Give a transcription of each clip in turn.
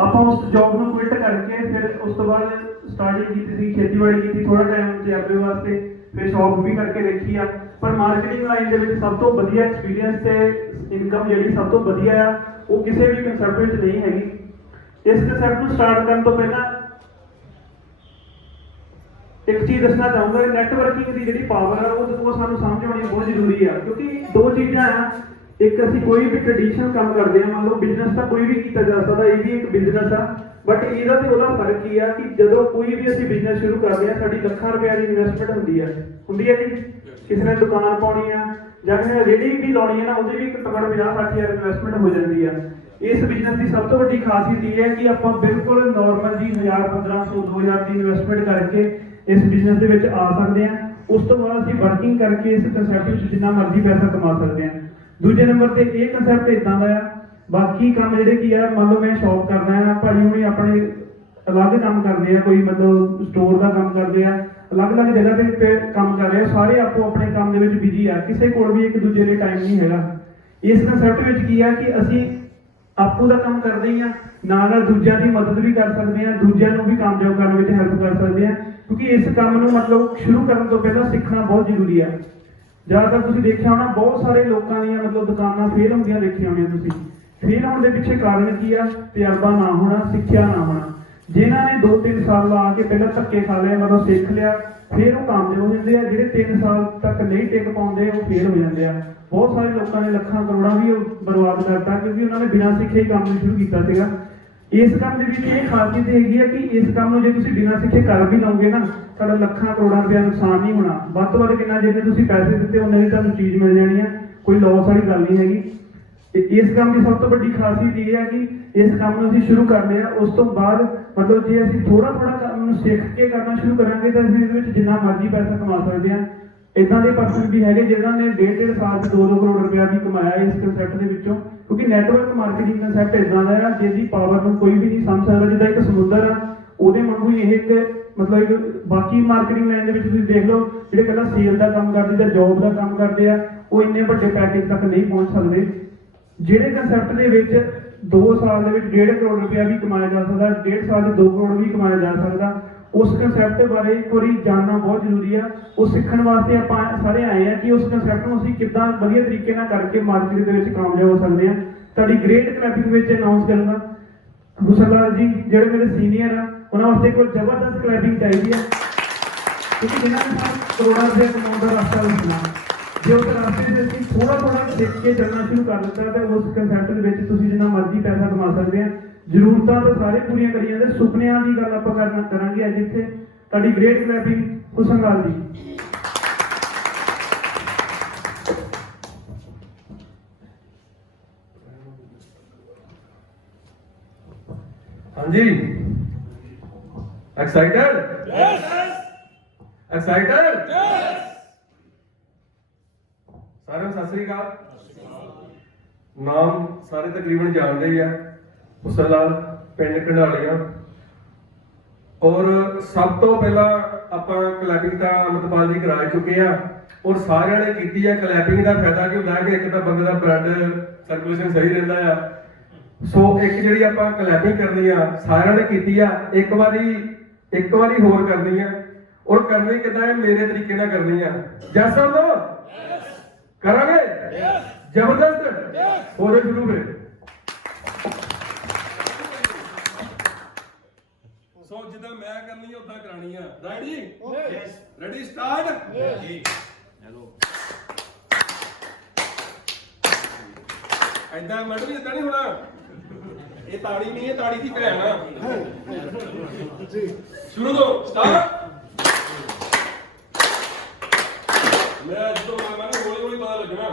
ਆਪਾਂ ਉਸ ਜੌਬ ਨੂੰ ਕੁਇਟ ਕਰਕੇ ਫਿਰ ਉਸ ਤੋਂ ਬਾਅਦ ਸਟਾਰਟਿੰਗ ਕੀਤੀ ਸੀ, ਖੇਤੀਬਾੜੀ ਕੀਤੀ ਥੋੜਾ ਟਾਈਮ ਤੇ ਆਪਣੇ ਵਾਸਤੇ, ਫਿਰ ਸ਼ੌਪ ਵੀ ਕਰਕੇ ਦੇਖੀ ਆ। ਪਰ ਮਾਰਕੀਟਿੰਗ ਲਾਈਨ ਦੇ ਵਿੱਚ ਸਭ ਤੋਂ ਵਧੀਆ ਐਕਸਪੀਰੀਅੰਸ ਤੇ ਇਨਕਮ ਜਿਹੜੀ ਸਭ ਤੋਂ ਵਧੀਆ ਆ ਉਹ ਕਿਸੇ ਵੀ ਕਨਸੈਪਟ ਵਿੱਚ ਨਹੀਂ ਹੈਗੀ। ਇਸ ਕਨਸੈਪਟ ਨੂੰ ਸਟਾਰਟ ਕਰਨ ਤੋਂ ਪਹਿਲਾਂ ਇੱਕ ਚੀਜ਼ ਦੱਸਣਾ ਚਾਹੂੰਗਾ, ਨੈਟਵਰਕਿੰਗ ਦੀ ਜਿਹੜੀ ਪਾਵਰ ਆ ਉਹ ਸਾਨੂੰ ਸਮਝ ਆਉਣੀ ਬਹੁਤ ਜ਼ਰੂਰੀ ਆ। ਕਿਉਂਕਿ ਦੋ ਚੀਜ਼ਾਂ ਆ, ਇੱਕ ਅਸੀਂ ਕੋਈ ਵੀ ਟ੍ਰੈਡੀਸ਼ਨਲ ਕੰਮ ਕਰਦੇ ਆ, ਮੰਨ ਲਓ ਬਿਜ਼ਨਸ ਤਾਂ ਕੋਈ ਵੀ ਕੀਤਾ ਜਾ ਸਕਦਾ, ਇਹ ਵੀ ਇੱਕ ਬਿਜ਼ਨਸ ਆ, ਬਟ ਇਹਦਾ ਤੇ ਉਹਦਾ ਫਰਕ ਕੀ ਆ ਕਿ ਜਦੋਂ ਕੋਈ ਵੀ ਅਸੀਂ ਬਿਜ਼ਨਸ ਸ਼ੁਰੂ ਕਰਦੇ ਆ ਸਾਡੀ ਲੱਖਾਂ ਰੁਪਏ ਦੀ ਇਨਵੈਸਟਮੈਂਟ ਹੁੰਦੀ ਹੈ ਜੀ। ਕਿਸੇ ਨੇ ਦੁਕਾਨ ਪਾਉਣੀ ਆ ਜਾਂ ਕਿਸੇ ਨੇ ਰੇਹੜੀ ਵੀ ਲਾਉਣੀ ਹੈ ਨਾ, ਉਹਦੀ ਵੀ ਘੱਟੋ ਘੱਟ 50-60 ਹਜ਼ਾਰ ਇਨਵੈਸਟਮੈਂਟ ਹੋ ਜਾਂਦੀ ਆ। ਇਸ ਬਿਜ਼ਨਸ ਦੀ ਸਭ ਤੋਂ ਵੱਡੀ ਖਾਸੀਅਤ ਇਹ ਹੈ ਕਿ ਆਪਾਂ ਬਿਲਕੁਲ ਨਾਰਮਲ ਜੀ 1000-1500-2000 ਦੀ ਇਨਵੈਸਟਮੈਂਟ ਕਰਕੇ ਇਸ ਬਿਜ਼ਨਸ ਦੇ ਵਿੱਚ ਆ ਸਕਦੇ ਆ। ਉਸ ਤੋਂ ਬਾਅਦ ਅਸੀਂ ਵਰਕਿੰਗ ਕਰਕੇ ਇਸ ਕਨਸੈਪਟ ਵਿੱਚ ਜਿੰਨਾ ਮਰਜ਼ੀ ਪੈਸਾ ਕਮਾ ਸਕਦੇ ਆ। ਦੂਜੇ ਨੰਬਰ ਤੇ ਇਹ ਕਨਸੈਪਟ ਇਦਾਂ ਦਾ ਆ, ਬਾਕੀ ਕੰਮ ਜਿਹੜੇ ਕੀ ਆ, ਮੰਨ ਲਓ ਮੈਂ ਸ਼ੌਪ ਕਰਦਾ ਆ, ਭਾਜੀ ਹੁਣੀ ਆਪਣੇ ਅਲੱਗ ਕੰਮ ਕਰਦੇ ਆ, ਕੋਈ ਮਤਲਬ ਸਟੋਰ ਦਾ ਕੰਮ ਕਰਦੇ ਆ, ਅਲੱਗ-ਅਲੱਗ ਜਗ੍ਹਾ ਤੇ ਕੰਮ ਕਰ ਰਹੇ ਆ, ਸਾਰੇ ਆਪੋ ਆਪਣੇ ਕੰਮ ਦੇ ਵਿੱਚ ਬਿਜੀ ਆ, ਕਿਸੇ ਕੋਲ ਵੀ ਇੱਕ ਦੂਜੇ ਲਈ ਟਾਈਮ ਨਹੀਂ ਹੈਗਾ। ਇਸ ਕਨਸੈਪਟ ਵਿੱਚ ਕੀ ਆ ਕਿ ਅਸੀਂ ਆਪੂ ਦਾ ਕੰਮ ਕਰਦੇ ਹੀ ਆ, ਨਾਲ ਦੂਜਿਆਂ ਦੀ ਮਦਦ ਵੀ ਕਰ ਸਕਦੇ ਆ, ਦੂਜਿਆਂ ਨੂੰ ਵੀ ਕਾਮਯਾਬ ਕਰਨ ਵਿੱਚ ਹੈਲਪ ਕਰ ਸਕਦੇ ਆ। ਕਿਉਂਕਿ ਇਸ ਕੰਮ ਨੂੰ ਮਤਲਬ ਸ਼ੁਰੂ ਕਰਨ ਤੋਂ ਪਹਿਲਾਂ ਸਿੱਖਣਾ ਬਹੁਤ ਜ਼ਰੂਰੀ ਆ। ਜ਼ਿਆਦਾਤਰ ਤੁਸੀਂ ਦੇਖਿਆ ਹੋਣਾ ਬਹੁਤ ਸਾਰੇ ਲੋਕਾਂ ਦੀਆਂ ਮਤਲਬ ਦੁਕਾਨਾਂ ਫੇਲ ਹੁੰਦੀਆਂ ਦੇਖੀਆਂ ਹੋਣੀਆਂ ਤੁਸੀਂ। ਫੇਲ ਹੋਣ ਦੇ ਪਿੱਛੇ ਕਾਰਨ ਕੀ ਆ? ਤਜਰਬਾ ਨਾ ਹੋਣਾ, ਸਿੱਖਿਆ ਨਾ ਹੋਣਾ। ਜਿਨ੍ਹਾਂ ਨੇ 2-3 ਸਾਲ ਲਾ ਕੇ ਪਹਿਲਾਂ ਧੱਕੇ ਖਾ ਲਿਆ, ਮਤਲਬ ਸਿੱਖ ਲਿਆ, ਫਿਰ ਉਹ ਕਾਮਯਾਬ ਹੋ ਜਾਂਦੇ ਆ। ਜਿਹੜੇ 3 ਸਾਲ ਤੱਕ ਨਹੀਂ ਟਿਕ ਪਾਉਂਦੇ ਉਹ ਫੇਲ ਹੋ ਜਾਂਦੇ ਆ। ਬਹੁਤ ਸਾਰੇ ਲੋਕਾਂ ਨੇ ਲੱਖਾਂ ਕਰੋੜਾਂ ਵੀ ਬਰਬਾਦ ਕਰਤਾ ਕਿਉਂਕਿ ਉਹਨਾਂ ਨੇ ਬਿਨਾਂ ਸਿੱਖੇ ਹੀ ਕੰਮ ਨੂੰ ਸ਼ੁਰੂ ਕੀਤਾ ਸੀਗਾ। ਇਸ ਕੰਮ ਦੇ ਵਿੱਚ ਇਹ ਖਾਸੀਅਤ ਹੈਗੀ ਆ ਕਿ ਇਸ ਕੰਮ ਨੂੰ ਜੇ ਤੁਸੀਂ ਬਿਨਾਂ ਸਿੱਖੇ ਕਰ ਵੀ ਲਓਗੇ ਨਾ, ਤੁਹਾਡਾ ਲੱਖਾਂ ਕਰੋੜਾਂ ਰੁਪਇਆ ਨੁਕਸਾਨ ਨਹੀਂ ਹੋਣਾ। ਵੱਧ ਤੋਂ ਵੱਧ ਕਿੰਨਾ, ਜਿੰਨੇ ਤੁਸੀਂ ਪੈਸੇ ਦਿੱਤੇ ਉਹਨਾਂ ਦੀ ਤੁਹਾਨੂੰ ਚੀਜ਼ ਮਿਲ ਜਾਣੀ ਆ, ਕੋਈ ਲਾਸ ਵਾਲੀ ਗੱਲ ਨਹੀਂ ਹੈਗੀ। ਤੇ ਇਸ ਕੰਮ ਦੀ ਸਭ ਤੋਂ ਵੱਡੀ ਖਾਸੀਅਤ ਇਹ ਹੈ ਕਿ ਇਸ ਕੰਮ ਨੂੰ ਅਸੀਂ ਸ਼ੁਰੂ ਕਰ ਲਿਆ, ਉਸ ਤੋਂ ਬਾਅਦ ਮਤਲਬ ਜੇ ਅਸੀਂ ਥੋੜਾ ਕੰਮ ਨੂੰ ਸਿੱਖ ਕੇ ਕਰਨਾ ਸ਼ੁਰੂ ਕਰਾਂਗੇ ਤਾਂ ਅਸੀਂ ਇਹਦੇ ਵਿੱਚ ਜਿੰਨਾ ਮਰਜ਼ੀ ਪੈਸਾ ਕਮਾ ਸਕਦੇ ਹਾਂ। ਇਦਾਂ ਦੇ ਪਰਸਨ ਵੀ ਹੈਗੇ ਜਿਹਨਾਂ ਨੇ 1.5 ਸਾਲ 'ਚ 2-2 ਕਰੋੜ ਰੁਪਇਆ ਵੀ ਕਮਾਇਆ ਇਸ ਕਨਸੈਪਟ ਦੇ ਵਿੱਚੋਂ। ਕਿਉਂਕਿ ਨੈਟਵਰਕ ਮਾਰਕੀਟਿੰਗ ਕਨਸੈਪਟ ਇਦਾਂ ਦਾ ਆ ਜਿਹਦੀ ਪਾਵਰ ਨੂੰ ਕੋਈ ਵੀ ਨਹੀਂ ਸਮਝ ਸਕਦਾ। ਜਿੱਦਾਂ ਇੱਕ ਸਮੁੰਦਰ ਆ, ਉਹਦੇ ਵਾਂਗੂ ਹੀ ਇਹ ਇੱਕ ਮਤਲਬ ਇੱਕ ਬਾਕੀ ਮਾਰਕੀਟਿੰਗ ਲਾਈਨ ਦੇ ਵਿੱਚ ਤੁਸੀਂ ਦੇਖ ਲਓ, ਜਿਹੜੇ ਪਹਿਲਾਂ ਸੇਲ ਦਾ ਕੰਮ ਕਰਦੇ ਜਾਂ ਜੌਬ ਦਾ ਕੰਮ ਕਰਦੇ ਆ, ਉਹ ਇੰਨੇ ਵੱਡੇ ਪੈਕੇਜ ਤੱਕ ਨਹੀਂ ਪਹੁੰਚ ਸਕਦੇ। ਜਿਹੜੇ ਕਨਸੈਪਟ ਦੇ ਵਿੱਚ 2 ਸਾਲ ਦੇ ਵਿੱਚ 1.5 ਕਰੋੜ ਰੁਪਇਆ ਵੀ ਕਮਾਇਆ ਜਾ ਸਕਦਾ, 1.5 ਸਾਲ 'ਚ 2 ਕਰੋੜ ਵੀ ਕਮਾਇਆ ਜਾ ਸਕਦਾ, ਉਸ ਕਨਸੈਪਟ ਬਾਰੇ ਇੱਕ ਵਾਰੀ ਜਾਣਨਾ ਬਹੁਤ ਜ਼ਰੂਰੀ ਆ। ਉਹ ਸਿੱਖਣ ਵਾਸਤੇ ਆਪਾਂ ਸਾਰੇ ਆਏ ਆ ਕਿ ਉਸ ਕਨਸੈਪਟ ਨੂੰ ਅਸੀਂ ਕਿੱਦਾਂ ਵਧੀਆ ਤਰੀਕੇ ਨਾਲ ਕਰਕੇ ਮਾਰਕੀਟ ਦੇ ਵਿੱਚ ਕਾਮਯਾਬ ਹੋ ਸਕਦੇ ਆ। ਤੁਹਾਡੀ ਗ੍ਰੇਟ ਕਲੈਪਿੰਗ ਵਿੱਚ ਅਨਾਉਂਸ ਕਰੂੰਗਾ ਹੁਸਨਲਾਲ ਜੀ, ਜਿਹੜੇ ਮੇਰੇ ਸੀਨੀਅਰ ਆ, ਉਹਨਾਂ ਵਾਸਤੇ ਕੋਈ ਜ਼ਬਰਦਸਤ ਕਲੈਪਿੰਗ ਚਾਹੀਦੀ ਆ ਕਿਉਂਕਿ ਜਿਨ੍ਹਾਂ ਨੇ ਸਾਨੂੰ ਕਰੋੜਾਂ ਰੁਪਏ ਕਮਾਉਣ ਦਾ ਰਸਤਾ ਦੱਸਣਾ। ਜੇ ਉਸ ਰਸਤੇ ਦੇ ਅਸੀਂ ਥੋੜਾ ਸਿੱਖ ਕੇ ਚੱਲਣਾ ਸ਼ੁਰੂ ਕਰ ਦਿੱਤਾ ਤਾਂ ਉਸ ਕਨਸੈਪਟ ਦੇ ਵਿੱਚ ਤੁਸੀਂ ਜਿੰਨਾ ਮਰਜ਼ੀ ਪੈਸਾ ਕਮਾ ਸਕਦੇ ਆ। ਜ਼ਰੂਰਤਾਂ ਤਾਂ ਸਾਰੇ ਪੂਰੀਆਂ ਕਰੀ ਜਾਂਦੇ, ਸੁਪਨਿਆਂ ਦੀ ਗੱਲ ਆਪਾਂ ਕਰਾਂਗੇ ਅੱਜ ਇੱਥੇ। ਤੁਹਾਡੀ ਗ੍ਰੇਟ ਕਲੈਪਿੰਗ ਹੁਸਨਲਾਲ ਜੀ। ਹਾਂਜੀ, ਐਕਸਾਈਟਡ? ਐਕਸਾਈਟਡ? ਸਾਰਿਆਂ ਨੂੰ ਸਤਿ ਸ੍ਰੀ ਅਕਾਲ। ਨਾਮ ਸਾਰੇ ਤਕਰੀਬਨ ਜਾਣਦੇ ਹੀ ਆ, ਹੁਸਨਲਾਲ, ਪਿੰਡ ਢੰਡਾਲੀਆਂ। ਔਰ ਸਭ ਤੋਂ ਪਹਿਲਾਂ ਆਪਾਂ ਕਲੈਪਿੰਗ ਤਾਂ ਅਮਰਤਪਾਲ ਜੀ ਕਰਾ ਚੁੱਕੇ ਆ, ਔਰ ਸਾਰਿਆਂ ਨੇ ਕੀਤੀ ਆ। ਕਲੈਪਿੰਗ ਦਾ ਫਾਇਦਾ ਕੀ ਹੁੰਦਾ ਕਿ ਇੱਕ ਤਾਂ ਬੰਦੇ ਦਾ ਬਲੱਡ ਸਰਕੂਲੇਸ਼ਨ ਸਹੀ ਰਹਿੰਦਾ ਆ। ਸੋ ਇੱਕ ਜਿਹੜੀ ਆਪਾਂ ਕਲੈਪਿੰਗ ਕਰਨੀ ਆ, ਸਾਰਿਆਂ ਨੇ ਕੀਤੀ ਆ, ਇੱਕ ਵਾਰੀ ਹੋਰ ਕਰਨੀ ਆ। ਔਰ ਕਰਨੀ ਕਿੱਦਾਂ ਹੈ? ਮੇਰੇ ਤਰੀਕੇ ਨਾਲ ਕਰਨੀ ਆ। ਜੱਸ ਸਾਹਿਬ ਕਰਾਂਗੇ? ਜ਼ਬਰਦਸਤ ਹੋ ਰਿਹਾ ਸ਼ੁਰੂ ਫਿਰ। ਸੋ ਜਿੱਦਾਂ ਮੈਂ ਕਰਨੀ ਉਦਾਂ ਕਰਾਣੀ ਆ। ਰੈਡੀ? ਯੈਸ। Ready start? ਜੀ। ਹੈਲੋ। ਐਦਾਂ ਮੈਡਮ ਇਦਾਂ ਨਹੀਂ ਹੋਣਾ। ਇਹ ਤਾੜੀ ਨਹੀਂ ਹੈ, ਤਾੜੀ ਦੀ ਭੈਣ ਆ। ਜੀ ਸ਼ੁਰੂ ਤੋਂ ਸਟਾਰਟ। ਮੈਂ ਜਦੋਂ ਮੈਂ ਹੌਲੀ ਹੌਲੀ ਪਤਾ ਲੱਗਣਾ।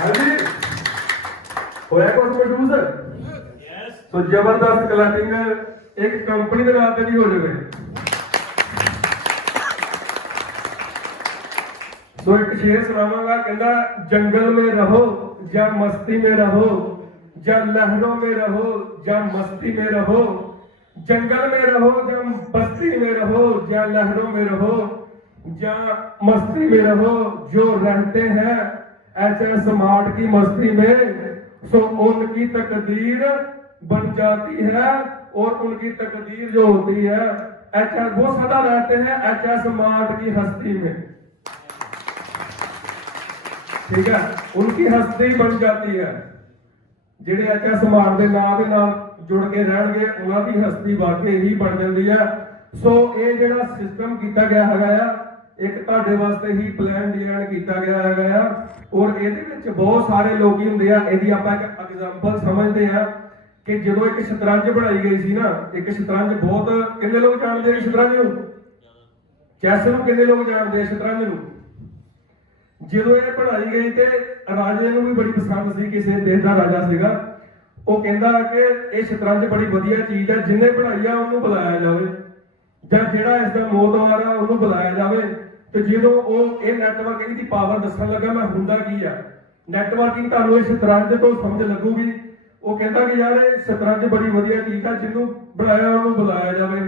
ਹਾਂਜੀ, ਹੋਇਆ ਕੁਝ ਮਹਿਸੂਸ? ਯੈਸ। ਸੋ ਜ਼ਬਰਦਸਤ ਕਲੈਪਿੰਗ ਇੱਕ ਕੰਪਨੀ ਦੇ ਨਾਂ ਤੇ ਵੀ ਹੋ ਜਾਵੇ। ਸੋ ਇੱਕ ਸ਼ੇਰ ਸੁਣਾਵਾਂਗਾ, ਕਹਿੰਦਾ ਜੰਗਲ में रहो या मस्ती में रहो, या लहरों में रहो या मस्ती में रहो, जंगल में रहो या बस्ती में रहो, या लहरों में रहो या मस्ती में रहो, जो रहते हैं एचएस स्मार्ट की मस्ती में, सो उनकी तकदीर बन जाती है। और उनकी तकदीर जो होती है एचएस, वो सदा रहते हैं एचएस स्मार्ट की हस्ती में, ठीक है, उनकी हस्ती बन जाती है। ਜਿਹੜੇ एचएस स्मार्ट ਦੇ ਨਾਂ ਦੇ ਨਾਲ ਜੁੜ ਕੇ ਰਹਿਣਗੇ ਉਹਨਾਂ ਦੀ ਹਸਤੀ ਵਾਕਈ ਹੀ ਬਣ ਜਾਂਦੀ ਹੈ। ਸੋ ਇਹ ਜਿਹੜਾ ਸਿਸਟਮ ਕੀਤਾ ਗਿਆ ਹੈਗਾ ਆ, ਇੱਕ ਤੁਹਾਡੇ ਵਾਸਤੇ ਹੀ ਪਲਾਨ ਡਿਜ਼ਾਈਨ ਕੀਤਾ ਗਿਆ ਹੈਗਾ ਆ, ਔਰ ਇਹਦੇ ਵਿੱਚ ਬਹੁਤ ਸਾਰੇ ਲੋਕੀ ਹੁੰਦੇ ਆ। ਇਹਦੀ ਆਪਾਂ ਇੱਕ ਐਗਜ਼ਾਮਪਲ ਸਮਝਦੇ ਆ ਕਿ ਜਦੋਂ ਇੱਕ ਸ਼ਤਰੰਜ ਬਣਾਈ ਗਈ ਸੀ ਨਾ, ਇੱਕ ਸ਼ਤਰੰਜ ਬਹੁਤ ਕਿੰਨੇ ਲੋਕ ਜਾਣਦੇ ਆ ਸ਼ਤਰੰਜ ਨੂੰ, ਚੈਸ ਨੂੰ ਕਿੰਨੇ ਲੋਕ ਜਾਣਦੇ ਆ ਸ਼ਤਰੰਜ ਨੂੰ। ਜਦੋਂ ਇਹ ਬਣਾਈ ਗਈ ਤੇ ਰਾਜੇ ਨੂੰ ਵੀ ਬੜੀ ਪਸੰਦ ਸੀ, ਕਿਸੇ ਦੇਸ਼ ਦਾ ਰਾਜਾ ਸੀਗਾ, ਉਹ ਕਹਿੰਦਾ ਕਿ ਇਹ ਸ਼ਤਰੰਜ ਬੜੀ ਵਧੀਆ ਚੀਜ਼ ਆ, ਜਿਹਨੇ ਬਣਾਈ ਆ ਉਹਨੂੰ ਬੁਲਾਇਆ ਜਾਵੇ, ਜਾਂ ਜਿਹੜਾ ਇਸ ਦਾ ਮੋਹਤਵਾਰ ਆ ਉਹਨੂੰ ਬੁਲਾਇਆ ਜਾਵੇ। ਤੇ ਜਦੋਂ ਉਹ ਇਹ ਨੈਟਵਰਕਿੰਗ ਦੀ ਪਾਵਰ ਦੱਸਣ ਲੱਗਾ ਮੈਂ ਹੁੰਦਾ ਕੀ ਆ, ਨੈਟਵਰਕਿੰਗ ਤੁਹਾਨੂੰ ਇਹ ਸ਼ਤਰੰਜ ਤੋਂ ਸਮਝ ਲੱਗੂਗੀ। ਉਹ ਕਹਿੰਦਾ ਕਿ ਯਾਰ ਇਹ ਸ਼ਤਰੰਜ ਬੜੀ ਵਧੀਆ ਚੀਜ਼ ਆ, ਜਿਹਨੂੰ ਬਣਾਇਆ ਉਹਨੂੰ ਬੁਲਾਇਆ ਜਾਵੇ।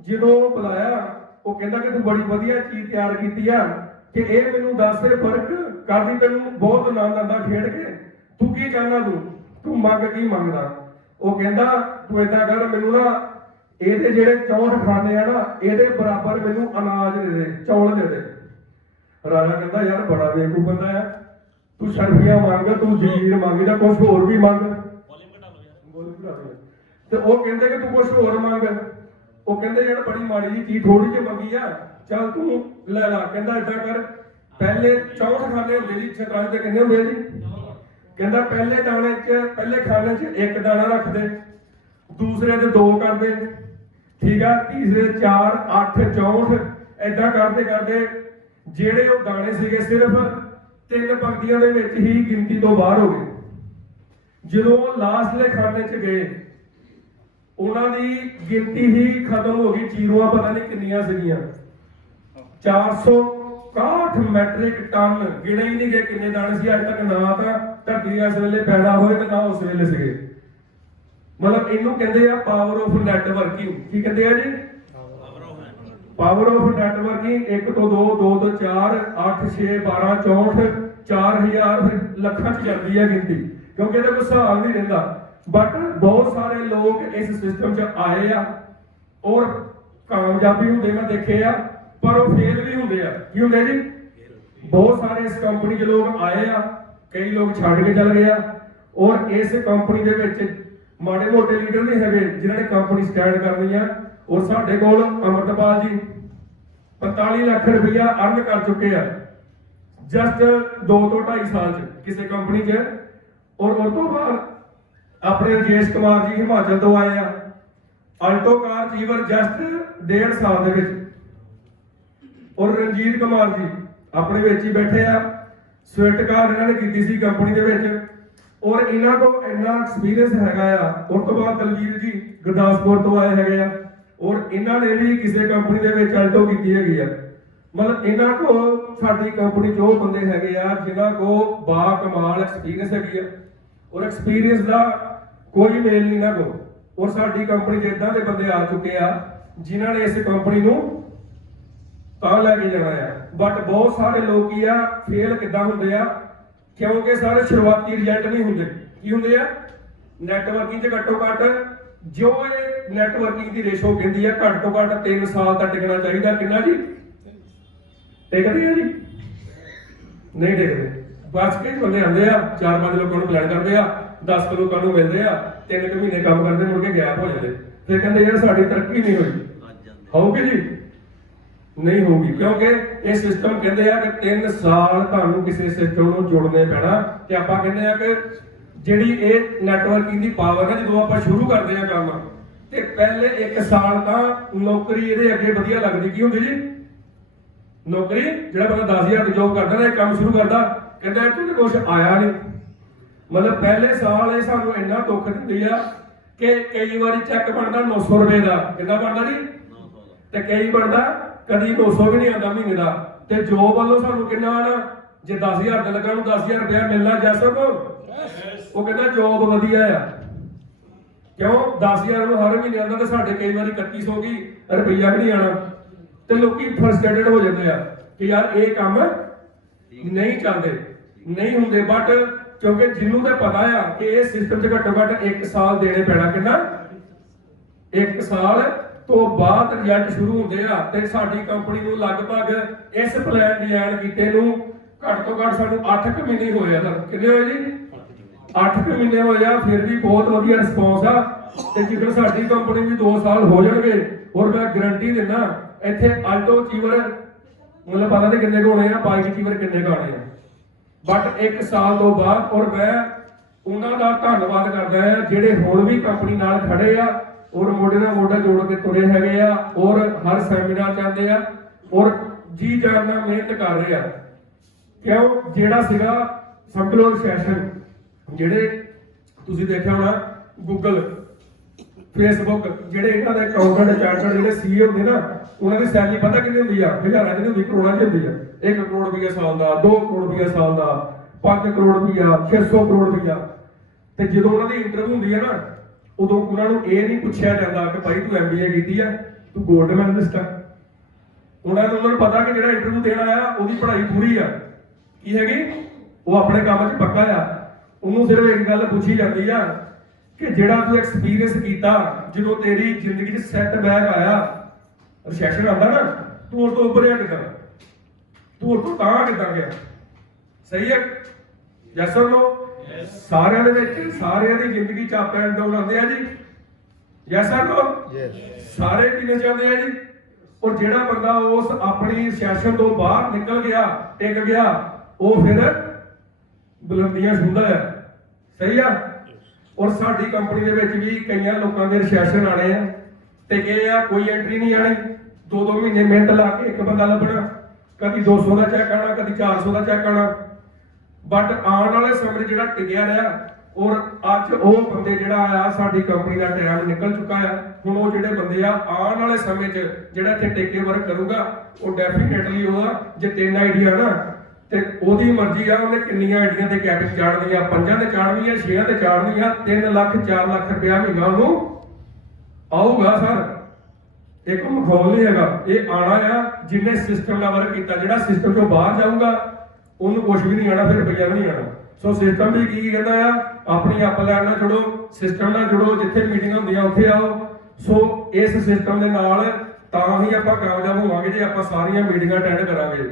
ਜਦੋਂ ਉਹ ਬੁਲਾਇਆ ਉਹ ਕਹਿੰਦਾ ਕਿ ਤੂੰ ਬੜੀ ਵਧੀਆ ਚੀਜ਼ ਤਿਆਰ ਕੀਤੀ ਆ, ਕਿ ਇਹ ਮੈਨੂੰ ਦੱਸ ਫਰਕ ਕਰਦੀ, ਤੈਨੂੰ ਬਹੁਤ ਆਨੰਦ ਆਉਂਦਾ ਖੇਡ ਕੇ, ਤੂੰ ਕੀ ਚਾਹੁੰਦਾ, ਤੂੰ ਮੰਗ ਕੀ ਮੰਗਦਾ। ਉਹ ਕਹਿੰਦਾ ਤੂੰ ਏਦਾਂ ਕਰ, ਮੈਨੂੰ ਨਾ ਇਹਦੇ ਜਿਹੜੇ 64 ਖਾਨੇ ਆ ਨਾ ਇਹਦੇ ਬਰਾਬਰ ਮੈਨੂੰ ਅਨਾਜ ਦੇ ਦੇ, ਚੌਲ ਦੇ ਦੇ। ਰਾਜਾ ਕਹਿੰਦਾ ਯਾਰ ਬੜਾ ਬੇਵਕੂਫ ਬੰਦਾ ਆ, ਤੂੰ ਸ਼ਰਫੀਆਂ ਮੰਗ, ਤੂੰ ਜ਼ਮੀਨ ਮੰਗ, ਜਾਂ ਕੁਝ ਹੋਰ ਵੀ ਮੰਗ। ਤੇ ਉਹ ਕਹਿੰਦੇ ਕਿ ਤੂੰ ਕੁਝ ਹੋਰ ਮੰਗ। ਉਹ ਕਹਿੰਦੇ ਯਾਰ ਬੜੀ ਮਾੜੀ ਜਿਹੀ ਚੀਜ਼ ਥੋੜੀ ਜਿਹੀ ਮੰਗੀ ਆ, ਚੱਲ ਤੂੰ ਲੈ ਲਾ। ਕਹਿੰਦਾ ਏਦਾਂ ਕਰ, ਪਹਿਲੇ 64 ਖਾਨੇ ਹੁੰਦੇ ਜੀ ਸ਼ਤਰੰਜ ਦੇ, ਕਿੰਨੇ ਹੁੰਦੇ ਜੀ? ਕਹਿੰਦਾ ਪਹਿਲੇ ਖਾਨੇ 'ਚ ਇੱਕ ਦਾਣਾ ਰੱਖ ਦੇ, ਦੂਸਰੇ 'ਚ 2 ਕਰ ਦੇ, ਠੀਕ ਆ, ਤੀਸਰੇ 4 8 64 ਏਦਾਂ ਕਰਦੇ ਕਰਦੇ ਜਿਹੜੇ ਉਹ ਦਾਣੇ ਸੀਗੇ ਸਿਰਫ 3 ਪੰਕਤੀਆਂ ਦੇ ਵਿੱਚ ਹੀ ਗਿਣਤੀ ਤੋਂ ਬਾਹਰ ਹੋ ਗਏ। ਜਦੋਂ ਉਹ ਲਾਸਟਲੇ ਖਾਨੇ 'ਚ ਗਏ ਉਹਨਾਂ ਦੀ ਗਿਣਤੀ ਹੀ ਖਤਮ ਹੋ ਗਈ, ਚੀਰੋਆਂ ਪਤਾ ਨਹੀਂ ਕਿੰਨੀਆਂ ਸੀਗੀਆਂ, 461 ਮੈਟ੍ਰਿਕ ਟਨ, ਗਿਣੇ ਹੀ ਨਹੀਂ ਗਏ ਕਿੰਨੇ ਦਾਣੇ ਸੀ। ਅੱਜ ਤੱਕ ਨਾ ਤਾਂ ਧਰਤੀ ਇਸ ਵੇਲੇ ਪੈਦਾ ਹੋਏ ਤੇ ਨਾ ਉਸ ਵੇਲੇ ਸੀਗੇ। ਮਤਲਬ ਇਹਨੂੰ ਕਹਿੰਦੇ ਆ ਪਾਵਰ ਆਫ ਨੈਟਵਰਕਿੰਗ। ਕੀ ਕਹਿੰਦੇ ਆ ਜੀ? Power of networking. 1 ਤੋਂ 2 2 ਤੋਂ 4 8 6 12 64 4000 ਲੱਖਾਂ ਚ ਜਾਂਦੀ ਹੈ ਗਿਣਤੀ, ਕਿਉਂਕਿ ਇਹਦਾ ਕੋਈ ਹਿਸਾਬ ਨਹੀਂ ਰਹਿੰਦਾ। ਬਟ ਬਹੁਤ ਸਾਰੇ ਲੋਕ ਇਸ ਸਿਸਟਮ 'ਚ ਆਏ ਆ ਔਰ ਕਾਮਯਾਬੀ ਹੁੰਦੇ ਮੈਂ ਦੇਖੇ ਆ, ਪਰ ਉਹ ਫੇਲ ਵੀ ਹੁੰਦੇ ਆ। ਕੀ ਹੁੰਦੇ ਜੀ? ਬਹੁਤ ਸਾਰੇ ਇਸ ਕੰਪਨੀ 'ਚ ਲੋਕ ਆਏ ਆ, ਕਈ ਲੋਕ ਛੱਡ ਕੇ ਚਲ ਗਏ ਆ, ਔਰ ਇਸ ਕੰਪਨੀ ਦੇ ਵਿੱਚ ਮਾੜੇ ਮੋਟੇ ਲੀਡਰ ਨਹੀਂ ਹੈਗੇ ਜਿਨ੍ਹਾਂ ਨੇ ਕੰਪਨੀ ਸਟੈਂਡ ਕਰਨੀ ਆ। ਔਰ ਸਾਡੇ ਕੋਲ ਅਮਰਤਪਾਲ ਜੀ 45 ਲੱਖ ਰੁਪਇਆ ਅਰਨ ਕਰ ਚੁੱਕੇ ਆ ਜਸਟ 2 ਤੋਂ 2.5 ਸਾਲ 'ਚ ਕਿਸੇ ਕੰਪਨੀ 'ਚ। ਔਰ ਉਸ ਤੋਂ ਬਾਅਦ ਆਪਣੇ ਰਜੇਸ਼ ਕੁਮਾਰ ਜੀ ਹਿਮਾਚਲ ਤੋਂ ਆਏ ਆ, ਆਲਟੋ ਕਾਰ ਚੀਵਰ ਜਸਟ 1.5 ਸਾਲ ਦੇ ਵਿੱਚ। ਔਰ ਰਣਜੀਤ ਕੁਮਾਰ ਜੀ ਆਪਣੇ ਵਿੱਚ ਹੀ ਬੈਠੇ ਆ, ਸਵਿਫਟ ਕਾਰ ਇਹਨਾਂ ਨੇ ਕੀਤੀ ਸੀ ਕੰਪਨੀ ਦੇ ਵਿੱਚ, ਔਰ ਇਹਨਾਂ ਕੋਲ ਇੰਨਾ ਐਕਸਪੀਰੀਅੰਸ ਹੈਗਾ ਆ। ਉਸ ਤੋਂ ਬਾਅਦ ਦਲਵੀਰ ਜੀ ਗੁਰਦਾਸਪੁਰ ਤੋਂ ਆਏ ਹੈਗੇ ਆ, ਔਰ ਇਹਨਾਂ ਨੇ ਵੀ ਕਿਸੇ ਕੰਪਨੀ ਦੇ ਵਿੱਚ ਆਲਟੋ ਕੀਤੀ ਹੈਗੀ ਆ। ਮਤਲਬ ਇਹਨਾਂ ਕੋਲ ਸਾਡੀ ਕੰਪਨੀ 'ਚ ਉਹ ਬੰਦੇ ਹੈਗੇ ਆ ਜਿਨ੍ਹਾਂ ਕੋਲ ਬਾ ਕਮਾਲ ਐਕਸਪੀਰੀਅੰਸ ਹੈਗੀ ਆ, ਔਰ ਐਕਸਪੀਰੀਅੰਸ ਦਾ ਕੋਈ ਮੇਲ ਨਹੀਂ ਨਾ ਕੋ। ਔਰ ਸਾਡੀ ਕੰਪਨੀ 'ਚ ਇਦਾਂ ਦੇ ਬੰਦੇ ਆ ਚੁੱਕੇ ਆ ਜਿਨ੍ਹਾਂ ਨੇ ਇਸ ਕੰਪਨੀ ਨੂੰ ਤਾਂ ਲੈ ਕੇ ਜਾਣਾ ਆ। ਬਟ ਬਹੁਤ ਸਾਰੇ ਲੋਕ ਕੀ ਆ ਫੇਲ ਕਿੱਦਾਂ ਹੁੰਦੇ ਆ, ਕਿਉਂਕਿ ਸਾਰੇ ਸ਼ੁਰੂਆਤੀ ਰਿਜ਼ਲਟ ਨਹੀਂ ਹੁੰਦੇ। ਕੀ ਹੁੰਦੇ ਆ? ਨੈਟਵਰਕਿੰਗ 'ਚ ਘੱਟੋ ਘੱਟ ਜੋ ਇਹ ਨੈਟਵਰਕਿੰਗ ਦੀ ਰੇਸ਼ੋ ਕਹਿੰਦੀ ਆ ਘੱਟ ਤੋਂ ਘੱਟ 3 ਸਾਲ ਤੱਕ ਟਿਕਣਾ ਚਾਹੀਦਾ। ਕਿੰਨਾ ਜੀ? ਟਿਕਦੇ ਆ ਜੀ? ਨਹੀਂ ਟਿਕਦੇ। ਬਸ ਕੇ ਬੰਦੇ ਆਉਂਦੇ ਆ, 4-5 ਲੋਕਾਂ ਨੂੰ ਪਲਾਨ ਕਰਦੇ ਆ, 10 ਲੋਕਾਂ ਨੂੰ ਮਿਲਦੇ ਆ, 3 ਮਹੀਨੇ ਕੰਮ ਕਰਦੇ ਮੁੜ ਕੇ ਗੈਪ ਹੋ ਜਾਂਦੇ, ਫਿਰ ਕਹਿੰਦੇ ਯਾਰ ਸਾਡੀ ਤਰੱਕੀ ਨਹੀਂ ਹੋਈ। ਹੋਊਗੀ ਜੀ? ਨਹੀਂ ਹੋਊਗੀ, ਕਿਉਂਕਿ ਇਹ ਸਿਸਟਮ ਕਹਿੰਦੇ ਆ ਕਿ 3 ਸਾਲ ਤੁਹਾਨੂੰ ਕਿਸੇ ਸਿਸਟਮ ਨੂੰ ਜੋੜਨੇ ਪੈਣਾ। ਤੇ ਆਪਾਂ ਕਹਿੰਦੇ ਆ ਕਿ ਜਿਹੜੀ ਇਹ ਨੈਟਵਰਕਿੰਗ ਦੀ ਪਾਵਰ ਹੈ, ਜਦੋਂ ਆਪਾਂ ਸ਼ੁਰੂ ਕਰਦੇ ਆ ਕੰਮ ਤੇ ਪਹਿਲੇ 1 ਸਾਲ ਤਾਂ ਨੌਕਰੀ ਇਹਦੇ ਅੱਗੇ ਵਧੀਆ ਲੱਗਦੀ। ਕੀ ਹੁੰਦੀ ਜੀ? ਨੌਕਰੀ ਜਿਹੜਾ ਬੰਦਾ 10,000 ਦੀ ਜੋਬ ਕਰਦਾ ਨਾ, ਇਹ ਕੰਮ ਸ਼ੁਰੂ ਕਰਦਾ, ਕਹਿੰਦਾ ਇੱਥੋਂ ਤੇ ਕੁਛ ਆਇਆ ਨਹੀਂ। ਮਤਲਬ ਪਹਿਲੇ ਸਾਲ ਇਹ ਸਾਨੂੰ ਇੰਨਾ ਦੁੱਖ ਦਿੰਦੀ ਆ ਕਿ ਕਈ ਵਾਰੀ ਚੈੱਕ ਬਣਦਾ 900 ਰੁਪਏ ਦਾ। ਕਿੰਨਾ ਬਣਦਾ ਜੀ? 900 ਦਾ। ਤੇ ਕਈ ਬਣਦਾ ਕਦੀ 200 ਵੀ ਨਹੀਂ ਆਉਂਦਾ ਮਹੀਨੇ ਦਾ। ਤੇ ਜੋਬ ਵੱਲੋਂ ਸਾਨੂੰ ਕਿੰਨਾ ਆਣਾ? ਜੇ 10,000 ਦਾ ਲੱਗਾ ਨੂੰ 10,000 ਰੁਪਇਆ ਮਿਲਣਾ ਜੱਸ ਸਾਹਿਬ। ਉਹ ਕਹਿੰਦਾ ਜੌਬ ਵਧੀਆ ਆ, ਕਿਉਂ 10,000 ਨੂੰ ਹਰ ਮਹੀਨੇ ਆਉਂਦਾ ਤੇ ਸਾਡੇ ਕਈ ਵਾਰੀ 3100 ਕੀ ਰੁਪਈਆ ਵੀ ਨਹੀਂ ਆਣਾ, ਤੇ ਲੋਕੀ ਫਰਸਟ੍ਰੇਟਡ ਹੋ ਜਾਂਦੇ ਆ ਕਿ ਯਾਰ ਇਹ ਕੰਮ ਨਹੀਂ ਚੱਲਦੇ ਨਹੀਂ ਹੁੰਦੇ। ਬਟ ਕਿਉਂਕਿ ਜਿਹਨੂੰ ਤੇ ਪਤਾ ਆ ਕਿ ਇਹ ਸਿਸਟਮ 'ਚ ਘੱਟੋ ਘੱਟ 1 ਸਾਲ ਦੇਣੇ ਪੈਣਾ, ਕਿੰਨਾ 1 ਸਾਲ ਤੋਂ ਬਾਅਦ ਰਿਜ਼ਲਟ ਸ਼ੁਰੂ ਹੁੰਦੇ ਆ। ਤੇ ਸਾਡੀ ਕੰਪਨੀ ਨੂੰ ਲਗਭਗ ਇਸ ਪਲਾਨ ਡਿਜ਼ਾਈਨ ਕੀਤੇ ਨੂੰ ਘੱਟ ਤੋਂ ਘੱਟ ਸਾਨੂੰ 8 ਮਹੀਨੇ ਹੋਏ ਆ ਸਰ। ਕਿੰਨੇ ਹੋਏ ਜੀ? 8 ਮਹੀਨੇ ਹੋਏ ਆ, ਫਿਰ ਵੀ ਬਹੁਤ ਵਧੀਆ ਰਿਸਪੌਂਸ ਆ। ਤੇ ਜਿੱਦਾਂ ਸਾਡੀ ਕੰਪਨੀ ਵੀ 2 ਸਾਲ ਹੋ ਜਾਣਗੇ, ਔਰ ਮੈਂ ਗਾਰੰਟੀ ਦਿੰਦਾ ਇੱਥੇ ਆਲਟੋ ਚੀਵਰ ਮਤਲਬ ਪਤਾ ਨਹੀਂ ਕਿੰਨੇ ਕੁ ਹੋਣੇ ਆ, ਬਾਈਕ ਚੀਵਰ ਕਿੰਨੇ ਕੁ ਆਣੇ ਆ, ਬਟ 1 ਸਾਲ ਤੋਂ ਬਾਅਦ। ਔਰ ਮੈਂ ਉਹਨਾਂ ਦਾ ਧੰਨਵਾਦ ਕਰਦਾ ਆ ਜਿਹੜੇ ਹੁਣ ਵੀ ਕੰਪਨੀ ਨਾਲ ਖੜੇ ਆ ਔਰ ਮੋਢੇ ਨਾਲ ਮੋਢਾ ਜੋੜ ਕੇ ਤੁਰੇ ਹੈਗੇ ਆ, ਔਰ ਹਰ ਸੈਮੀਨਾਰ ਜਾਂਦੇ ਆ, ਔਰ ਜੀ ਜਾਨ ਨਾਲ ਮਿਹਨਤ ਕਰ ਰਹੇ ਆ। ਕਿਉਂ ਜਿਹੜਾ ਸੀਗਾ ਸਮਝ ਲਓ ਸੈਸ਼ਨ, ਜਿਹੜੇ ਤੁਸੀਂ ਦੇਖਿਆ ਹੋਣਾ ਗੂਗਲ, ਫੇਸਬੁੱਕ, ਜਿਹੜੇ ਇਹਨਾਂ ਦੇ ਅਕਾਊਂਟੈਂਟ ਚਾਰਟਰ ਜਿਹੜੇ ਸੀਏ ਹੁੰਦੇ ਨਾ, ਉਹਨਾਂ ਦੀ ਸੈਲਰੀ ਪਤਾ ਕਿੰਨੀ ਹੁੰਦੀ ਆ? ਹਜ਼ਾਰਾਂ 'ਚ ਨਹੀਂ ਹੁੰਦੀ, ਕਰੋੜਾਂ 'ਚ ਹੁੰਦੀ ਆ। 1 ਕਰੋੜ ਰੁਪਈਆ ਸਾਲ ਦਾ, 2 ਕਰੋੜ ਰੁਪਈਆ ਸਾਲ ਦਾ, 5 ਕਰੋੜ ਰੁਪਈਆ, 600 ਕਰੋੜ ਰੁਪਈਆ। ਤੇ ਜਦੋਂ ਉਹਨਾਂ ਦੀ ਇੰਟਰਵਿਊ ਹੁੰਦੀ ਹੈ ਨਾ, ਉਦੋਂ ਉਹਨਾਂ ਨੂੰ ਇਹ ਨਹੀਂ ਪੁੱਛਿਆ ਜਾਂਦਾ ਕਿ ਭਾਈ ਤੂੰ MBA ਕੀਤੀ ਆ, ਤੂੰ ਗੋਲਡ ਮੈਡਲਿਸਟ ਆ। ਉਹਨਾਂ ਨੂੰ ਪਤਾ ਕਿ ਜਿਹੜਾ ਇੰਟਰਵਿਊ ਦੇਣ ਆਇਆ ਉਹਦੀ ਪੜ੍ਹਾਈ ਪੂਰੀ ਆ, ਕੀ ਹੈਗੀ, ਉਹ ਆਪਣੇ ਕੰਮ 'ਚ ਪੱਕਾ ਆ। ਉਹਨੂੰ ਸਿਰਫ ਇੱਕ ਗੱਲ ਪੁੱਛੀ ਜਾਂਦੀ ਆ ਕਿ ਜਿਹੜਾ ਤੂੰ ਐਕਸਪੀਰੀਅੰਸ ਕੀਤਾ, ਜਦੋਂ ਤੇਰੀ ਜ਼ਿੰਦਗੀ 'ਚ ਸੈਟਬੈਕ ਆਇਆ, ਰਿਸੈਸ਼ਨ ਆਉਂਦਾ ਨਾ, ਤੂੰ ਉਸ ਤੋਂ ਉੱਪਰਿਆ ਕਿੱਦਾਂ, ਤੂੰ ਉਸ ਤੋਂ ਤਾਂ ਕਿੱਦਾਂ ਗਿਆ? ਸਹੀ ਹੈ? Yes or no? ਸਾਰਿਆਂ ਦੇ ਵਿੱਚ ਸਾਰਿਆਂ ਦੀ ਜ਼ਿੰਦਗੀ 'ਚ ਅਪ ਐਂਡ ਡਾਊਨ ਆਉਂਦੇ ਆ ਜੀ। Yes or no? ਸਾਰੇ ਕਿਵੇਂ ਜਾਂਦੇ ਆ ਜੀ। ਔਰ ਜਿਹੜਾ ਬੰਦਾ ਉਸ ਆਪਣੀ ਸੈਸ਼ਨ ਤੋਂ ਬਾਹਰ ਨਿਕਲ ਗਿਆ, ਟਿਕ ਗਿਆ, ਉਹ ਫਿਰ ਬੁਲੰਦੀਆਂ ਛੂੰਹਦਾ ਆ। ਸਹੀ ਆ? ਔਰ ਸਾਡੀ ਕੰਪਨੀ ਦੇ ਵਿੱਚ ਵੀ ਕਈਆਂ ਲੋਕਾਂ ਦੇ ਰਿਸੈਸ਼ਨ ਆਣੇ ਆ, ਤੇ ਕਿ ਆ ਕੋਈ ਐਂਟਰੀ ਨਹੀਂ ਆਣੀ, 2-2 ਮਹੀਨੇ ਮਿਹਨਤ ਲਾ ਕੇ ਇੱਕ ਬੰਦਾ ਲੱਭਣਾ, ਕਦੀ 200 ਦਾ ਚੈੱਕ ਆਣਾ, ਕਦੀ 400 ਦਾ ਚੈੱਕ ਆਣਾ। ਬਟ ਆਉਣ ਵਾਲੇ ਸਮੇਂ ਜਿਹੜਾ ਟਿਕਿਆ ਰਿਹਾ, ਔਰ ਅੱਜ ਉਹ ਬੰਦੇ ਜਿਹੜਾ ਆ ਸਾਡੀ ਕੰਪਨੀ ਦਾ ਟਾਈਮ ਨਿਕਲ ਚੁੱਕਾ ਆ। ਹੁਣ ਉਹ ਜਿਹੜੇ ਬੰਦੇ ਆ ਆਉਣ ਵਾਲੇ ਸਮੇਂ 'ਚ ਜਿਹੜਾ ਇੱਥੇ ਟਿਕ ਕੇ ਵਰਕ ਕਰੂਗਾ, ਉਹ ਡੈਫੀਨੇਟਲੀ ਉਹਦਾ ਜੇ 3 ਆਈਡੀਆ ਨਾ, ਤੇ ਉਹਦੀ ਮਰਜ਼ੀ ਆ ਉਹਨੇ ਕਿੰਨੀਆਂ ਆਈਡੀਆਂ ਤੇ ਕੈਪਿੰਗ ਚਾੜਨੀ ਆ, 5 ਤੇ ਚਾੜਨੀ ਆ, 6 ਤੇ ਚਾੜਨੀ ਆ, 3 ਲੱਖ 4 ਲੱਖ ਰੁਪਇਆ ਮਹੀਨਾ ਉਹਨੂੰ ਆਊਗਾ ਸਰ। ਇੱਕ ਮਖੌਲ ਨਹੀਂ ਹੈਗਾ, ਇਹ ਆਣਾ ਆ ਜਿੰਨੇ ਸਿਸਟਮ ਦਾ ਵਰਕ ਕੀਤਾ। ਜਿਹੜਾ ਸਿਸਟਮ ਤੋਂ ਬਾਹਰ ਜਾਊਗਾ ਉਹਨੂੰ ਕੁਝ ਵੀ ਨਹੀਂ ਆਣਾ, ਫਿਰ ਰੁਪਈਆ ਵੀ ਨਹੀਂ ਆਣਾ। ਸੋ ਸਿਸਟਮ ਵੀ ਕੀ ਕਹਿੰਦਾ ਆ, ਆਪਣੀ ਅਪਲਾਈਨ ਨਾਲ ਜੁੜੋ, ਸਿਸਟਮ ਨਾਲ ਜੁੜੋ, ਜਿੱਥੇ ਮੀਟਿੰਗਾਂ ਹੁੰਦੀਆਂ ਉੱਥੇ ਆਓ। ਸੋ ਇਸ ਸਿਸਟਮ ਦੇ ਨਾਲ ਤਾਂ ਹੀ ਆਪਾਂ ਕਾਮਯਾਬ ਹੋਵਾਂਗੇ ਜੇ ਆਪਾਂ ਸਾਰੀਆਂ ਮੀਟਿੰਗਾਂ ਅਟੈਂਡ ਕਰਾਂਗੇ।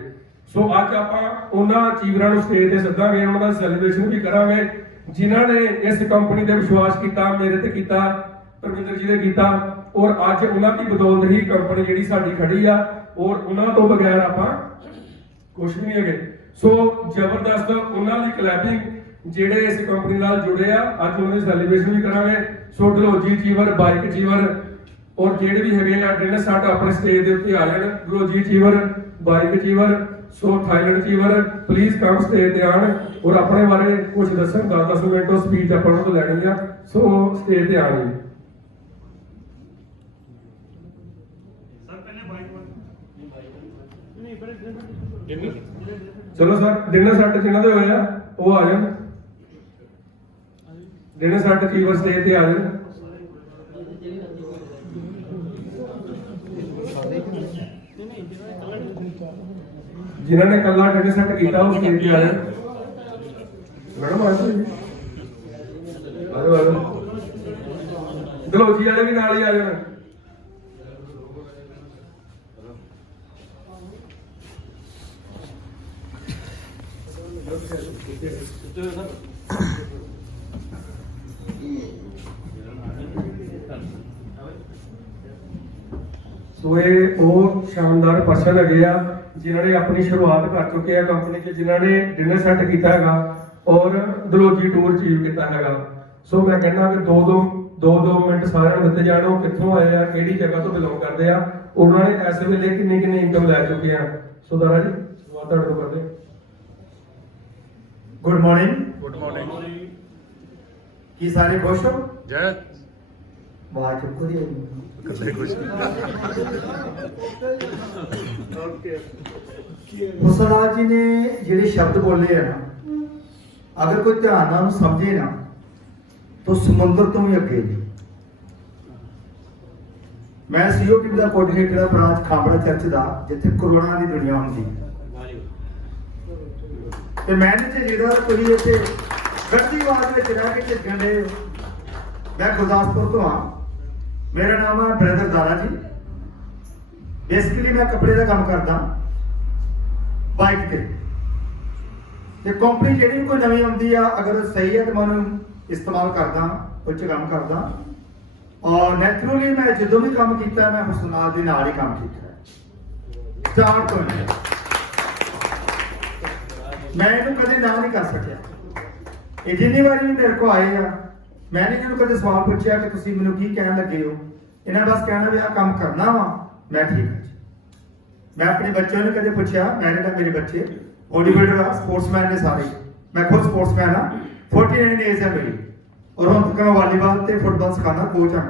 ਸੋ ਅੱਜ ਆਪਾਂ ਉਹਨਾਂ ਅਚੀਵਰਾਂ ਨੂੰ ਸਟੇਜ ਤੇ ਸੱਦਾਂਗੇ, ਉਹਨਾਂ ਦਾ ਸੈਲੀਬ੍ਰੇਸ਼ਨ ਵੀ ਕਰਾਂਗੇ ਜਿਨ੍ਹਾਂ ਨੇ ਇਸ ਕੰਪਨੀ ਤੇ ਵਿਸ਼ਵਾਸ ਕੀਤਾ, ਮੇਰੇ ਤੇ ਕੀਤਾ, ਪਰਮਿੰਦਰ ਜੀ ਨੇ ਕੀਤਾ, ਔਰ ਅੱਜ ਉਹਨਾਂ ਦੀ ਬਦੌਲਤ ਹੀ ਕੰਪਨੀ ਜਿਹੜੀ ਸਾਡੀ ਖੜੀ ਆ, ਔਰ ਉਹਨਾਂ ਤੋਂ ਬਗੈਰ ਆਪਾਂ ਕੁਝ ਵੀ ਨਹੀਂ ਹੈਗੇ। ਸੋ ਜ਼ਬਰਦਸਤ ਉਹਨਾਂ ਦੀ ਕਲੈਪਿੰਗ ਜਿਹੜੇ ਇਸ ਕੰਪਨੀ ਨਾਲ ਜੁੜੇ ਆ, ਅੱਜ ਉਹਨਾਂ ਦੀ ਸੈਲੀਬ੍ਰੇਸ਼ਨ ਵੀ ਕਰਾਂਗੇ। ਸੋ ਡਲਹੌਜੀ ਚੀਵਰ, ਬਾਈਕ ਚੀਵਰ, ਔਰ ਜਿਹੜੇ ਵੀ ਹੈਗੇ ਆ ਡਿਨਰ ਸੈੱਟ ਆਪਣੇ ਸਟੇਜ ਦੇ ਉੱਤੇ ਆ ਜਾਣ। ਡਲਹੌਜੀ ਚੀਵਰ, ਬਾਈਕ ਚੀਵਰ, ਸੋ ਥਾਈਲੈਂਡ ਚੀਵਰ ਪਲੀਜ਼ ਕਮ ਸਟੇਜ ਤੇ ਆਣ ਔਰ ਆਪਣੇ ਬਾਰੇ ਕੁਝ ਦੱਸਣ। 10 ਮਿੰਟ ਤੋਂ ਸਪੀਚ ਆਪਾਂ ਨੂੰ ਲੈਣੀ ਆ, ਸੋ ਸਟੇਜ ਤੇ ਆਣ ਜੀ। ਚਲੋ ਸਰ, ਡਿਨਰ ਸੈੱਟ ਜਿਨ੍ਹਾਂ ਦੇ ਹੋਏ ਆ ਉਹ ਆ ਜਾਣ। ਡਿਨਰ ਸੈੱਟ ਚੀਵਰ ਸਟੇਜ ਤੇ ਆ ਜਾਣ। ਜਿਨ੍ਹਾਂ ਨੇ ਕੱਲਾ ਡਿਨਰ ਸੈੱਟ ਕੀਤਾ ਉਹ ਸਟੇਜ ਤੇ ਆ ਜਾਣ। ਮੈਡਮ ਆ ਜਾਓ, ਡਲਹੌਜੀ ਵਾਲੇ ਵੀ ਨਾਲ ਹੀ ਆ ਜਾਣ। ਸੋ ਇਹ ਉਹ ਸ਼ਾਨਦਾਰ ਪਰਸਨ ਹੈਗੇ ਆ ਜਿਨ੍ਹਾਂ ਨੇ ਆਪਣੀ ਸ਼ੁਰੂਆਤ ਕਰ ਚੁੱਕੇ ਆ ਕੰਪਨੀ 'ਚ, ਜਿਨ੍ਹਾਂ ਨੇ ਡਿਨਰ ਸੈੱਟ ਕੀਤਾ ਹੈਗਾ ਔਰ ਡਲਹੌਜੀ ਟੂਰ ਅਚੀਵ ਕੀਤਾ ਹੈਗਾ। ਸੋ ਮੈਂ ਕਹਿੰਦਾ ਕਿ 2 ਮਿੰਟ ਸਾਰਿਆਂ ਨੂੰ ਦਿੱਤੇ ਜਾਣ। ਉਹ ਕਿੱਥੋਂ ਆਏ ਆ, ਕਿਹੜੀ ਜਗ੍ਹਾ ਤੋਂ ਬਿਲੋਂਗ ਕਰਦੇ ਆ, ਉਹਨਾਂ ਨੇ ਇਸ ਵੇਲੇ ਕਿੰਨੀ ਇਨਕਮ ਲੈ ਚੁੱਕੇ ਆ। ਸੋ ਦਾਰਾ ਜੀ ਸ਼ੁਰੂਆਤ ਤੁਹਾਡੇ ਤੋਂ ਕਰਦੇ। Good morning. ਕੀ ਸਾਰੇ ਖੁਸ਼ ਹੋ? ਜੈ ਵਾਹ ਚੁੱਕੋ ਦੀ ਕੱਲੇ ਖੁਸ਼ ਮੁਸਲਮਾਨ ਜੀ ਨੇ ਜਿਹੜੇ ਸ਼ਬਦ ਬੋਲੇ ਆ ਨਾ, ਅਗਰ ਕੋਈ ਧਿਆਨ ਨਾਲ ਉਹਨੂੰ ਸਮਝੇ ਨਾ, तो समुंदर तो भी अगे जी। मैं सीओ टीम का कोआर्डिनेटर ब्रांच खाबड़ा चर्च का, जिथे कोरोना की दुनिया होंगी ते मैंने लीडर तुम इतने गढ़तीवाद में रह के झिड़कन दे। मैं गुरदासपुर तो हाँ, मेरा नाम है ब्रदर दारा जी। बेसिकली मैं कपड़े का काम करता बाइक ते कंपनी जी भी कोई नवी आती है अगर सही है तो मैं उन्होंने इस्तेमाल करदा, उस काम करदा। और नैचुरली मैं जो भी काम किया मैं हुसनाल के नाल ही काम किया चार तो नहीं। मैं इन्हू कदे ना नहीं कर सकिया। ये जिन्नी बारी भी मेरे को आए आ, मैंने इन्होंने कदे सवाल पूछा कि तुसीं मैनूं की कहण लगे हो, इन्हें बस कहना भी आ काम करना वा, मैं ठीक है जी। मैं अपने बच्चों ने कदे पूछा, मैंने तो मेरे बच्चे बॉडी बिल्डर आ, स्पोर्ट्समैन ने सारे, मैं खुद स्पोर्ट्समैन हाँ, 49 एज है मेरी और हम तक मैं वॉलीबॉल ते फुटबॉल सिखाना कोच हाँ।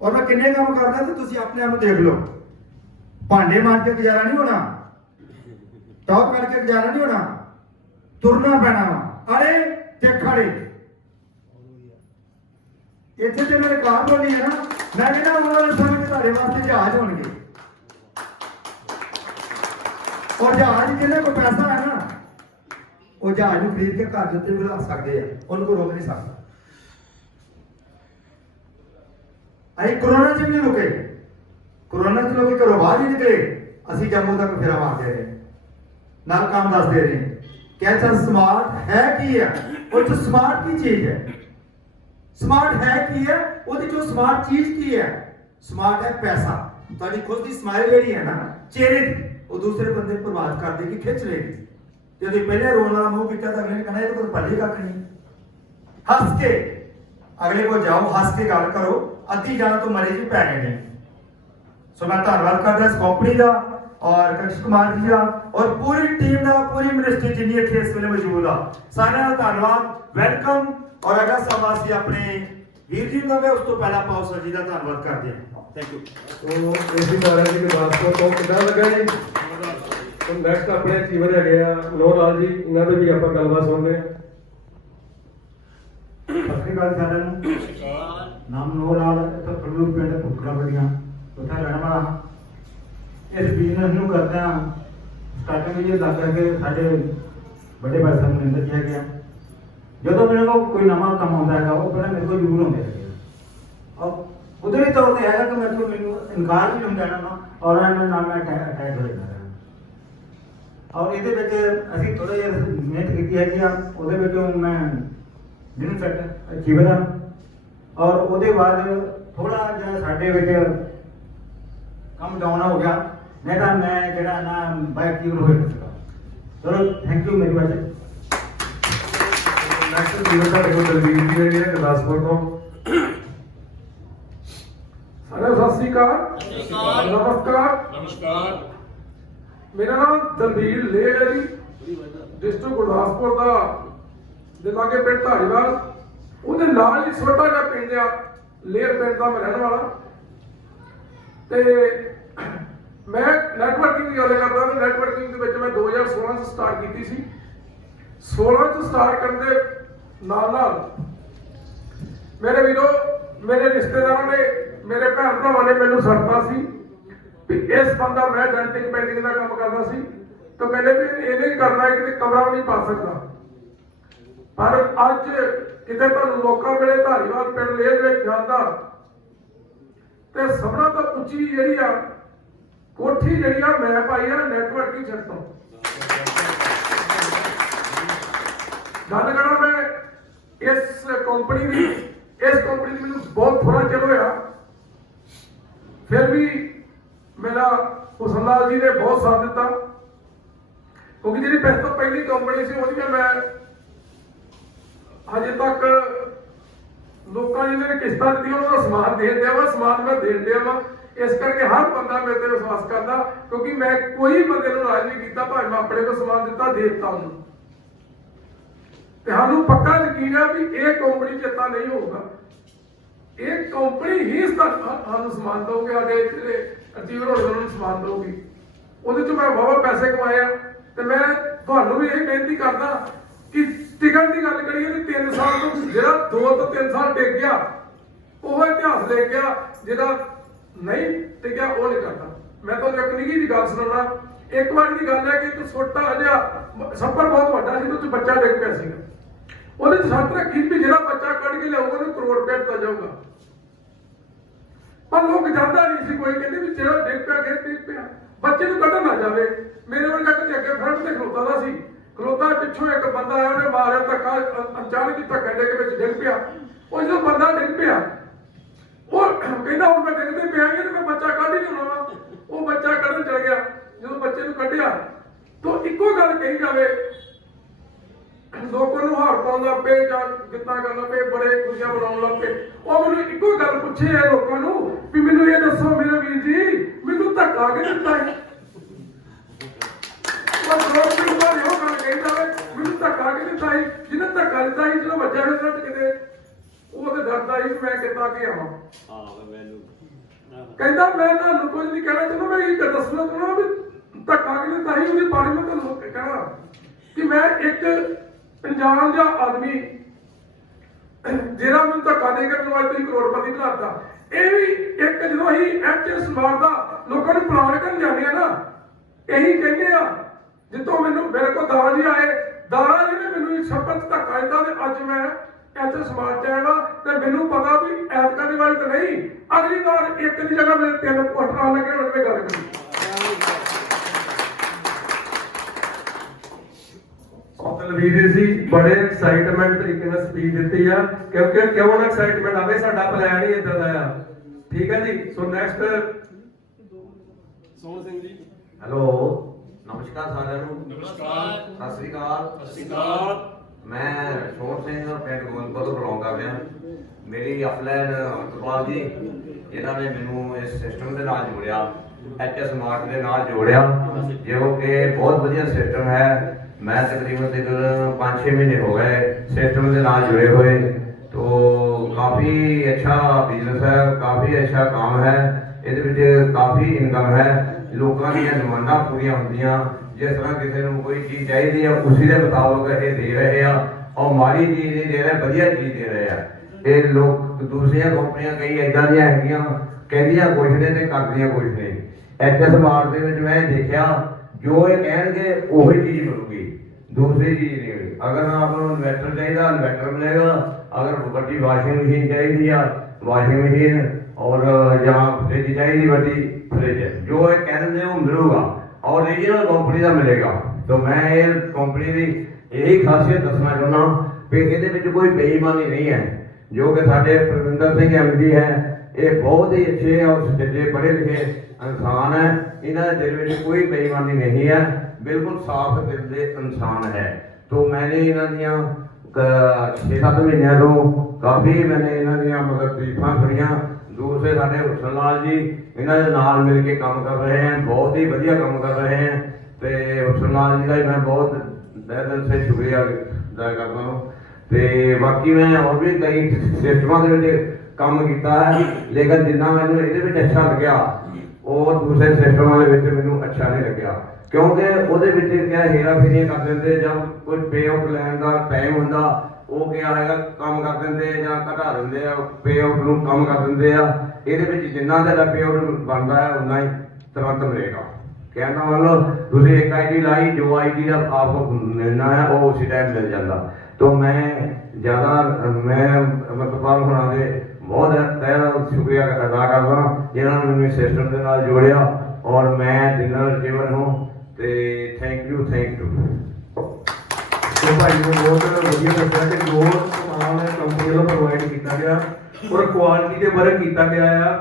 और मैं किन्ने काम करदा ते तुसीं अपने आप देख लो। भांडे मांज के गुजारा नहीं होना, टॉप करके गुजारा नहीं होना, तुरना पैना वा। अरे ते खड़े इतने जो मेरे कार बोली है ना, मैं कहना आने वाले समय में तुम्हारे वास्ते जहाज होंगे। और जहाज जिन्हें को पैसा है ना, वो जहाज को खरीद के घर के भी ला सकते हैं, उनको रोक नहीं सकता। अरे कोरोना च भी नहीं रुके, कोरोना च लोग घरों बाहर ही निकले, असं जम्मू तक फेरा मारते रहे, नाल काम दसते रहे। क्या चल स्मार्ट है की है, वो जो स्मार्ट की चीज है, स्मार्ट है की है, वो जो स्मार्ट चीज की है, स्मार्ट है पैसा। तो खुद की स्माइल जी है ना चेहरे की, वो दूसरे बंदे प्रभावित कर देगी, खिंच लेगी। जो पहले रोन वाला मुंह किया तो अगले ने कहना ये तो पल्ले कख नहीं। हस के अगले को जाओ, हस के गल करो, अद्धी जान तो मरे जी पैने नहीं। सो मैं धन्यवाद करता इस कंपनी का और कशिश कुमार जी का और पूरी टीम का, पूरी मिनिस्ट्री जिन्नी इतने इस वेले मौजूद आ, सारे का धन्यवाद, वेलकम। और अगर समासी अपने वीर जी का उस तो पहला पाओ सर जी का धन्यवाद करते हैं। Thank you. तो एसी दारा जी के बात को कितना लगा जी। तो नेक्स्ट अपने चीवर है गया नौलाल जी, इन्हां दे भी ਆਪਾਂ ਗੱਲਬਾਤ ਸੁਣਦੇ ਹਾਂ। ਸਤਿ ਸ਼੍ਰੀ ਅਕਾਲ ਸਾਰਿਆਂ ਨੂੰ। ਨਾਮ ਨੌਲਾਲ, ਇੱਥੋਂ ਖਡੂਰ ਪਿੰਡ ਭੁੱਖੜਾ ਬੜੀਆਂ ਉੱਥੇ ਰਹਿਣ ਵਾਲਾ ਹਾਂ। ਇਸ ਬਿਜ਼ਨਸ ਨੂੰ ਕਰਦਿਆਂ ਸਟਾਰਟਿੰਗ ਵਿੱਚ ਲੱਗ ਕਰਕੇ ਸਾਡੇ ਵੱਡੇ ਭਾਈ ਸਾਹਿਬ ਮਨਿੰਦਰ ਜੀ ਹੈਗੇ ਆ। ਜਦੋਂ ਮੇਰੇ ਕੋਲ ਕੋਈ ਨਵਾਂ ਕੰਮ ਆਉਂਦਾ ਹੈਗਾ ਉਹ ਪਹਿਲਾਂ ਮੇਰੇ ਕੋਲ ਜ਼ਰੂਰ ਆਉਂਦੇ ਹੈਗੇ ਔਰ ਕੁਦਰਤੀ ਤੌਰ ਤੇ ਹੈਗਾ ਕਿ ਮੇਰੇ ਕੋਲ ਮੈਨੂੰ ਇਨਕਾਰ ਵੀ ਹੁੰਦਾ ਨਾ ਔਰ ਇਹਨਾਂ ਨਾਲ ਮੈਂ ਅਟੈਚ ਹੋ ਜਾਂਦਾ। और ये असी थोड़ा जिहा मेहनत की है वो मैं दिन सेट अचीवर हाँ। और वो बाद थोड़ा जहा साढ़े कम डाउन हो गया, नहीं तो मैं जरा ना बाइक अचीवर हो सका। चलो थैंक यू मेरी वजह। नेक्स्ट जीवन का देखो दलवीर जी है गुरदासपुर तो सारे सत श्री अकाल, नमस्कार नमस्कार। मेरा नाम दलवीर लेर है जी, डिस्ट्रिक्ट गुरदासपुर का ਦੇ ਲਾਗੇ ਪਿੰਡ ਧਾਰੀਵਾਲ, ਉਹਦੇ ਨਾਲ ਹੀ ਛੋਟਾ ਜਿਹਾ ਪਿੰਡ ਆ ਲੇਰ ਪਿੰਡ ਦਾ ਮੈਂ ਰਹਿਣ ਵਾਲਾ। ਤੇ ਮੈਂ ਨੈਟਵਰਕਿੰਗ ਦੀ ਗੱਲ ਕਰਦਾ ਤੇ ਨੈਟਵਰਕਿੰਗ ਦੇ ਵਿੱਚ ਮੈਂ 2016 ਚ ਸਟਾਰਟ ਕੀਤੀ ਸੀ। 16 ਚ ਸਟਾਰਟ ਕਰਨ ਦੇ ਨਾਲ ਨਾਲ ਮੇਰੇ ਵੀਰੋ, ਮੇਰੇ ਰਿਸ਼ਤੇਦਾਰਾਂ ਨੇ, ਮੇਰੇ ਭੈਣ ਭਰਾਵਾਂ ਨੇ ਮੈਨੂੰ ਸੱਦਤਾ ਸੀ ਵੀ ਇਸ ਬੰਦਾ, ਮੈਂ ਡੈਂਟਿੰਗ ਪੈਂਟਿੰਗ ਦਾ ਕੰਮ ਕਰਦਾ ਸੀ, ਤਾਂ ਕਹਿੰਦੇ ਵੀ ਇਹਨੇ ਹੀ ਕਰਨਾ ਹੈ, ਕਿਤੇ ਕਮਰਾ ਵੀ ਨਹੀਂ ਪਾ ਸਕਦਾ। ਪਰ ਅੱਜ ਕਿਤੇ ਤੁਹਾਨੂੰ ਮੌਕਾ ਮਿਲੇ ਧਾਰੀਵਾਲ ਪਿੰਡ ਲੇਰ ਵਿੱਚ ਜਾਂਦਾ ਤੇ ਸਭਨਾਂ ਤੋਂ ਉੱਚੀ ਜਿਹੜੀ ਆ ਕੋਠੀ ਜਿਹੜੀ ਆ ਮੈਂ ਪਾਈ ਆ ਨੈਟਵਰਕਿੰਗ ਛੱਡ ਤੋਂ। ਗੱਲ ਕਰਾਂ ਮੈਂ ਇਸ ਕੰਪਨੀ ਦੀ, ਇਸ ਕੰਪਨੀ ਦੀ ਮੈਨੂੰ ਬਹੁਤ ਥੋੜਾ ਚਿਰ ਹੋਇਆ, ਫਿਰ ਵੀ मेरा हुसनलाल जी ने बहुत साथ दिता, क्योंकि जी पहली कंपनी से मैं अजे तक लोगों जिन्होंने किस्त दी उन्होंने समान देन दिया वा, समान मैं देन दिया वा। इस करके हर बंदा मेरे से विश्वास करता, क्योंकि मैं कोई बंदे को नाराज नहीं किया, भाई मैं अपने को समान दिता दे दिता उन्होंने। सानू पक्का यकीन है भी ये कंपनी चेता नहीं होगा, ये कंपनी ही सानू समान दोगे, आगे अचीवर होने समान दोगी। वो मैं वाहवा पैसे कमाए, तो मैं ਤੁਹਾਨੂੰ भी यही बेनती करता कि ਟਿਕਣ ਦੀ ਗੱਲ ਕਰੀਏ ਤੇ 3 ਸਾਲ ਤੋਂ ਜਿਹੜਾ 2 ਤੋਂ 3 ਸਾਲ ਟਿਕ ਗਿਆ ਉਹ ਇਤਿਹਾਸ ਲੈ ਗਿਆ, ਜਿਹੜਾ ਨਹੀਂ ਟਿਕਿਆ ਉਹ ਨਹੀਂ ਕਰਦਾ। ਮੈਂ ਤੁਹਾਨੂੰ ਇੱਕ ਨਿੱਕੀ ਜਿਹੀ ਗੱਲ ਸੁਣਾਉਣਾ। ਇੱਕ ਵਾਰ ਦੀ ਗੱਲ ਹੈ ਕਿ ਇੱਕ ਛੋਟਾ ਜਿਹਾ ਸੱਪਰ ਬਹੁਤ ਵੱਡਾ ਸੀ ਤੇ ਉੱਤੇ ਬੱਚਾ ਡਿੱਗ ਪਿਆ ਸੀ। ਉਹਨੇ ਸ਼ਰਤ ਰੱਖੀ ਵੀ ਜਿਹੜਾ ਬੱਚਾ ਕੱਢ ਕੇ ਲਿਆਊਗਾ ਉਹਨੂੰ ਕਰੋੜ ਰੁਪਏ ਦਿੱਤਾ ਜਾਊਗਾ। ਪਰ ਲੋਕ ਜਾਂਦਾ ਨਹੀਂ ਸੀ, ਕੋਈ ਕਹਿੰਦੇ ਵੀ ਜਿਹੜਾ ਡਿੱਗ ਪਿਆ ਫਿਰ ਡਿੱਗ ਪਿਆ, ਬੱਚੇ ਨੂੰ ਕੱਢਣ ਨਾ ਜਾਵੇ। ਮੇਰੇ ਵਰਗਾ ਕਿਤੇ ਅੱਗੇ ਫਰੰਟ ਤੇ ਖਲੋਤਾ ਦਾ ਸੀ, ਖਲੋਤਾ ਪਿੱਛੋਂ ਇੱਕ ਬੰਦਾ ਆਇਆ, ਉਹਨੇ ਮਾਰਿਆ ਧੱਕਾ, ਅਚਾਨਕ ਹੀ ਧੱਕਾ ਦੇ ਕੇ ਵਿੱਚ ਡਿੱਗ ਪਿਆ। ਉਹ ਜਦੋਂ ਬੰਦਾ ਡਿੱਗ ਪਿਆ ਉਹ ਕਹਿੰਦਾ ਹੁਣ ਮੈਂ ਡਿੱਗਦੇ ਪਿਆ ਤੇ ਮੈਂ ਬੱਚਾ ਕੱਢ ਹੀ ਨਹੀਂ ਹੋਣਾ। ਉਹ ਬੱਚਾ ਕੱਢਣ ਚਲ ਗਿਆ। ਜਦੋਂ ਬੱਚੇ ਨੂੰ ਕੱਢਿਆ ਤਾਂ ਇੱਕੋ ਗੱਲ ਕਹੀ ਜਾਵੇ, ਲੋਕਾਂ ਨੂੰ ਹਾਰ ਪਾਉਣ ਲੱਗ ਪਏ ਜਾਂ ਕਿੱਦਾਂ ਕਰਨ ਲੱਗ ਪਏ, ਬੜੇ ਖੁਸ਼ੀਆਂ ਮਨਾਉਣ ਲੱਗ ਪਏ। ਉਹ ਮੈਨੂੰ ਇੱਕੋ ਗੱਲ ਪੁੱਛੇ ਹੈ ਲੋਕਾਂ ਨੂੰ ਵੀ ਮੈਨੂੰ ਇਹ ਦੱਸੋ ਮੇਰੇ ਵੀਰ ਜੀ, ਮੈਨੂੰ ਧੱਕਾ ਕਿ ਦਿੱਤਾ ਹੈ? ਉਹ ਲੋਕ ਮੈਨੂੰ ਬਾਹਰ ਇਹੋ ਗੱਲ ਕਹੀ ਜਾਵੇ, ਮੈਨੂੰ ਧੱਕਾ ਕਿ ਦਿੱਤਾ ਹੈ? ਜਿਹਨੇ ਧੱਕਾ ਦਿੱਤਾ ਸੀ ਜਦੋਂ ਬੱਚਾ ਫਿਰ ਸੱਟ ਕਿਤੇ ਉਹ ਤੇ ਡਰਦਾ ਸੀ ਮੈਂ ਕਿੱਦਾਂ ਕਿ ਆਵਾਂ। ਕਹਿੰਦਾ ਮੈਂ ਤੁਹਾਨੂੰ ਕੁਝ ਨਹੀਂ ਕਹਿਣਾ ਚਾਹੁੰਦਾ, ਮੈਂ ਇਹ ਦੱਸਣਾ ਚਾਹੁੰਦਾ ਵੀ ਧੱਕਾ ਕਿ ਦਿੱਤਾ ਸੀ ਉਹਦੇ ਬਾਰੇ ਮੈਂ ਤੁਹਾਨੂੰ ਕਹਿਣਾ ਕਿ ਮੈਂ ਇੱਕ ਅਣਜਾਣ ਜਿਹਾ ਆਦਮੀ ਜਿਹੜਾ ਮੈਨੂੰ ਧੱਕਾ ਦੇ ਕੇ ਮੈਨੂੰ ਅੱਜ ਤੁਸੀਂ ਕਰੋੜਪਤੀ ਬਣਾਤਾ। ਇਹ ਵੀ ਇੱਕ ਜਦੋਂ ਅਸੀਂ ਐਚਐਸ ਸਮਾਰਟ ਦਾ ਲੋਕਾਂ ਨੂੰ ਪਲਾਨ ਕਰਨ ਜਾਂਦੇ ਆ ਨਾ, ਇਹੀ ਕਹਿੰਦੇ ਆ ਜਿੱਥੋਂ ਮੈਨੂੰ ਮੇਰੇ ਕੋਲ ਦਾਰਾ ਜੀ ਆਏ, ਦਾਰਾ ਜੀ ਨੇ ਮੈਨੂੰ ਸ਼ਬਦ ਧੱਕਾ ਦਿੱਤਾ ਤੇ ਅੱਜ ਮੈਂ ਐਚਐਸ ਸਮਾਰਟ ਚ ਆਇਆ ਤੇ ਮੈਨੂੰ ਪਤਾ ਵੀ ਐਤਕਾਂ ਦੀ ਵਾਰੀ ਤਾਂ ਨਹੀਂ, ਅਗਲੀ ਵਾਰ ਇੱਕ ਦੀ ਜਗ੍ਹਾ ਮੇਰੇ 3 ਕੁਆਟਰ ਆ ਲੱਗੇ ਉਹਨਾਂ ਨੇ ਗੱਲ ਕਰੀ। ਤਲਵੀਰ ਜੀ ਬੜੇ ਐਕਸਾਈਟਮੈਂਟ ਤਰੀਕੇ ਨਾਲ ਸਪੀਚ ਦਿੱਤੀ ਆ, ਕਿਉਂਕਿ ਕਿਉਂ ਨਾ ਐਕਸਾਈਟਮੈਂਟ ਆਵੇ, ਸਾਡਾ ਪਲਾਨ ਹੀ ਇਦਾਂ ਦਾ ਆ। ਠੀਕ ਹੈ ਜੀ। So next Sohan Singh ji. Hello, ਨਮਸਕਾਰ ਸਾਰਿਆਂ ਨੂੰ। ਨਮਸਕਾਰ, ਸਤਿ ਸ੍ਰੀ ਅਕਾਲ। ਸਤਿ ਸ਼੍ਰੀ ਅਕਾਲ। ਮੈਂ ਛੋਟ ਸਿੰਘ ਔਰ ਪਿੰਡ ਗੋਬਿੰਦਪੁਰ ਤੋਂ ਬਿਲੋਂਗ ਕਰ ਰਿਹਾ। ਮੇਰੀ ਅਫਲਾਈਨ ਅਮਰਪਾਲ ਜੀ ਇਹਨਾਂ ਨੇ ਮੈਨੂੰ ਇਸ ਸਿਸਟਮ ਦੇ ਨਾਲ ਜੋੜਿਆ, ਐਚਐਸ ਸਮਾਰਟ ਦੇ ਨਾਲ ਜੋੜਿਆ, ਜੋ ਕਿ ਬਹੁਤ ਵਧੀਆ ਸਿਸਟਮ ਹੈ। मैं तकरीबन 5-6 महीने हो गए सिस्टम के नाल जुड़े हुए, तो काफ़ी अच्छा बिजनेस है, काफ़ी अच्छा काम है, ये काफ़ी इनकम है, लोगों दी डिमांडां पूरियां होंदियां। जिस तरह किसी को कोई चीज़ चाहिए है उसी के मुताबिक ये दे रहे हैं, और माड़ी चीज़ नहीं दे रहे, वधिया चीज़ दे रहे हैं। ये लोग दूसरिया कंपनियां कई इदां दियां हैगियां, कहदियां कुछ ने ते करदियां कुछ नहीं। एचएस स्मार्ट दे विच मैं देखिया जो ये कहेंगे वही चीज़ मिलूगी, दूसरी चीज़ नहीं मिलेगी। अगर आपको इन्वर्टर चाहिए इन्वर्टर मिलेगा, अगर बड़ी वाशिंग मशीन चाहिए वाशिंग मशीन, और जहाँ फ्रिज चाहिए बड़ी फ्रिज, जो ये कहेंगे वो मिलेगा और ओरिजिनल कंपनी का मिलेगा। तो मैं ये कंपनी की यही खासियत दसना चाहना कि ये कोई बेईमानी नहीं है। जो कि साढ़े परविंदर सिंह MD है, ये बहुत ही अच्छे और सच्चे पढ़े लिखे इंसान है, इन्होंने दिल में कोई बेईमानी नहीं है, बिल्कुल साफ दिल के इंसान है। तो मैंने इन्हों 6-7 महीनों तो काफ़ी मैंने इन्हों मतलब तरीफा सुनिया। दूसरे साढ़े हुसन लाल जी इन्होंने नाल मिल के काम कर रहे हैं, बहुत ही वधिया काम कर रहे हैं। तो हुसन लाल जी का मैं बहुत तहे दिल से शुक्रिया अदा करता हूँ। तो बाकी मैं और भी कई सिस्टमों के काम किया है, लेकिन जिन्ना मैंने ये अच्छा लग्या और दूसरे सिस्टमों के मैनू अच्छा नहीं लग्या, क्योंकि वो क्या हेरा फेरियां कर देंगे, जब कोई पे आउट लैन का टाइम होंदा वो क्या है काम कर देंगे या घटा देंगे, पे आउट नूं कम कर देंगे। ये जिन्ना तेरा पे आउट बनता है उन्ना ही तुरंत मिलेगा। कहना मतलब तुम एक ID लाई, जो ID का आपको मिलना है वो उसी टाइम मिल जाता। तो मैं ज़्यादा मैं अमरपाल होना दे बहुत तहे शुक्रिया अदा करदा जिन्होंने मैंने सिस्टम के नाल जोड़िया, और मैं डिनर जीवन हूँ। तो थैंक यू। तो भाई ने बहुत वधिया दस्सिया कि जो समान कंपनी वालों प्रोवाइड किया गया और क्वालिटी के बारे किया गया है,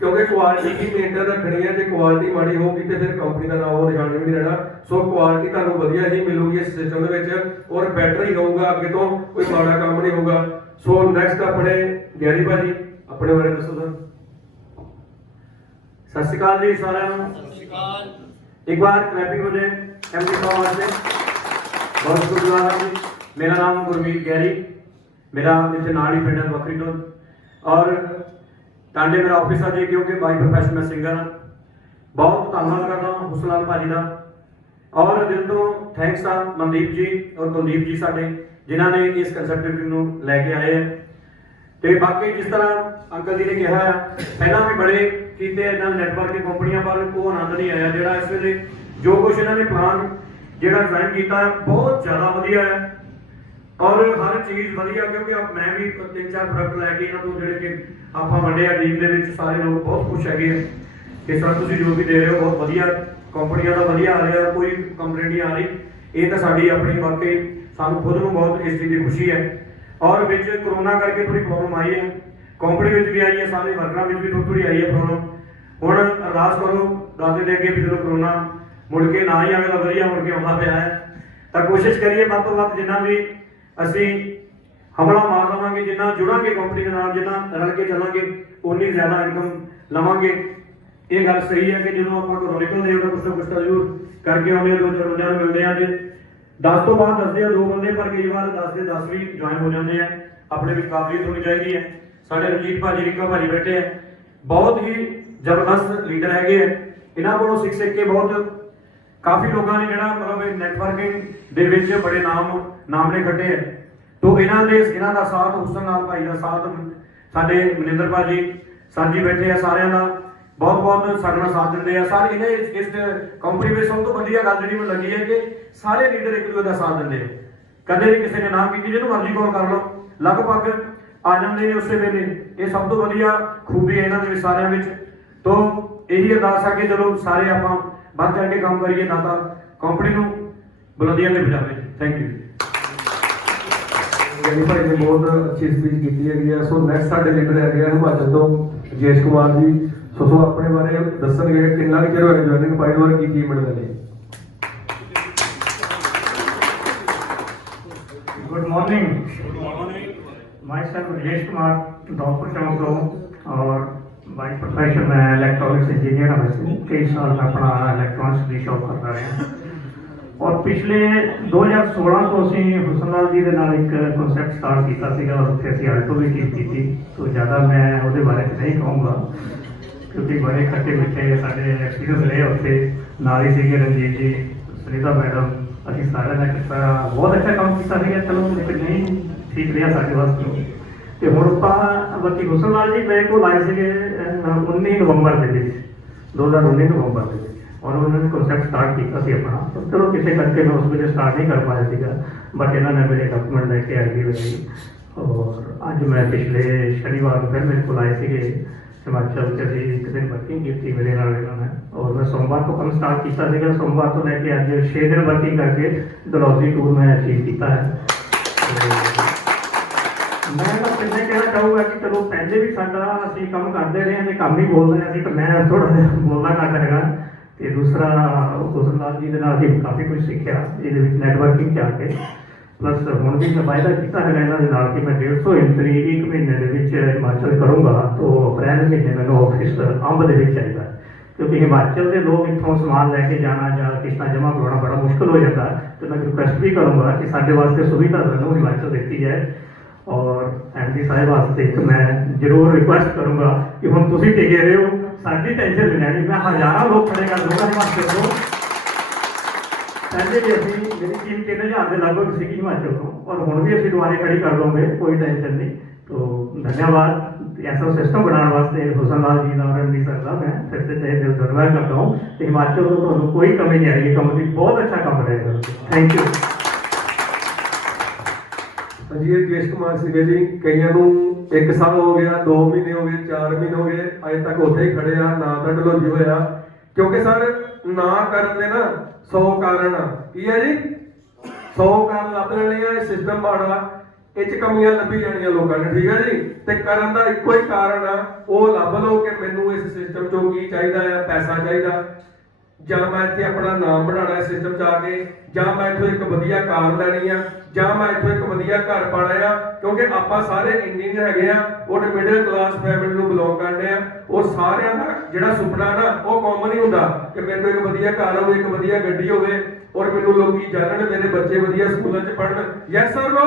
क्योंकि क्वालिटी की मेंटेन रखनी है। जो क्वालिटी माड़ी होगी तो फिर कंपनी का नाम और निशान भी नहीं रहना। सो क्वालिटी तुहानू वधिया ही मिलूगी इस सिस्टम के विच, और बेटर ही होगा, अगे तो कोई माड़ा काम नहीं होगा। सो नैक्सट अपने गैरी भाजी अपने बारे दसो सर। सत श्री अकाल जी सारे। सत श्री अकाल। एक बार क्लैपिंग हो जाए MD साहब वास्ते, बहुत शुक्रिया जी। मेरा नाम गुरमीत गैरी, मेरा इतने नाल ही पिंड है बकरी तो, और टांडे मेरा ऑफिस है जी, क्योंकि बाई प्रोफैशन मैं सिंगर हाँ। बहुत धन्यवाद करता हूँ हुसन लाल भाजी का, और दिल तो थैंक्स था मनदीप जी और कुलदीप जी साडे ਜਿਨ੍ਹਾਂ ਨੇ ਇਸ ਕੰਸੈਪਟ ਨੂੰ ਲੈ ਕੇ ਆਏ ਆ। ਤੇ ਬਾਕੀ ਜਿਸ ਤਰ੍ਹਾਂ ਅੰਕਲ ਜੀ ਨੇ ਕਿਹਾ ਆ, ਪਹਿਲਾਂ ਵੀ ਬੜੇ ਕੀਤੇ ਇਹਨਾਂ ਨੈਟਵਰਕਿੰਗ ਕੰਪਨੀਆਂ, ਪਰ ਉਹ ਆਨੰਦ ਨਹੀਂ ਆਇਆ ਜਿਹੜਾ ਇਸ ਵੇਲੇ ਜੋ ਕੁਝ ਇਹਨਾਂ ਨੇ ਪਲਾਨ ਜਿਹੜਾ ਡਿਜ਼ਾਈਨ ਕੀਤਾ ਬਹੁਤ ਜ਼ਿਆਦਾ ਵਧੀਆ ਹੈ ਔਰ ਹਰ ਚੀਜ਼ ਵਧੀਆ, ਕਿਉਂਕਿ ਮੈਂ ਵੀ 3-4 ਪ੍ਰੋਡਕਟ ਲੈ ਕੇ ਇਹਨਾਂ ਤੋਂ ਜਿਹੜੇ ਕਿ ਆਪਾਂ ਵੰਡੇ ਆ ਟੀਮ ਦੇ ਵਿੱਚ, ਸਾਰੇ ਲੋਕ ਬਹੁਤ ਖੁਸ਼ ਹੈਗੇ ਆ। ਇਸ ਤਰ੍ਹਾਂ ਤੁਸੀਂ ਜੋ ਵੀ ਦੇ ਰਹੇ ਹੋ ਬਹੁਤ ਵਧੀਆ, ਕੰਪਨੀਆਂ ਦਾ ਵਧੀਆ ਆ ਰਿਹਾ, ਕੋਈ ਕੰਪਲੇਂਟ ਨਹੀਂ ਆ ਰਹੀ। ਇਹ ਤਾਂ ਸਾਡੀ ਆਪਣੀ ਵਾਕਈ ਸਾਨੂੰ ਖੁਦ ਨੂੰ ਬਹੁਤ ਇਸ ਚੀਜ਼ ਦੀ ਖੁਸ਼ੀ ਹੈ। ਔਰ ਵਿੱਚ ਕਰੋਨਾ ਕਰਕੇ ਥੋੜੀ ਪ੍ਰੋਬਲਮ ਆਈ ਹੈ, ਕੰਪਨੀ ਵਿੱਚ ਵੀ ਆਈ ਹੈ, ਸਾਰੇ ਵਰਕਰਾਂ ਵਿੱਚ ਵੀ ਥੋੜੀ ਆਈ ਹੈ ਪ੍ਰੋਬਲਮ। ਹੁਣ ਅਰਦਾਸ ਕਰੋ ਦਾਤੇ ਦੇ ਅੱਗੇ ਵੀ ਜਦੋਂ ਕਰੋਨਾ ਮੁੜ ਕੇ ਨਾ ਹੀ ਆਵੇ ਤਾਂ ਵਧੀਆ, ਮੁੜ ਕੇ ਆਉਂਦਾ ਪਿਆ ਹੈ ਤਾਂ ਕੋਸ਼ਿਸ਼ ਕਰੀਏ ਵੱਧ ਤੋਂ ਵੱਧ ਜਿੰਨਾ ਵੀ ਅਸੀਂ ਹਮਲਾ ਮਾਰ ਲਵਾਂਗੇ, ਜਿੰਨਾ ਜੁੜਾਂਗੇ ਕੰਪਨੀ ਦੇ ਨਾਲ, ਜਿੰਨਾ ਰਲ ਕੇ ਚੱਲਾਂਗੇ, ਉਨੀ ਜ਼ਿਆਦਾ ਇਨਕਮ ਲਵਾਂਗੇ। ਇਹ ਗੱਲ ਸਹੀ ਹੈ ਕਿ ਜਦੋਂ ਆਪਾਂ ਘਰੋਂ ਨਿਕਲਦੇ ਹਾਂ ਤਾਂ ਕੁਛ ਨਾ ਕੁਛ ਤਾਂ ਜ਼ਰੂਰ ਕਰਕੇ ਆਉਂਦੇ ਹਾਂ, 2-4 ਬੰਦਿਆਂ ਨੂੰ ਮਿਲਦੇ ਹਾਂ ਤੇ 10 ਤੋਂ ਬਾਅਦ ਦੱਸਦੇ ਆ 2 ਬੰਦੇ, ਪਰ ਕਈ ਵਾਰ 10 ਦੇ 10 ਵੀ ਜੁਆਇਨ ਹੋ ਜਾਂਦੇ ਆ। ਆਪਣੇ ਵਿੱਚ ਕਾਬਲੀਅਤ ਹੋਣੀ ਚਾਹੀਦੀ ਹੈ। ਸਾਡੇ ਰਣਜੀਤ ਭਾਜੀ, ਰਿੱਕਾ ਭਾਜੀ ਬੈਠੇ ਆ, ਬਹੁਤ ਹੀ ਜ਼ਬਰਦਸਤ ਲੀਡਰ ਹੈਗੇ ਆ। ਇਹਨਾਂ ਕੋਲੋਂ ਸਿੱਖ ਕੇ ਬਹੁਤ ਕਾਫੀ ਲੋਕਾਂ ਨੇ ਜਿਹੜਾ ਮਤਲਬ ਨੈਟਵਰਕਿੰਗ ਦੇ ਵਿੱਚ ਬੜੇ ਨਾਮਲੇ ਖੱਟੇ ਆ। ਤੋਂ ਇਹਨਾਂ ਦਾ ਸਾਥ, ਹੁਸਨ ਨਾਲ ਭਾਈ ਦਾ ਸਾਥ, ਸਾਡੇ ਮਨਿੰਦਰ ਭਾਜੀ ਸਰ ਜੀ ਬੈਠੇ ਆ, ਸਾਰਿਆਂ ਦਾ ਬਹੁਤ ਸਾਡੇ ਨਾਲ ਸਾਥ ਦਿੰਦੇ ਆ। ਸਾਰੇ ਇਹਨੇ ਇਸ ਕੰਪਨੀ ਵਿੱਚ ਸਭ ਤੋਂ ਵਧੀਆ ਗੱਲ ਜਿਹੜੀ ਮੈਨੂੰ ਲੱਗੀ ਹੈ ਕਿ ਸਾਰੇ ਲੀਡਰ ਇੱਕ ਦੂਜੇ ਦਾ ਸਾਥ ਦਿੰਦੇ ਆ। ਕਦੇ ਵੀ ਕਿਸੇ ਨੇ ਨਾ ਕੀਤੀ, ਜਿਹਨੂੰ ਮਰਜ਼ੀ ਕਾਲ ਕਰ ਲਓ, ਲਗਭਗ ਆ ਜਾਂਦੇ ਨੇ ਉਸੇ ਵੇਲੇ। ਇਹ ਸਭ ਤੋਂ ਵਧੀਆ ਖੂਬੀ ਹੈ ਇਹਨਾਂ ਦੇ ਵਿੱਚ ਸਾਰਿਆਂ ਵਿੱਚ। ਤੋਂ ਇਹੀ ਅਰਦਾਸ ਹੈ ਕਿ ਚਲੋ ਸਾਰੇ ਆਪਾਂ ਵੱਧ ਚੜ ਕੇ ਕੰਮ ਕਰੀਏ, ਨਾ ਤਾਂ ਕੰਪਨੀ ਨੂੰ ਬੁਲੰਦੀਆਂ ਤੇ ਪਹੁੰਚਾਵੇ। Thank you. ਗਿਆਨੀ ਭਾਈ ਨੇ ਬਹੁਤ ਅੱਛੀ ਸਪੀਚ ਕੀਤੀ ਹੈਗੀ ਆ। ਸੋ ਨੈਕਸਟ ਸਾਡੇ ਲੀਡਰ ਹੈਗੇ ਆ ਹਿਮਾਚਲ ਤੋਂ ਰਜੇਸ਼ ਕੁਮਾਰ ਜੀ। ਸੋ ਆਪਣੇ ਬਾਰੇ ਦੱਸਣਗੇ ਕਿੰਨਾ ਕੁ ਚਿਰ ਹੋਇਆ ਜੁਆਇਨਿੰਗ ਪਾਈ ਔਰ ਕੀ ਅਚੀਵਮੈਂਟ ਮਿਲੀ। Good morning. My self Rajesh Kumar, doctor चौंक और बाई प्रोफेशन मैं इलेक्ट्रॉनिक्स इंजीनियर हूँ। वैसे कई साल मैं अपना इलेक्ट्रॉनिक्स की शॉप करता रहा और पिछले 2016 तो असी हुसन लाल जी के नाल एक कॉन्सैप्ट स्टार्ट किया और उत्थे असी आल्टो भी की थी। तो ज़्यादा मैं वो बारे नहीं कहूँगा क्योंकि बड़े खट्टे मिठे साढ़े एक्सपीरियंस रहे उत्थे। नाल ही सीगे रंजीत जी, सुनीता मैडम, ਅਸੀਂ ਸਾਰਿਆਂ ਨੇ ਬਹੁਤ ਅੱਛਾ ਕੰਮ ਕੀਤਾ ਸੀਗਾ। ਚਲੋ ਲੇਕਿਨ ਨਹੀਂ ਠੀਕ ਰਿਹਾ ਸਾਡੇ ਵਾਸਤੇ। ਤੇ ਹੁਣ ਆਪਾਂ ਬਾਕੀ ਹੁਸਨ ਲਾਲ ਜੀ ਮੇਰੇ ਕੋਲ ਆਏ ਸੀਗੇ 19 ਨਵੰਬਰ ਦੇ ਵਿੱਚ, 2019 ਨਵੰਬਰ ਦੇ ਵਿੱਚ, ਔਰ ਉਹਨਾਂ ਨੇ ਕਨਸੈਪਟ ਸਟਾਰਟ ਕੀਤਾ ਸੀ ਆਪਣਾ। ਚਲੋ ਕਿਸੇ ਕਰਕੇ ਮੈਂ ਉਸ ਵੇਲੇ ਸਟਾਰਟ ਨਹੀਂ ਕਰ ਪਾਇਆ ਸੀਗਾ, ਬਟ ਇਹਨਾਂ ਨੇ ਮੇਰੇ ਡਾਕੂਮੈਂਟ ਲੈ ਕੇ ਆਈ ਲਈ। ਔਰ ਅੱਜ ਮੈਂ ਪਿਛਲੇ ਸ਼ਨੀਵਾਰ ਨੂੰ ਫਿਰ ਮੇਰੇ ਕੋਲ ਆਏ ਸੀਗੇ हिमाचल से। अभी एक दिन वर्किंग की थी मेरे नाल इन्होंने और मैं सोमवार को काम स्टार्ट किया। सोमवार तो लैके अज 6 दिन वर्किंग करके डलहौजी टूर मैं अचीव किया है। मैं बस इन्ना कहना चाहूँगा कि चलो पहले भी साडा असीं काम करते रहे हैं, काम ही बोल रहे हैं, तो मैं थोड़ा बोलना घट हैगा। तो दूसरा हुसन लाल जी के नाल असीं काफ़ी कुछ सीखा ये नैटवर्किंग च आके। प्लस हुण भी मैं वायदा किया है इन्होंने नाल कि मैं 150 एंट्री 1 महीने के हिमाचल करूँगा। तो अप्रैल महीने मैंने ऑफिस अंब के चाहिए, क्योंकि हिमाचल के लोग इतों समान लैके जाना या किस्तां जमा करवाना बड़ा मुश्किल हो जाता है। तो मैं रिक्वेस्ट भी करूँगा कि साढ़े वास्ते सुविधा सानूं हिमाचल देती जाए। और MD साहब वास्ते मैं जरूर रिक्वेस्ट करूँगा कि हुण तुसीं टिके रहे हो, साडी टेंशन नहीं लैनी। मैं हज़ारों लोग खड़े कर दूँगा हिमाचल को। पहले भी अभी मेरी टीम 3000 के लगभग सी हिमाचल को, और हुण भी असीं दुबारे खड़ी कर लूँगे, कोई टेंशन नहीं। तो धन्यवाद ऐसा सिस्टम बनाने वास्ते हुसन लाल जी और MD सर का मैं फिर से तहे दिल धन्यवाद करता हूँ। तो हिमाचल को तो कोई कमी नहीं आई, कम भी बहुत अच्छा काम रहेगा। Thank you. जी रजेश कुमार सीगे जी, कईयां नूं 1 साल हो गया, 2 महीने हो गए, 4 महीने हो गए, अजे तक उत्थे ही खड़े आ, ना तो डलहौजी होया। क्योंकि सर ना करन दे ना 100 कारण की है जी, 100 कारण लभ लेने आ। सिस्टम माड़ा, इच कमियां लभी जानियां लोकां ने, ठीक है जी। ते करन दा इक्को ही कारण आ, वो लभ लो कि मैनूं इस सिस्टम चों की चाहिदा है, पैसा चाहिदा, जां मैं इत्थे अपना नाम बनाना है सिस्टम च आके, जां मैं इत्थों एक वधिया कार लैनी आ, जां मैं इत्थों एक वधिया घर पाना आ। क्योंकि आपां सारे इंजीनियर हैगे आ और मिडिल क्लास फैमिली नूं बिलोंग करदे आ। और सारिਆਂ ਦਾ ਜਿਹੜਾ ਸੁਪਨਾ ਨਾ ਉਹ ਕਾਮਨ ਹੀ ਹੁੰਦਾ ਕਿ ਮੇਰੇ ਕੋਲ ਇੱਕ ਵਧੀਆ ਘਰ ਹੋਵੇ, ਇੱਕ ਵਧੀਆ ਗੱਡੀ ਹੋਵੇ, ਔਰ ਮੈਨੂੰ ਲੋਕੀ ਜਾਣਨ, ਮੇਰੇ ਬੱਚੇ ਵਧੀਆ ਸਕੂਲਾਂ 'ਚ ਪੜ੍ਹਨ। Yes sir no.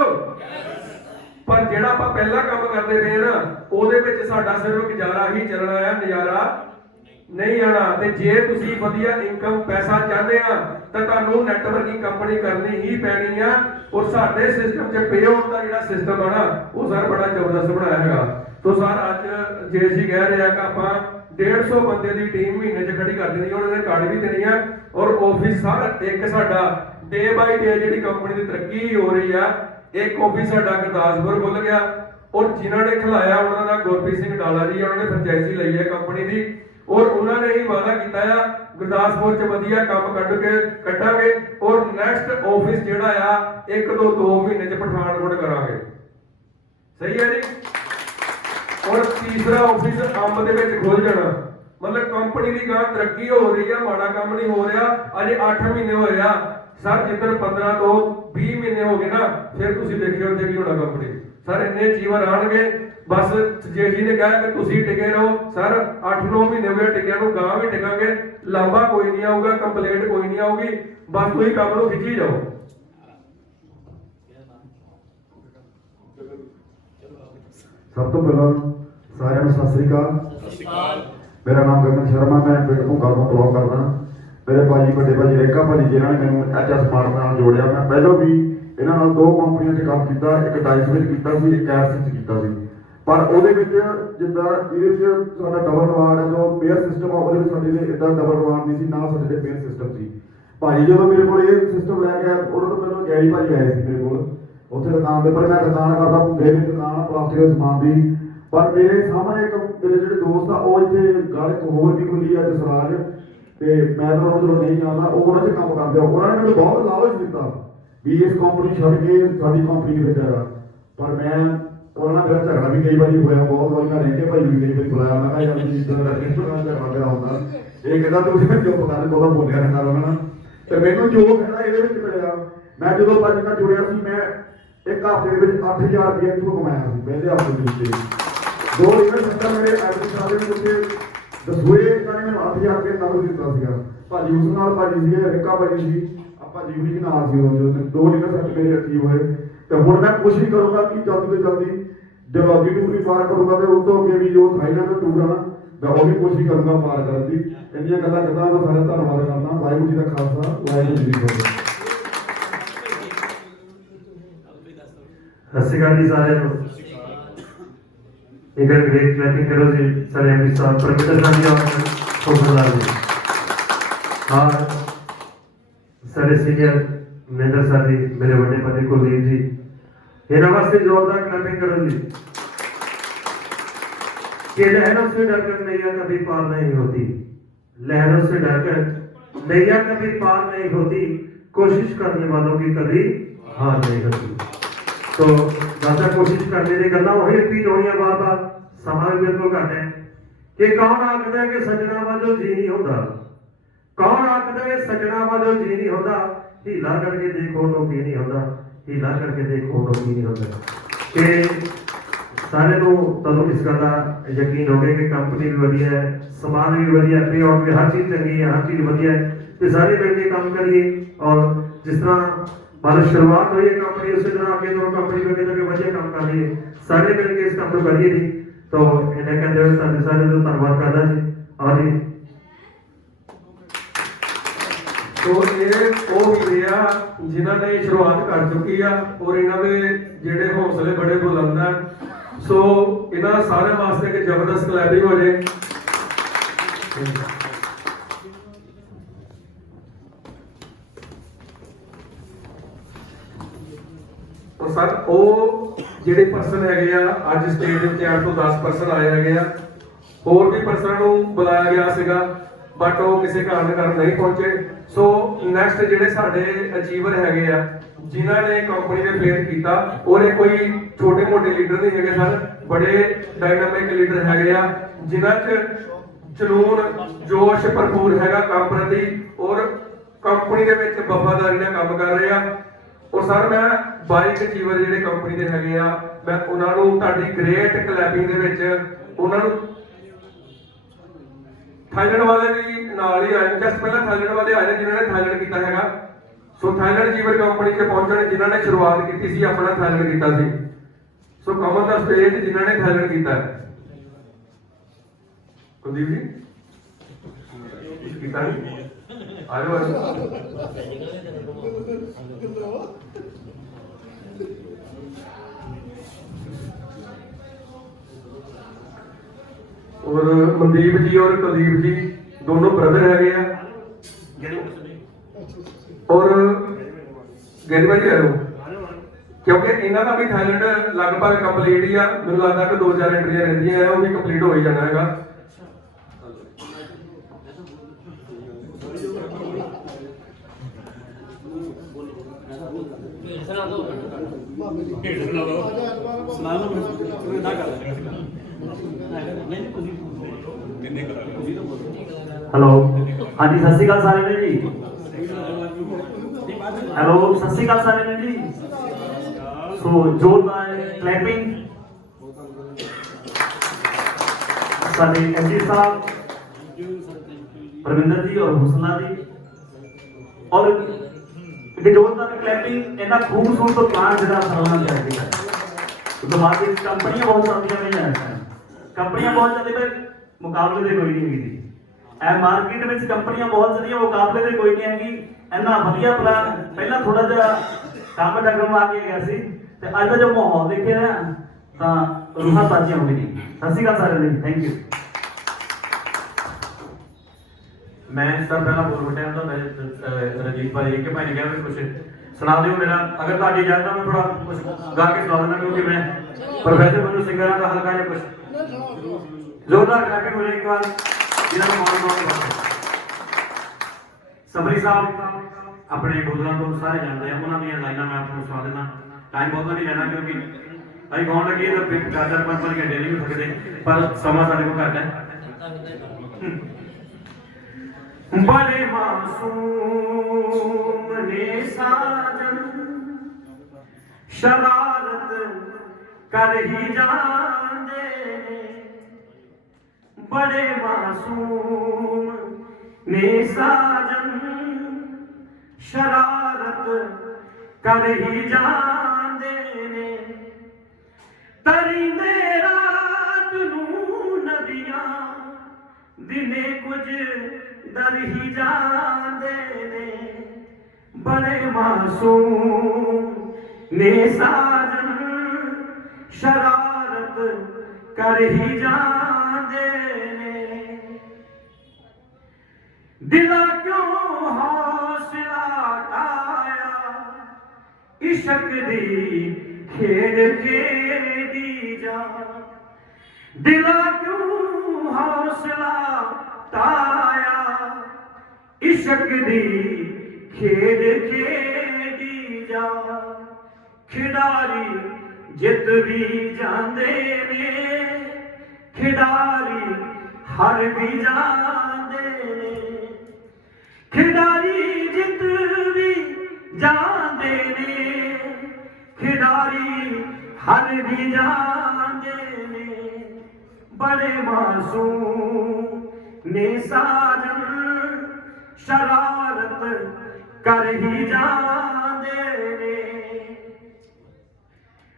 ਪਰ ਜਿਹੜਾ ਆਪਾਂ ਪਹਿਲਾ ਕੰਮ ਕਰਦੇ ਪਏ ਨਾ ਉਹਦੇ ਵਿੱਚ ਸਾਡਾ ਸਿਰਫ ਗੁਜ਼ਾਰਾ ਹੀ ਚੱਲਣਾ ਹੈ, ਨਜ਼ਾਰਾ ਨਹੀਂ ਆਣਾ। ਤੇ ਜੇ ਤੁਸੀਂ ਵਧੀਆ ਇਨਕਮ ਪੈਸਾ ਚਾਹੁੰਦੇ ਆ ਤਾਂ ਤੁਹਾਨੂੰ ਨੈਟਵਰਕਿੰਗ ਕੰਪਨੀ ਕਰਨੀ ਹੀ ਪੈਣੀ ਆ। ਔਰ ਸਾਡੇ ਸਿਸਟਮ 'ਚ ਪੇ ਆਊਟ ਦਾ ਜਿਹੜਾ ਸਿਸਟਮ ਆ ਨਾ ਉਹ ਸਰ ਬੜਾ ਜ਼ਬਰਦਸਤ ਬਣਾਇਆ ਹੈਗਾ। ਤੋ ਸਰ ਅੱਜ ਜੇ ਅਸੀਂ ਕਹਿ ਰਹੇ ਆ ਕਿ ਆਪਾਂ 150 ਬੰਦੇ ਦੀ ਟੀਮ ਮਹੀਨੇ 'ਚ ਖੜੀ ਕਰ ਦੇਣੀ, ਉਹਨਾਂ ਨੇ ਕਾਰਡ ਵੀ ਦੇਣੀ ਆ। ਔਰ ਆਫਿਸ ਸਰ ਇੱਕ ਸਾਡਾ ਡੇ ਬਾਈ ਡੇ ਜਿਹੜੀ ਕੰਪਨੀ ਦੀ ਤਰੱਕੀ ਹੋ ਰਹੀ ਆ, ਇੱਕ ਆਫਿਸ ਸਾਡਾ ਗੁਰਦਾਸਪੁਰ ਖੁੱਲ ਗਿਆ। ਔਰ ਜਿਨ੍ਹਾਂ ਨੇ ਖਿਲਾਇਆ ਉਹਨਾਂ ਦਾ ਗੁਰਪ੍ਰੀਤ ਸਿੰਘ ਡਾਲਾ ਜੀ, ਉਹਨਾਂ ਨੇ ਫਰੈਂਚਾਈਜ਼ੀ ਲਈ ਹੈ ਕੰਪਨੀ ਦੀ। ਔਰ ਉਹਨਾਂ ਨੇ ਹੀ ਵਾਅਦਾ ਕੀਤਾ ਆ ਗੁਰਦਾਸਪੁਰ 'ਚ ਵਧੀਆ ਕੰਮ ਕੱਢਾਂਗੇ। ਔਰ ਨੈਕਸਟ ਆਫਿਸ ਜਿਹੜਾ ਆ 2 ਮਹੀਨੇ 'ਚ ਪਠਾਨਕੋਟ ਕਰਾਂਗੇ। ਸਹੀ ਹੈ ਜੀ। ਔਰ ਤੀਸਰਾ ਆਫਿਸ ਅੰਬ ਦੇ ਵਿੱਚ ਖੁੱਲ ਜਾਣਾ। ਮਤਲਬ ਕੰਪਨੀ ਦੀ ਗਾਂ ਤਰੱਕੀ ਹੋ ਰਹੀ ਆ, ਮਾੜਾ ਕੰਮ ਨਹੀਂ ਹੋ ਰਿਹਾ। ਅਜੇ 8 ਮਹੀਨੇ ਹੋਏ ਆ ਸਰ, ਜਿੱਦਣ 15 ਤੋਂ 20 ਮਹੀਨੇ ਹੋ ਗਏ ਨਾ ਫਿਰ ਤੁਸੀਂ ਦੇਖਿਓ ਉੱਥੇ ਕੀ ਹੋਣਾ ਕੰਪਨੀ। ਸਰ ਇੰਨੇ ਜੀਵਨ ਆਣਗੇ। ਬਸ ਜੇ ਜੀ ਨੇ ਕਿਹਾ ਕਿ ਤੁਸੀਂ ਟਿਕੇ ਰਹੋ ਸਰ, 8-9 ਮਹੀਨੇ ਹੋ ਗਏ ਟਿਕਿਆ ਨੂੰ, ਗਾਂ ਵੀ ਟਿਕਾਂਗੇ। ਲਾਂਭਾ ਕੋਈ ਨਹੀਂ ਆਊਗਾ, ਕੰਪਲੇਂਟ ਕੋਈ ਨਹੀਂ ਆਊਗੀ, ਬਸ ਤੁਸੀਂ ਕੰਮ ਨੂੰ ਖਿੱਚੀ ਜਾਓ। ਸਭ ਤੋਂ ਪਹਿਲਾਂ ਸਾਰਿਆਂ ਨੂੰ ਸਤਿ ਸ੍ਰੀ ਅਕਾਲ। ਸਤਿ ਸ਼੍ਰੀ ਅਕਾਲ। ਮੇਰਾ ਨਾਮ ਗਗਨ ਸ਼ਰਮਾ, ਮੈਂ ਪਿੰਡ ਭੁੱਗਾ ਤੋਂ ਬਲੌਗ ਕਰਦਾ। ਮੇਰੇ ਭਾਜੀ ਵੱਡੇ ਭਾਜੀ ਰੇਖਾ ਭਾਜੀ ਜਿਨ੍ਹਾਂ ਨੇ ਮੈਨੂੰ ਐਚਐਸ ਸਮਾਰਟ ਨਾਲ ਜੋੜਿਆ। ਮੈਂ ਪਹਿਲਾਂ ਵੀ ਇਹਨਾਂ ਨਾਲ 2 ਕੰਪਨੀਆਂ 'ਚ ਕੰਮ ਕੀਤਾ, ਇੱਕ ਡਾਈਸ ਵਿੱਚ ਕੀਤਾ ਸੀ, ਇੱਕ ਐਰਸ ਵਿੱਚ ਕੀਤਾ ਸੀ। ਪਰ ਉਹਦੇ ਵਿੱਚ ਜਿੱਦਾਂ ਇਹਦੇ ਵਿੱਚ ਸਾਡਾ ਡਬਲ ਰਿਵਾਰਡ ਹੈ, ਜੋ ਪੇਅਰ ਸਿਸਟਮ ਆ, ਉਹਦੇ ਵਿੱਚ ਸਾਡੇ ਲਈ ਇਦਾਂ ਡਬਲ ਰਿਵਾਰਡ ਨਹੀਂ ਸੀ, ਨਾ ਸਾਡੇ ਪੇਅਰ ਸਿਸਟਮ ਸੀ। ਭਾਜੀ ਜਦੋਂ ਮੇਰੇ ਕੋਲ ਇਹ ਸਿਸਟਮ ਲੈ ਕੇ ਆਏ, ਉਹਨਾਂ ਤੋਂ ਪਹਿਲਾਂ ਗੈਰੀ ਭਾਜੀ ਆਏ ਸੀ ਮੇਰੇ ਕੋਲ ਉੱਥੇ ਦੁਕਾਨ ਦੇ ਉੱਪਰ। ਮੈਂ ਦੁਕਾਨ ਕਰਦਾ, ਭੁੱਗੇ ਦੀ ਦੁਕਾਨ ਪਲਾਸਟਿਕ ਦੇ ਸਮਾਨ ਦੀ। ਪਰ ਮੇਰੇ ਸਾਹਮਣੇ ਇੱਕ ਮੇਰੇ ਜਿਹੜੇ ਦੋਸਤ ਆ, ਉਹ ਇੱਥੇ ਗੱਲ ਇੱਕ ਹੋਰ ਵੀ ਖੁੱਲੀ ਆ ਜਸਰਾਜ, ਤੇ ਮੈਂ ਤਾਂ ਉਹਨਾਂ ਨੂੰ ਨਹੀਂ ਜਾਣਦਾ, ਉਹ ਉਹਨਾਂ 'ਚ ਕੰਮ ਕਰਦੇ ਆ। ਉਹਨਾਂ ਨੇ ਮੈਨੂੰ ਬਹੁਤ ਲਾਲਚ ਦਿੱਤਾ ਵੀ ਇਸ ਕੰਪਨੀ ਛੱਡ ਕੇ ਸਾਡੀ ਕੰਪਨੀ ਵਿੱਚ ਆਇਆ। ਪਰ ਮੈਂ ਉਹਨਾਂ ਨਾਲ ਮੇਰਾ ਝਗੜਾ ਵੀ ਕਈ ਵਾਰੀ ਹੋਇਆ, ਬਹੁਤ ਵਾਰੀ ਮੈਂ ਰਹਿ ਕੇ ਭਾਈ ਵੀ ਕਈ ਵਾਰੀ ਬੁਲਾਇਆ। ਮੈਂ ਕਿਹਾ ਯਾਰ ਜੀ ਇਦਾਂ ਦਾ ਝਗੜਾ ਮੇਰਾ ਹੁੰਦਾ। ਇਹ ਕਹਿੰਦਾ ਤੁਸੀਂ ਚੁੱਪ ਕਰ, ਬਹੁਤਾ ਬੋਲਿਆ ਨਾ ਕਰ ਉਹਨਾਂ ਨਾਲ। ਤੇ ਮੈਨੂੰ ਜੋ ਕਹਿੰਦਾ ਇਹਦੇ ਵਿੱਚ ਮਿਲਿਆ, ਮੈਂ ਜਦੋਂ ਭਾਜੀ ਨਾਲ ਜੁੜਿਆ ਸੀ, ਮੈਂ ਇੱਕ ਹਫ਼ਤੇ ਦੇ ਵਿੱਚ 8000 ਰੁਪਏ ਇੱਥੋਂ ਕਮਾਇਆ ਸੀ ਪਹਿਲੇ ਹਫ਼ਤੇ ਦੇ ਵਿੱਚ। 2 ਲੀਟਰ ਸੱਤਾ ਮੇਰੇ ਐਡਮਿਟ ਸਾਹਿਬ ਨੇ ਉੱਥੇ ਦਸੂਏ ਇਹਨਾਂ ਨੇ ਮੈਨੂੰ 8000 ਰੁਪਏ ਨਗਦ ਦਿੱਤਾ ਸੀਗਾ। ਭਾਜੀ ਉਸ ਨਾਲ ਭਾਜੀ ਸੀਗੇ, ਰੇਖਾ ਭਾਜੀ ਸੀ, ਆਪਾਂ ਜੀ ਵੀ ਨਾਲ ਸੀ। ਉਹ 2 ਲੀਟਰ ਸੱਟ ਮੇਰੇ ਅਚੀਵ ਹੋਏ। ਤੇ ਹੁਣ ਮੈਂ ਕੋਸ਼ਿਸ਼ ਕਰੂੰਗਾ ਕਿ ਜਲਦੀ ਤੋਂ ਜਲਦੀ ਡਲੌਗੀ ਟੂਰ ਵੀ ਪਾਰ ਕਰੂੰਗਾ, ਤੇ ਉਸ ਤੋਂ ਅੱਗੇ ਵੀ ਜੋ ਥਾਈਲੈਂਡ ਦਾ ਟੂਰ ਆ ਨਾ, ਮੈਂ ਉਹ ਵੀ ਕੋਸ਼ਿਸ਼ ਕਰੂੰਗਾ ਪਾਰ ਕਰਨ ਦੀ। ਇੰਨੀਆਂ ਗੱਲਾਂ ਕਰਦਾ ਮੈਂ ਸਾਰਿਆਂ ਦਾ ਧੰਨਵਾਦ ਕਰਦਾ। ਵਾਹਿਗੁਰੂ ਜੀ ਦਾ ਖਾਲਸਾ, ਵਾਹਿਗੁਰੂ ਜੀ ਕੀ ਫਤਿਹ। ਸਤਿ ਸ਼੍ਰੀ ਅਕਾਲ ਜੀ ਸਾਰਿਆਂ ਨੂੰ। एक ग्रेट क्लैपिंग करो जी सारे एमडी साहब, परमिटर साहब जी और सुखलाल जी और सारे सीनियर महेंद्र साहब जी, मेरे बड़े पति कुलदीप जी, ये नमस्ते जोरदार क्लैपिंग करो जी। कि लहरों से डरकर नैया कभी पार नहीं होती, लहरों से डरकर नैया कभी पार नहीं होती, कोशिश करने वालों की कभी हार नहीं होती। तो ज्यादा कोशिश करने की गल्लां वही रिपीट होनी बार बार, समा भी बिल्कुल घट है। कि कौन आखदा है कि सजना वालों जी नहीं होता, कौन आखदा है सजना वालों जी नहीं होता, हीला करके देखो तो की नहीं होता, हीला करके देखो तो की नहीं होता। कि सारे तो तुहानूं इस गल दा यकीन हो गया कि कंपनी भी वधिया है, समान भी वधिया है, पे आउट भी हर चीज़ चंगी है, हर चीज़ वधिया है। तो सारे मिल के काम करिए। और जिस तरह मतलब शुरुआत हुई है कंपनी, उसी तरह आगे तो कंपनी में लगे बढ़िया काम कर रही है। सारे मिलकर इस काम को करिए जी। तो इन्हें कहते हुए सारे तो धन्यवाद करता जी। और जी तो ये ਉਹ ਵੀਰੇ ਆ ਜਿਨ੍ਹਾਂ ਨੇ ਸ਼ੁਰੂਆਤ ਕਰ ਚੁੱਕੀ ਆ, ਔਰ ਇਹਨਾਂ ਦੇ ਜਿਹੜੇ ਹੌਸਲੇ ਬੜੇ ਬੁਲੰਦ ਆ। ਸੋ ਇਹਨਾਂ ਸਾਰਿਆਂ ਵਾਸਤੇ ਇੱਕ ਜ਼ਬਰਦਸਤ ਕਲੈਪਿੰਗ ਹੋ ਜੇ। ਔਰ ਸਰ ਉਹ ਜਿਹੜੇ ਪਰਸਨ ਹੈਗੇ ਆ ਅੱਜ ਸਟੇਜ ਦੇ ਉੱਤੇ 8 ਤੋਂ 10 ਪਰਸਨ ਆਏ ਹੈਗੇ ਆ। ਹੋਰ ਵੀ ਪਰਸਨਾਂ ਨੂੰ ਬੁਲਾਇਆ ਗਿਆ ਸੀਗਾ, ਬਟ ਉਹ ਕਿਸੇ ਕਾਰਨ ਨਹੀਂ ਪਹੁੰਚੇ। ਸੋ ਨੈਕਸਟ ਜਿਹੜੇ ਸਾਡੇ ਅਚੀਵਰ ਹੈਗੇ ਆ, ਜਿਨ੍ਹਾਂ ਨੇ ਕੰਪਨੀ ਨੇ ਫੇਸ ਕੀਤਾ, ਔਰ ਇਹ ਕੋਈ ਛੋਟੇ ਮੋਟੇ ਲੀਡਰ ਨਹੀਂ ਹੈਗੇ ਸਰ, ਬੜੇ ਡਾਇਨਾਮਿਕ ਲੀਡਰ ਹੈਗੇ ਆ, ਜਿਨ੍ਹਾਂ 'ਚ ਜਨੂਨ ਜੋਸ਼ ਭਰਪੂਰ ਹੈਗਾ ਕੰਮ ਪ੍ਰਤੀ, ਔਰ ਕੰਪਨੀ ਦੇ ਵਿੱਚ ਵਫਾਦਾਰੀ ਨਾਲ ਕੰਮ ਕਰ ਰਹੇ ਆ। ਔਰ ਸਰ ਮੈਂ 22 ਅਚੀਵਰ ਜਿਹੜੇ ਕੰਪਨੀ ਦੇ ਹੈਗੇ ਆ, ਮੈਂ ਉਹਨਾਂ ਨੂੰ ਤੁਹਾਡੀ ਗ੍ਰੇਟ ਕਲੈਪਿੰਗ ਦੇ ਵਿੱਚ ਉਹਨਾਂ ਨੂੰ ਥਾਈਲੈਂਡ ਵਾਲੇ ਵੀ ਨਾਲ ਹੀ ਆਏ। ਜਸਟ ਪਹਿਲਾਂ ਥਾਈਲੈਂਡ ਵਾਲੇ ਆਏ ਨੇ ਜਿਨ੍ਹਾਂ ਨੇ ਥਾਈਲੈਂਡ ਕੀਤਾ ਹੈਗਾ। ਸੋ ਥਾਈਲੈਂਡ ਜੀਵਰ ਕੰਪਨੀ 'ਚ ਪਹੁੰਚਣ ਜਿਨ੍ਹਾਂ ਨੇ ਸ਼ੁਰੂਆਤ ਕੀਤੀ ਸੀ, ਆਪਣਾ ਥਾਈਲੈਂਡ ਕੀਤਾ ਸੀ। ਸੋ ਕਮਨ ਦਾ ਸਟੇਜ ਜਿਨ੍ਹਾਂ ਨੇ ਥਾਈਲੈਂਡ ਕੀਤਾ ਹੈ। ਕੁਲਦੀਪ ਜੀ ਕੀਤਾ ਨਹੀਂ ਆਜੋ ਆਜੋ और मनदीप जी और कुलदीप जी दोनों ब्रदर है और गैरी भाई है क्योंकि इन्हों का भी थाईलैंड लगभग कंप्लीट ही आ मैं लगता कि 2-4 एंट्रियां रही हैं वो भी कंप्लीट हो ही जाना है हेलो हाँ जी सत श्री अकाल सारे ने जी हेलो सत श्री अकाल सारे ने जी सो जोरदार क्लैपिंग सारे एमजी साहब परविंदर जी और हुसना जी और जोरदार क्लैपिंग इतना खूबसूरत प्लान जिहड़ा सर्वना चाहिए तो मार्केट कंपनियां बहुत चलदियां पईयां कंपनियां बहुत चलदी पर मुकाबले दे कोई नहीं हैगी ਐ ਮਾਰਕੀਟ ਵਿੱਚ ਕੰਪਨੀਆਂ ਬਹੁਤ ਜਿਹੜੀਆਂ ਮੁਕਾਬਲੇ ਦੇ ਕੋਈ ਨਹੀਂ ਹੈਗੀ ਇੰਨਾ ਵਧੀਆ ਪਲਾਨ ਪਹਿਲਾਂ ਥੋੜਾ ਜਿਹਾ ਕੰਮ ਡਗਮ ਆ ਕੇ ਗਿਆ ਸੀ ਤੇ ਅੱਜ ਦਾ ਜੋ ਮਾਹੌਲ ਦੇਖਿਆ ਨਾ ਤਾਂ ਰੂਹਾਂ ਤਾਜ਼ੀਆਂ ਹੋ ਗਈਆਂ ਸਤਿ ਸ਼੍ਰੀ ਅਕਾਲ ਸਾਰਿਆਂ ਨੂੰ ਥੈਂਕ ਯੂ मैं सर पहला बोल बैठा तो रंजीत भाई के भाई ने कहा कुछ सुना दियो मेरा अगर ताकि इजाजत मैं थोड़ा कुछ गा के सुना देना क्योंकि मैं प्रोफेसर मनु सिंगर का हल्का है कुछ जोरदार गा के बोले एक बार जिन्होंने मान सबरी साहब अपने गुजरात तो सारे जानते हैं उन्होंने लाइना मैं आपको सुना देना टाइम बहुत नहीं लेना क्योंकि भाई गाँव लगी तो फिर 4-5 घंटे नहीं हो सकते पर समा सारे को घट है बड़े मासूम ने साजन शरारत कर ही जाने बड़े मासूम ने साजन शरारत कर ही जाने तरींदे रात नू नदियां दिने कुछ दर ही जाने ने बड़े मासूम ने साजन शरारत कर ही जाने ने दिला क्यों हौसला टाया इश्क दी खेड खेडी जा दिला क्यों हौसला टाया इश्क दी खेड खेडी जा खिडारी जित भी जांदे ने खिडारी हार भी जांदे ने खिडारी जित भी जांदे ने खिडारी हार भी जांदे ने बड़े मासूम ने साजन शरारत कर ही जाने रे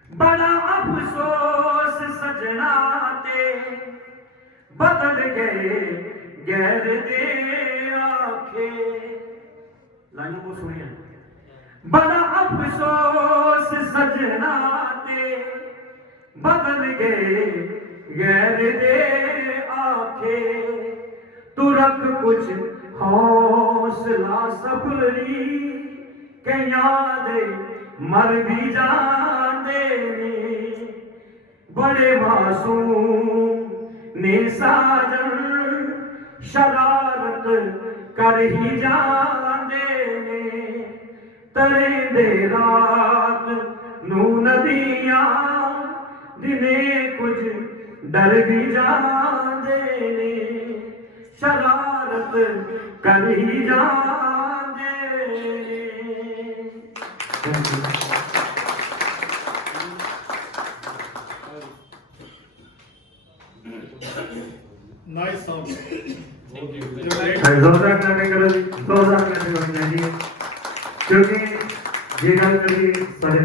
बड़ा अफसोस सजना ते बदल गए गैर दे आखे लाइनों को सुनिए बड़ा अफसोस सजना ते बदल गए गैर दे आखे तू रख कुछ हौसला सबरी कया दे मर भी जाते बड़े मासूम ने साजन शरारत कर ही जाते तरे दे रात नू नदियां दिने कुछ डर भी जाते शरारत कर ही जाते नाइस साउंड जोरदार करने करो जी जोरदार करने होनी चाहिए क्योंकि ये गल करी सारे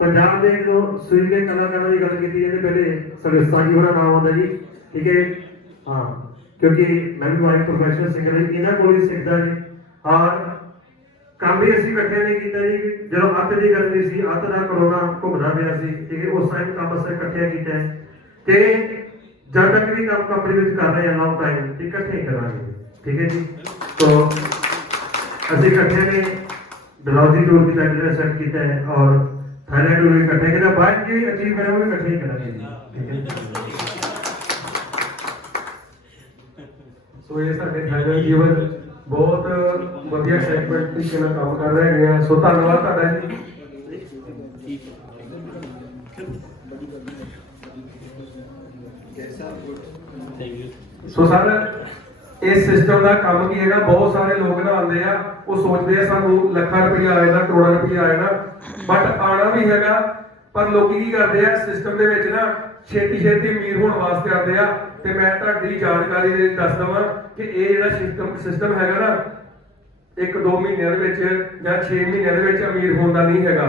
पंजाब के जो सुई के कलाकारों की गल की पहले साढ़े साई होना नाम आता जी ठीक है हाँ क्योंकि मैं भी माइक प्रोफेशनल सिंगर है, इन्होंने को ही सीखता जी। और काम भी ਅਸੀਂ ਇਕੱਠੇ ਨਹੀਂ ਕੀਤਾ ਜੀ। ਜਦੋਂ ਅੱਤ ਦੀ ਗਰਮੀ ਸੀ, ਅੱਤ ਦਾ ਕਰੋਨਾ ਘੁੰਮਦਾ ਪਿਆ ਸੀ, ਠੀਕ ਹੈ, ਉਸ ਟਾਈਮ ਕੰਮ ਅਸੀਂ ਇਕੱਠੇ ਕੀਤਾ ਹੈ ਤੇ ਜਦ ਤੱਕ ਵੀ ਕੰਮ ਕੰਪਨੀ ਵਿੱਚ ਕਰ ਰਹੇ ਹਾਂ ਲੌਂਗ ਟਾਈਮ ਤੇ ਇਕੱਠੇ ਕਰਾਂਗੇ, ਠੀਕ ਹੈ ਜੀ। तो ਅਸੀਂ ਇਕੱਠੇ ਨੇ ਡਲਹੌਜ਼ੀ ਟੂਰ की टाइम सेट किया है और थाईलैंड टूर भी इकट्ठे किया, बाद जी अचीव करेंगे इकट्ठे ही करेंगे जी, ठीक है। ਸੋ ਇਹ ਸਾਡੇ ਥਾਈਲੈਂਡ ਜੀਵਨ ਬਹੁਤ ਵਧੀਆ ਸੈਗਮੈਂਟ ਤਰੀਕੇ ਨਾਲ ਕੰਮ ਕਰ ਰਹੇ ਹੈਗੇ ਆ। ਸੋ ਧੰਨਵਾਦ ਤੁਹਾਡਾ ਜੀ। ਸੋ ਸਰ ਇਸ ਸਿਸਟਮ ਦਾ ਕੰਮ ਕੀ ਹੈਗਾ, ਬਹੁਤ ਸਾਰੇ ਲੋਕ ਨਾ ਆਉਂਦੇ ਆ, ਉਹ ਸੋਚਦੇ ਆ ਸਾਨੂੰ ਲੱਖਾਂ ਰੁਪਈਆ ਆ ਜਾਣਾ, ਕਰੋੜਾਂ ਰੁਪਈਆ ਆ ਜਾਣਾ, ਬਟ ਆਣਾ ਵੀ ਹੈਗਾ। ਪਰ ਲੋਕੀ ਕੀ ਕਰਦੇ ਆ, ਸਿਸਟਮ ਦੇ ਵਿੱਚ ਨਾ ਛੇਤੀ ਛੇਤੀ ਅਮੀਰ ਹੋਣ ਵਾਸਤੇ ਆਉਂਦੇ ਆ। ਤੇ ਮੈਂ ਤੁਹਾਡੀ ਜਾਣਕਾਰੀ ਦੇ ਦੱਸ ਦਵਾਂ ਕਿ ਇਹ ਜਿਹੜਾ ਸਿਸਟਮ ਹੈਗਾ ਨਾ, 1-2 ਮਹੀਨਿਆਂ ਦੇ ਵਿੱਚ ਜਾਂ 6 ਮਹੀਨਿਆਂ ਦੇ ਵਿੱਚ ਅਮੀਰ ਹੋਣ ਦਾ ਨਹੀਂ ਹੈਗਾ।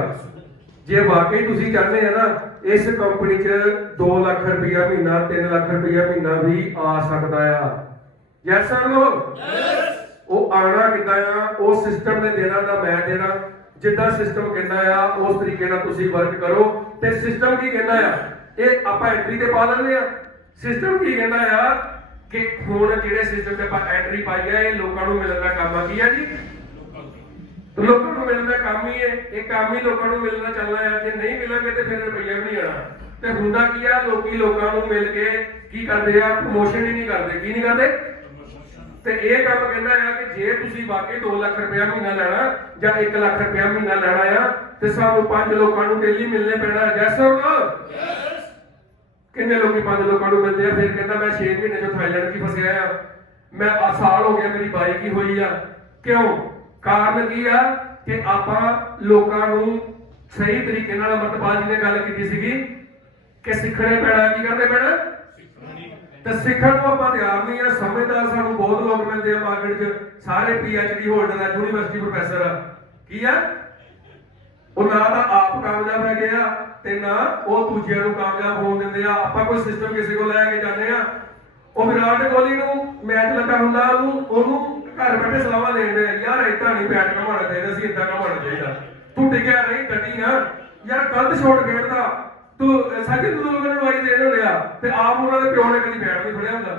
ਜੇ ਵਾਕਈ ਤੁਸੀਂ ਚਾਹੁੰਦੇ ਆ ਨਾ, ਇਸ ਕੰਪਨੀ 'ਚ 2 ਲੱਖ ਰੁਪਈਆ ਮਹੀਨਾ, 3 ਲੱਖ ਰੁਪਈਆ ਮਹੀਨਾ ਵੀ ਆ ਸਕਦਾ ਆ। ਯੈਸ ਸਰ ਲੋ, ਉਹ ਆਣਾ ਕਿੱਦਾਂ ਆ, ਉਹ ਸਿਸਟਮ ਨੇ ਦੇਣਾ ਨਾ ਮੈਂ ਦੇਣਾ। ਜਿੱਦਾਂ ਸਿਸਟਮ ਕਹਿੰਦਾ ਆ ਉਸ ਤਰੀਕੇ ਨਾਲ ਤੁਸੀਂ ਵਰਕ ਕਰੋ। ਤੇ ਸਿਸਟਮ ਕੀ ਕਹਿੰਦਾ ਆ, ਇਹ ਆਪਾਂ ਐਂਟਰੀ ਤੇ ਪਾ ਲੈਂਦੇ ਆ। ਸਿਸਟਮ ਕੀ ਕਹਿੰਦਾ ਆ ਕਿ ਹੁਣ ਜਿਹੜੇ ਸਿਸਟਮ ਤੇ ਆਪਾਂ ਐਂਟਰੀ ਪਾਈ ਆ, ਇਹ ਲੋਕਾਂ ਨੂੰ ਮਿਲਣ ਦਾ ਕੰਮ ਆ। ਕੀ ਆ ਜੀ, ਲੋਕਾਂ ਨੂੰ ਮਿਲਣ ਦਾ ਕੰਮ ਹੀ ਹੈ। ਇਹ ਕੰਮ ਹੀ ਲੋਕਾਂ ਨੂੰ ਮਿਲਣਾ ਚੱਲਣਾ ਆ। ਜੇ ਨਹੀਂ ਮਿਲਾਂਗੇ ਤੇ ਫਿਰ ਰੁਪਈਆ ਵੀ ਨਹੀਂ ਆਣਾ। ਤੇ ਹੁੰਦਾ ਕੀ ਆ, ਲੋਕੀ ਲੋਕਾਂ ਨੂੰ ਮਿਲ ਕੇ ਕੀ ਕਰਦੇ ਆ, ਪ੍ਰਮੋਸ਼ਨ ਹੀ ਨਹੀਂ ਕਰਦੇ। ਕੀ ਨਹੀਂ ਕਰਦੇ? ਤੇ ਇਹ ਕੰਮ ਕਹਿੰਦਾ ਆ ਕਿ ਜੇ ਤੁਸੀਂ ਵਾਕਈ 2 ਲੱਖ ਰੁਪਇਆ ਮਹੀਨਾ ਲੈਣਾ ਜਾਂ 1 ਲੱਖ ਰੁਪਇਆ ਮਹੀਨਾ ਲੈਣਾ ਆ, ਤੇ ਸਾਨੂੰ 5 ਲੋਕਾਂ ਨੂੰ ਡੇਲੀ ਮਿਲਣੇ ਪੈਣਾ। ਜੈਸ ਔਰ ਨੋ? ਕਿੰਨੇ ਲੋਕੀ 5 ਲੋਕਾਂ ਨੂੰ ਮਿਲਦੇ ਆ। ਫਿਰ ਕਹਿੰਦਾ ਮੈਂ 6 ਮਹੀਨੇ ਤੋਂ ਥਾਈਲੈਂਡ 'ਚ ਹੀ ਫਸਿਆ ਆ, ਮੈਂ ਸਾਲ ਹੋ ਗਿਆ ਮੇਰੀ ਬਾਈਕ ਹੀ ਹੋਈ ਆ। ਕਿਉਂ? ਕਾਰਨ ਕੀ ਆ ਕਿ ਆਪਾਂ ਲੋਕਾਂ ਨੂੰ ਸਹੀ ਤਰੀਕੇ ਨਾਲ ਅਮਰਤਪਾਲ ਜੀ ਨੇ ਗੱਲ ਕੀਤੀ ਸੀਗੀ ਕਿ ਸਿੱਖਣੇ ਪੈਣਾ। ਕੀ ਕਰਦੇ ਪੈਣਾ? ਤੇ ਸਿੱਖਣ ਨੂੰ ਆਪਾਂ ਤਿਆਰ ਨਹੀਂ ਆ। ਸਮਝਦਾਰ ਸਾਨੂੰ ਬਹੁਤ ਲੋਕ ਮਿਲਦੇ ਆ ਮਾਰਕੀਟ 'ਚ, ਸਾਰੇ PhD ਹੋਲਡਰ ਆ, ਯੂਨੀਵਰਸਿਟੀ ਪ੍ਰੋਫੈਸਰ ਆ। ਕੀ ਆ? ਉਹ ਨਾ ਤਾਂ ਆਪ ਕਾਮਯਾਬ ਹੈਗੇ ਆ ਤੇ ਨਾ ਉਹ ਦੂਜਿਆਂ ਨੂੰ ਕਾਮਯਾਬ ਹੋਣ ਦਿੰਦੇ ਆ। ਆਪਾਂ ਕੋਈ ਸਿਸਟਮ ਕਿਸੇ ਕੋਲ ਲੈ ਕੇ ਜਾਂਦੇ ਆ, ਉਹ ਵਿਰਾਟ ਕੋਹਲੀ ਨੂੰ ਮੈਚ ਲੱਗਾ ਹੁੰਦਾ, ਉਹਨੂੰ ਘਰ ਬੈਠੇ ਸਲਾਹਾਂ ਦੇਣਦੇ ਆ, ਯਾਰ ਏਦਾਂ ਨਹੀਂ ਬੈਟ ਘਮਾਉਣਾ ਚਾਹੀਦਾ ਸੀ, ਏਦਾਂ ਘਮਾਉਣਾ ਚਾਹੀਦਾ, ਤੂੰ ਟਿਕਿਆ ਨਹੀਂ, ਡਟੀ ਨਾ, ਯਾਰ ਗਲਤ ਸ਼ਾਟ ਖੇਡਦਾ ਤੂੰ। ਸਾਜੇ ਤੂੰ ਲੋਕਾਂ ਨੂੰ ਵਾਈ ਦੇਣ ਹੁੰਦੇ ਆ ਤੇ ਆਪ ਉਹਨਾਂ ਦੇ ਪਿਓ ਨੇ ਕਦੀ ਬੈਟ ਨਹੀਂ ਫੜਿਆ ਹੁੰਦਾ।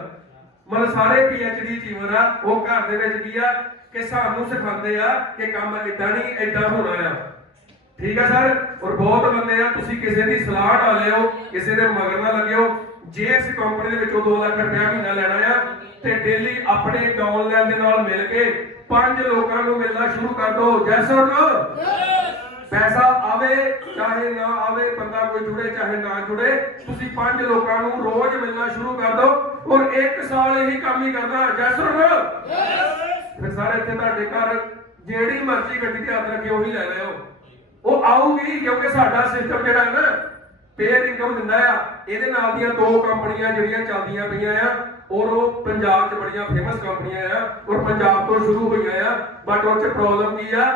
ਮਤਲਬ ਸਾਰੇ PhD ਅਚੀਵਰ ਆ, ਉਹ ਘਰ ਦੇ ਵਿੱਚ ਕੀ ਆ ਕਿ ਸਾਨੂੰ ਸਿਖਾਉਂਦੇ ਆ ਕਿ ਕੰਮ ਏਦਾਂ ਨਹੀਂ, ਏਦਾਂ ਹੋਣਾ ਆ। ਠੀਕ ਆ ਸਰ? ਔਰ ਬਹੁਤ ਬੰਦੇ ਆ, ਤੁਸੀਂ ਕਿਸੇ ਦੀ ਸਲਾਹ ਨਾ ਲਿਓ, ਕਿਸੇ ਦੇ ਮਗਰ ਨਾ ਲੱਗਿਓ। ਜੇ ਇਸ ਕੰਪਨੀ ਦੇ ਵਿੱਚੋਂ 2 ਲੱਖ ਰੁਪਇਆ ਮਹੀਨਾ ਲੈਣਾ ਆ ਤੇ ਡੇਲੀ ਆਪਣੇ ਡਾਊਨਲਾਈਨ ਦੇ ਨਾਲ ਮਿਲ ਕੇ 5 ਲੋਕਾਂ ਨੂੰ ਮਿਲਣਾ ਸ਼ੁਰੂ ਕਰ ਦਿਓ। ਜੈਸ ਔਰ ਨੋ? ਪੈਸਾ ਆਵੇ ਚਾਹੇ ਨਾ ਆਵੇ, ਬੰਦਾ ਕੋਈ ਜੁੜੇ ਚਾਹੇ ਨਾ ਜੁੜੇ, ਤੁਸੀਂ 5 ਲੋਕਾਂ ਨੂੰ ਰੋਜ਼ ਮਿਲਣਾ ਸ਼ੁਰੂ ਕਰ ਦਿਓ ਔਰ 1 ਸਾਲ ਇਹੀ ਕੰਮ ਹੀ ਕਰਨਾ। ਜੈਸ ਔਰ ਨੋ? ਫਿਰ ਸਾਰੇ ਇੱਥੇ ਤੁਹਾਡੇ ਘਰ ਜਿਹੜੀ ਮਰਜ਼ੀ ਗੱਡੀ ਤੇ ਹੱਥ ਰੱਖੇ ਉਹੀ ਲੈ ਲਿਓ, ਉਹ ਆਊਗੀ। ਕਿਉਂਕਿ ਸਾਡਾ ਸਿਸਟਮ ਜਿਹੜਾ ਹੈ ਨਾ, ਪੇਅਰ ਇਨਕਮ ਦਿੰਦਾ ਆ। ਇਹਦੇ ਨਾਲ ਦੀਆਂ 2 ਕੰਪਨੀਆਂ ਜਿਹੜੀਆਂ ਚੱਲਦੀਆਂ ਪਈਆਂ ਆ, ਔਰ ਉਹ ਪੰਜਾਬ 'ਚ ਬੜੀਆਂ ਫੇਮਸ ਕੰਪਨੀਆਂ ਆ ਔਰ ਪੰਜਾਬ ਤੋਂ ਸ਼ੁਰੂ ਹੋਈਆਂ ਆ। ਬਟ ਉਹ 'ਚ ਪ੍ਰੋਬਲਮ ਕੀ ਆ,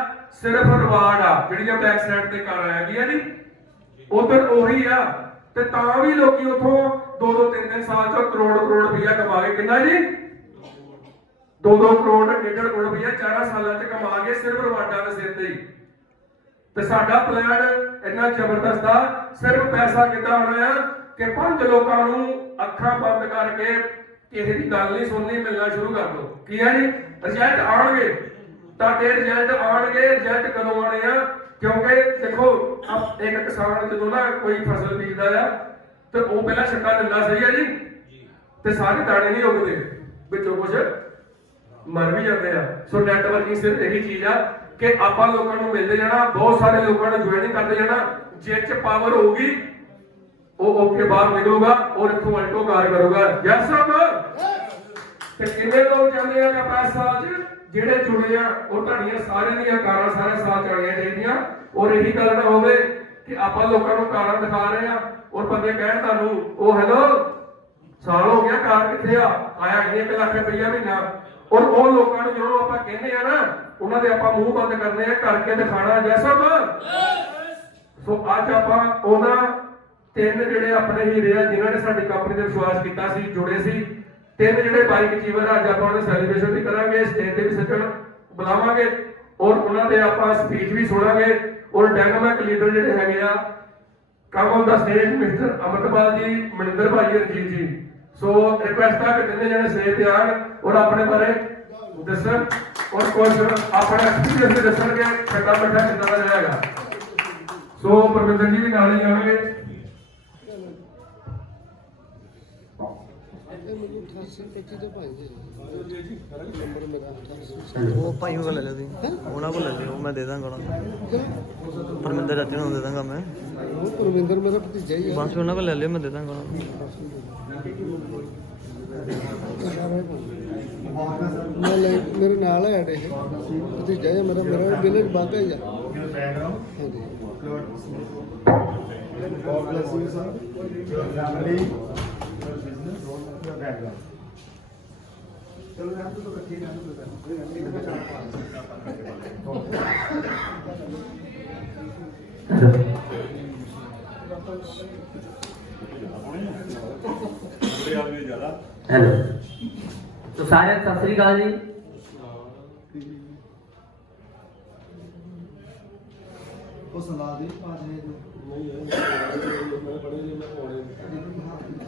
ਸਿਰਫ ਰਿਵਾਰਡ ਆ ਜਿਹੜੀਆਂ ਬੈਕ ਸਾਈਡ ਤੇ ਕਰ ਆਇਆ। ਕੀ ਆ ਜੀ? ਉਧਰ ਉਹੀ ਆ। ਤੇ ਤਾਂ ਵੀ ਲੋਕੀ ਉਥੋਂ 2-2 3-3 ਸਾਲ 'ਚ ਕਰੋੜ ਰੁਪਈਆ ਕਮਾ ਕੇ, ਕਿੰਨਾ ਜੀ? 2-2 ਕਰੋੜ 1.5 ਕਰੋੜ ਰੁਪਈਆ 4 ਸਾਲਾਂ 'ਚ ਕਮਾ ਕੇ ਸਿਰਫ ਰਿਵਾਰਡਾਂ ਦੇ ਸਿਰ ਤੇ ਹੀ। ਤੇ ਸਾਡਾ ਪਲਾਨ ਇੰਨਾ ਜ਼ਬਰਦਸਤ ਆ, ਸਿਰਫ ਪੈਸਾ ਕਿੱਦਾਂ ਆਉਣਾ ਆ ਕਿ 5 ਲੋਕਾਂ ਨੂੰ ਅੱਖਾਂ ਬੰਦ ਕਰਕੇ ਕਿਸੇ ਦੀ ਗੱਲ ਨਹੀਂ ਸੁਣਨੀ, ਮਿਲਣਾ ਸ਼ੁਰੂ ਕਰ ਦਿਓ। ਕੀ ਹੈ ਜੀ? ਰਿਜ਼ਲਟ ਆਉਣਗੇ, ਤੁਹਾਡੇ ਰਿਜ਼ਲਟ ਆਉਣਗੇ। ਰਿਜ਼ਲਟ ਕਦੋਂ ਆਉਣੇ ਆ? ਕਿਉਂਕਿ ਦੇਖੋ ਇੱਕ ਕਿਸਾਨ ਜਦੋਂ ਨਾ ਕੋਈ ਫਸਲ ਬੀਜਦਾ ਆ ਤੇ ਉਹ ਪਹਿਲਾਂ ਛੱਟਾ ਦਿੰਦਾ, ਸਹੀ ਹੈ ਜੀ? ਤੇ ਸਾਰੇ ਦਾਣੇ ਨਹੀਂ ਉੱਗਦੇ, ਵਿੱਚੋਂ ਕੁਝ ਮਰ ਵੀ ਜਾਂਦੇ ਆ। ਸੋ ਨੈਟਵਰਕਿੰਗ ਸਿਰਫ ਇਹੀ ਚੀਜ਼ ਆ ਕਿ ਆਪਾਂ ਲੋਕਾਂ ਨੂੰ ਮਿਲਦੇ ਜਾਣਾ, ਬਹੁਤ ਸਾਰੇ ਲੋਕਾਂ ਨੂੰ ਜੁਆਇਨ ਕਰਦੇ ਜਾਣਾ। ਜਿਹ 'ਚ ਪਾਵਰ ਹੋਊਗੀ ਉਹ ਓਕੇ ਬਾਹਰ ਨਿਕਲੂਗਾ ਔਰ ਇੱਥੋਂ ਅਲਟੋ ਕਾਰ ਕਰੂਗਾ। Yes sir? ਤੇ ਕਿੰਨੇ ਲੋਕ ਚਾਹੁੰਦੇ ਆ ਕਿ ਆਪਾਂ ਇਸ ਸਾਲ 'ਚ ਜਿਹੜੇ ਜੁੜੇ ਆ ਉਹ ਤੁਹਾਡੀਆਂ ਸਾਰਿਆਂ ਦੀਆਂ ਕਾਰਾਂ ਸਾਰੇ ਸਾਲ ਚੱਲਣੀਆਂ ਚਾਹੀਦੀਆਂ। ਔਰ ਇਹੀ ਗੱਲ ਨਾ ਹੋਵੇ ਕਿ ਆਪਾਂ ਲੋਕਾਂ ਨੂੰ ਕਾਰਾਂ ਦਿਖਾ ਰਹੇ ਆ ਔਰ ਬੰਦੇ ਕਹਿਣ ਤੁਹਾਨੂੰ, ਉਹ ਹੈਲੋ ਸਾਲ ਹੋ ਗਿਆ ਕਾਰ ਕਿੱਥੇ ਆ, ਆਇਆ ਨਹੀਂ 1 ਲੱਖ ਰੁਪਈਆ ਮਹੀਨਾ। ਔਰ ਉਹ ਲੋਕਾਂ ਨੂੰ ਜਦੋਂ ਆਪਾਂ ਕਹਿੰਦੇ ਆ ਨਾ, ਉਹਨਾਂ ਦੇ ਆਪਾਂ ਮੂੰਹ ਬੰਦ ਕਰਨੇ ਆ, ਕਰਕੇ ਦਿਖਾਣਾ। ਜੈਸਾ ਸੋ ਅੱਜ ਆਪਾਂ ਉਹਨਾਂ 3 ਜਿਹੜੇ ਆਪਣੇ ਹੀਰੇ ਆ ਜਿਨ੍ਹਾਂ ਨੇ ਸਾਡੀ ਕੰਪਨੀ ਤੇ ਵਿਸ਼ਵਾਸ ਕੀਤਾ ਸੀ, ਜੁੜੇ ਸੀ, ਤਿੰਨ ਜਿਹੜੇ ਬਾਈਕ ਅਚੀਵਰ ਅੱਜ ਆਪਾਂ ਉਹਨਾਂ ਸੈਲੀਬ੍ਰੇਸ਼ਨ ਵੀ ਕਰਾਂਗੇ, ਸਟੇਜ ਤੇ ਵੀ ਸੱਜਣ ਬੁਲਾਵਾਂਗੇ ਔਰ ਉਹਨਾਂ ਦੇ ਆਪਾਂ ਸਪੀਚ ਵੀ ਸੁਣਾਂਗੇ ਔਰ ਡਾਇਨਾਮਿਕ ਲੀਡਰ ਜਿਹੜੇ ਹੈਗੇ ਆ come on the stage mister Amarpal ji, Maninder ਭਾਈ, ਰਣਜੀਤ ਜੀ। ਸੋ ਰਿਕੁਐਸਟ ਆ ਕਿ ਤਿੰਨੇ ਜਣੇ ਸਟੇਜ ਤੇ ਆਣ ਔਰ ਆਪਣੇ ਬਾਰੇ ਦੱਸਣ ਔਰ ਕੁਝ ਆਪਣਾ ਐਕਸਪੀਰੀਅੰਸ ਵੀ ਦੱਸਣਗੇ ਸਾਡਾ ਮੱਠਾ ਕਿੱਦਾਂ ਦਾ ਰਹੇਗਾ। ਸੋ ਪਰਮਿੰਦਰ ਜੀ ਵੀ ਨਾਲ ਹੀ ਆਉਣਗੇ। ਉਹ ਭਾਈ ਕੋਲ ਲੈ ਲਿਓ ਤੁਸੀਂ, ਉਹਨਾਂ ਕੋਲ ਲੈ ਲਿਓ, ਮੈਂ ਦੇ ਦਾਂਗਾ ਉਹਨਾਂ ਨੂੰ। ਪਰਮਿੰਦਰ ਚਾਚੇ ਨੂੰ ਦੇ ਦਾਂਗਾ ਮੈਂ। ਪਰਮਿੰਦਰ ਮੇਰਾ ਭਤੀਜਾ ਹੀ ਬਸ ਉਹਨਾਂ ਕੋਲ ਲੈ ਲਿਓ, ਮੈਂ ਦੇ ਦਾਂਗਾ ਉਹਨਾਂ ਨੂੰ। ਮੇਰੇ ਨਾਲ ਹੈ ਇਹ ਭਤੀਜਾ ਹੈ ਮੇਰਾ ਵਿਲੇਜ ਬਾਗਾ ਹੀ ਆ। ਹਾਂਜੀ God bless you, sir. Your family, your business, your background. Hello तो सारे सत श्री अकाल जी।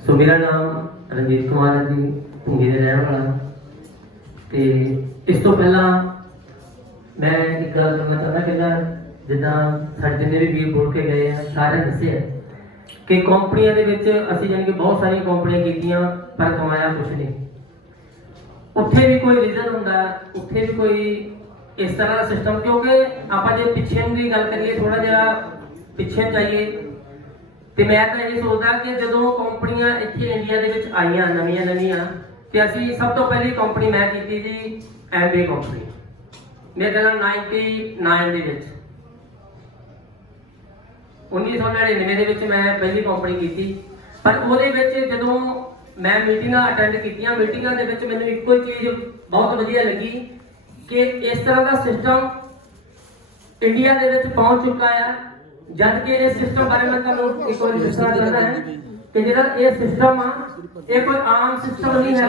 सो मेरा नाम रंजीत कुमार है जी, भुंगी दे रहने वाला। ते इस तो पहला मैं एक गल करना चाहता कि जिदा साढ़े जिन्ने भी वीर बोल के गए हैं सारे दसे है कि कंपनियां दे विच असीं जानी कि बहुत सारी कंपनियां कीतियां पर कमाया कुछ नहीं। उत्थे भी कोई रीजन हुंदा, उत्थे भी कोई इस तरह का सिस्टम, क्योंकि आपां जे पिछे की गल करिए थोड़ा जिहा पिछे जाइए तो मैं तो ये सोचदा कि जदों कंपनियां इत्थे इंडिया दे विच आईयां नवीं ते असीं सब तो पहली कंपनी मैं कीती जी एमबीए कंपनी मेरे नाल 99 दे विच 1999 ਦੇ ਵਿੱਚ ਮੈਂ ਪਹਿਲੀ ਕੰਪਨੀ ਕੀਤੀ। ਪਰ ਉਹਦੇ ਵਿੱਚ ਜਦੋਂ ਮੈਂ ਮੀਟਿੰਗਾਂ ਅਟੈਂਡ ਕੀਤੀਆਂ, ਮੀਟਿੰਗਾਂ ਦੇ ਵਿੱਚ ਮੈਨੂੰ ਇੱਕੋ ਹੀ ਚੀਜ਼ ਬਹੁਤ ਵਧੀਆ ਲੱਗੀ ਕਿ ਇਸ ਤਰ੍ਹਾਂ ਦਾ ਸਿਸਟਮ ਇੰਡੀਆ ਦੇ ਵਿੱਚ ਪਹੁੰਚ ਚੁੱਕਾ ਹੈ। ਜਦ ਕਿ ਇਸ ਸਿਸਟਮ ਬਾਰੇ ਮੈਂ ਤੁਹਾਨੂੰ ਇੱਕ ਵਾਰ ਦੱਸਣਾ ਚਾਹੁੰਦਾ ਹੈ ਕਿ ਜਿਹੜਾ ਇਹ ਸਿਸਟਮ ਆ ਇਹ ਕੋਈ ਆਮ ਸਿਸਟਮ ਨਹੀਂ ਹੈ,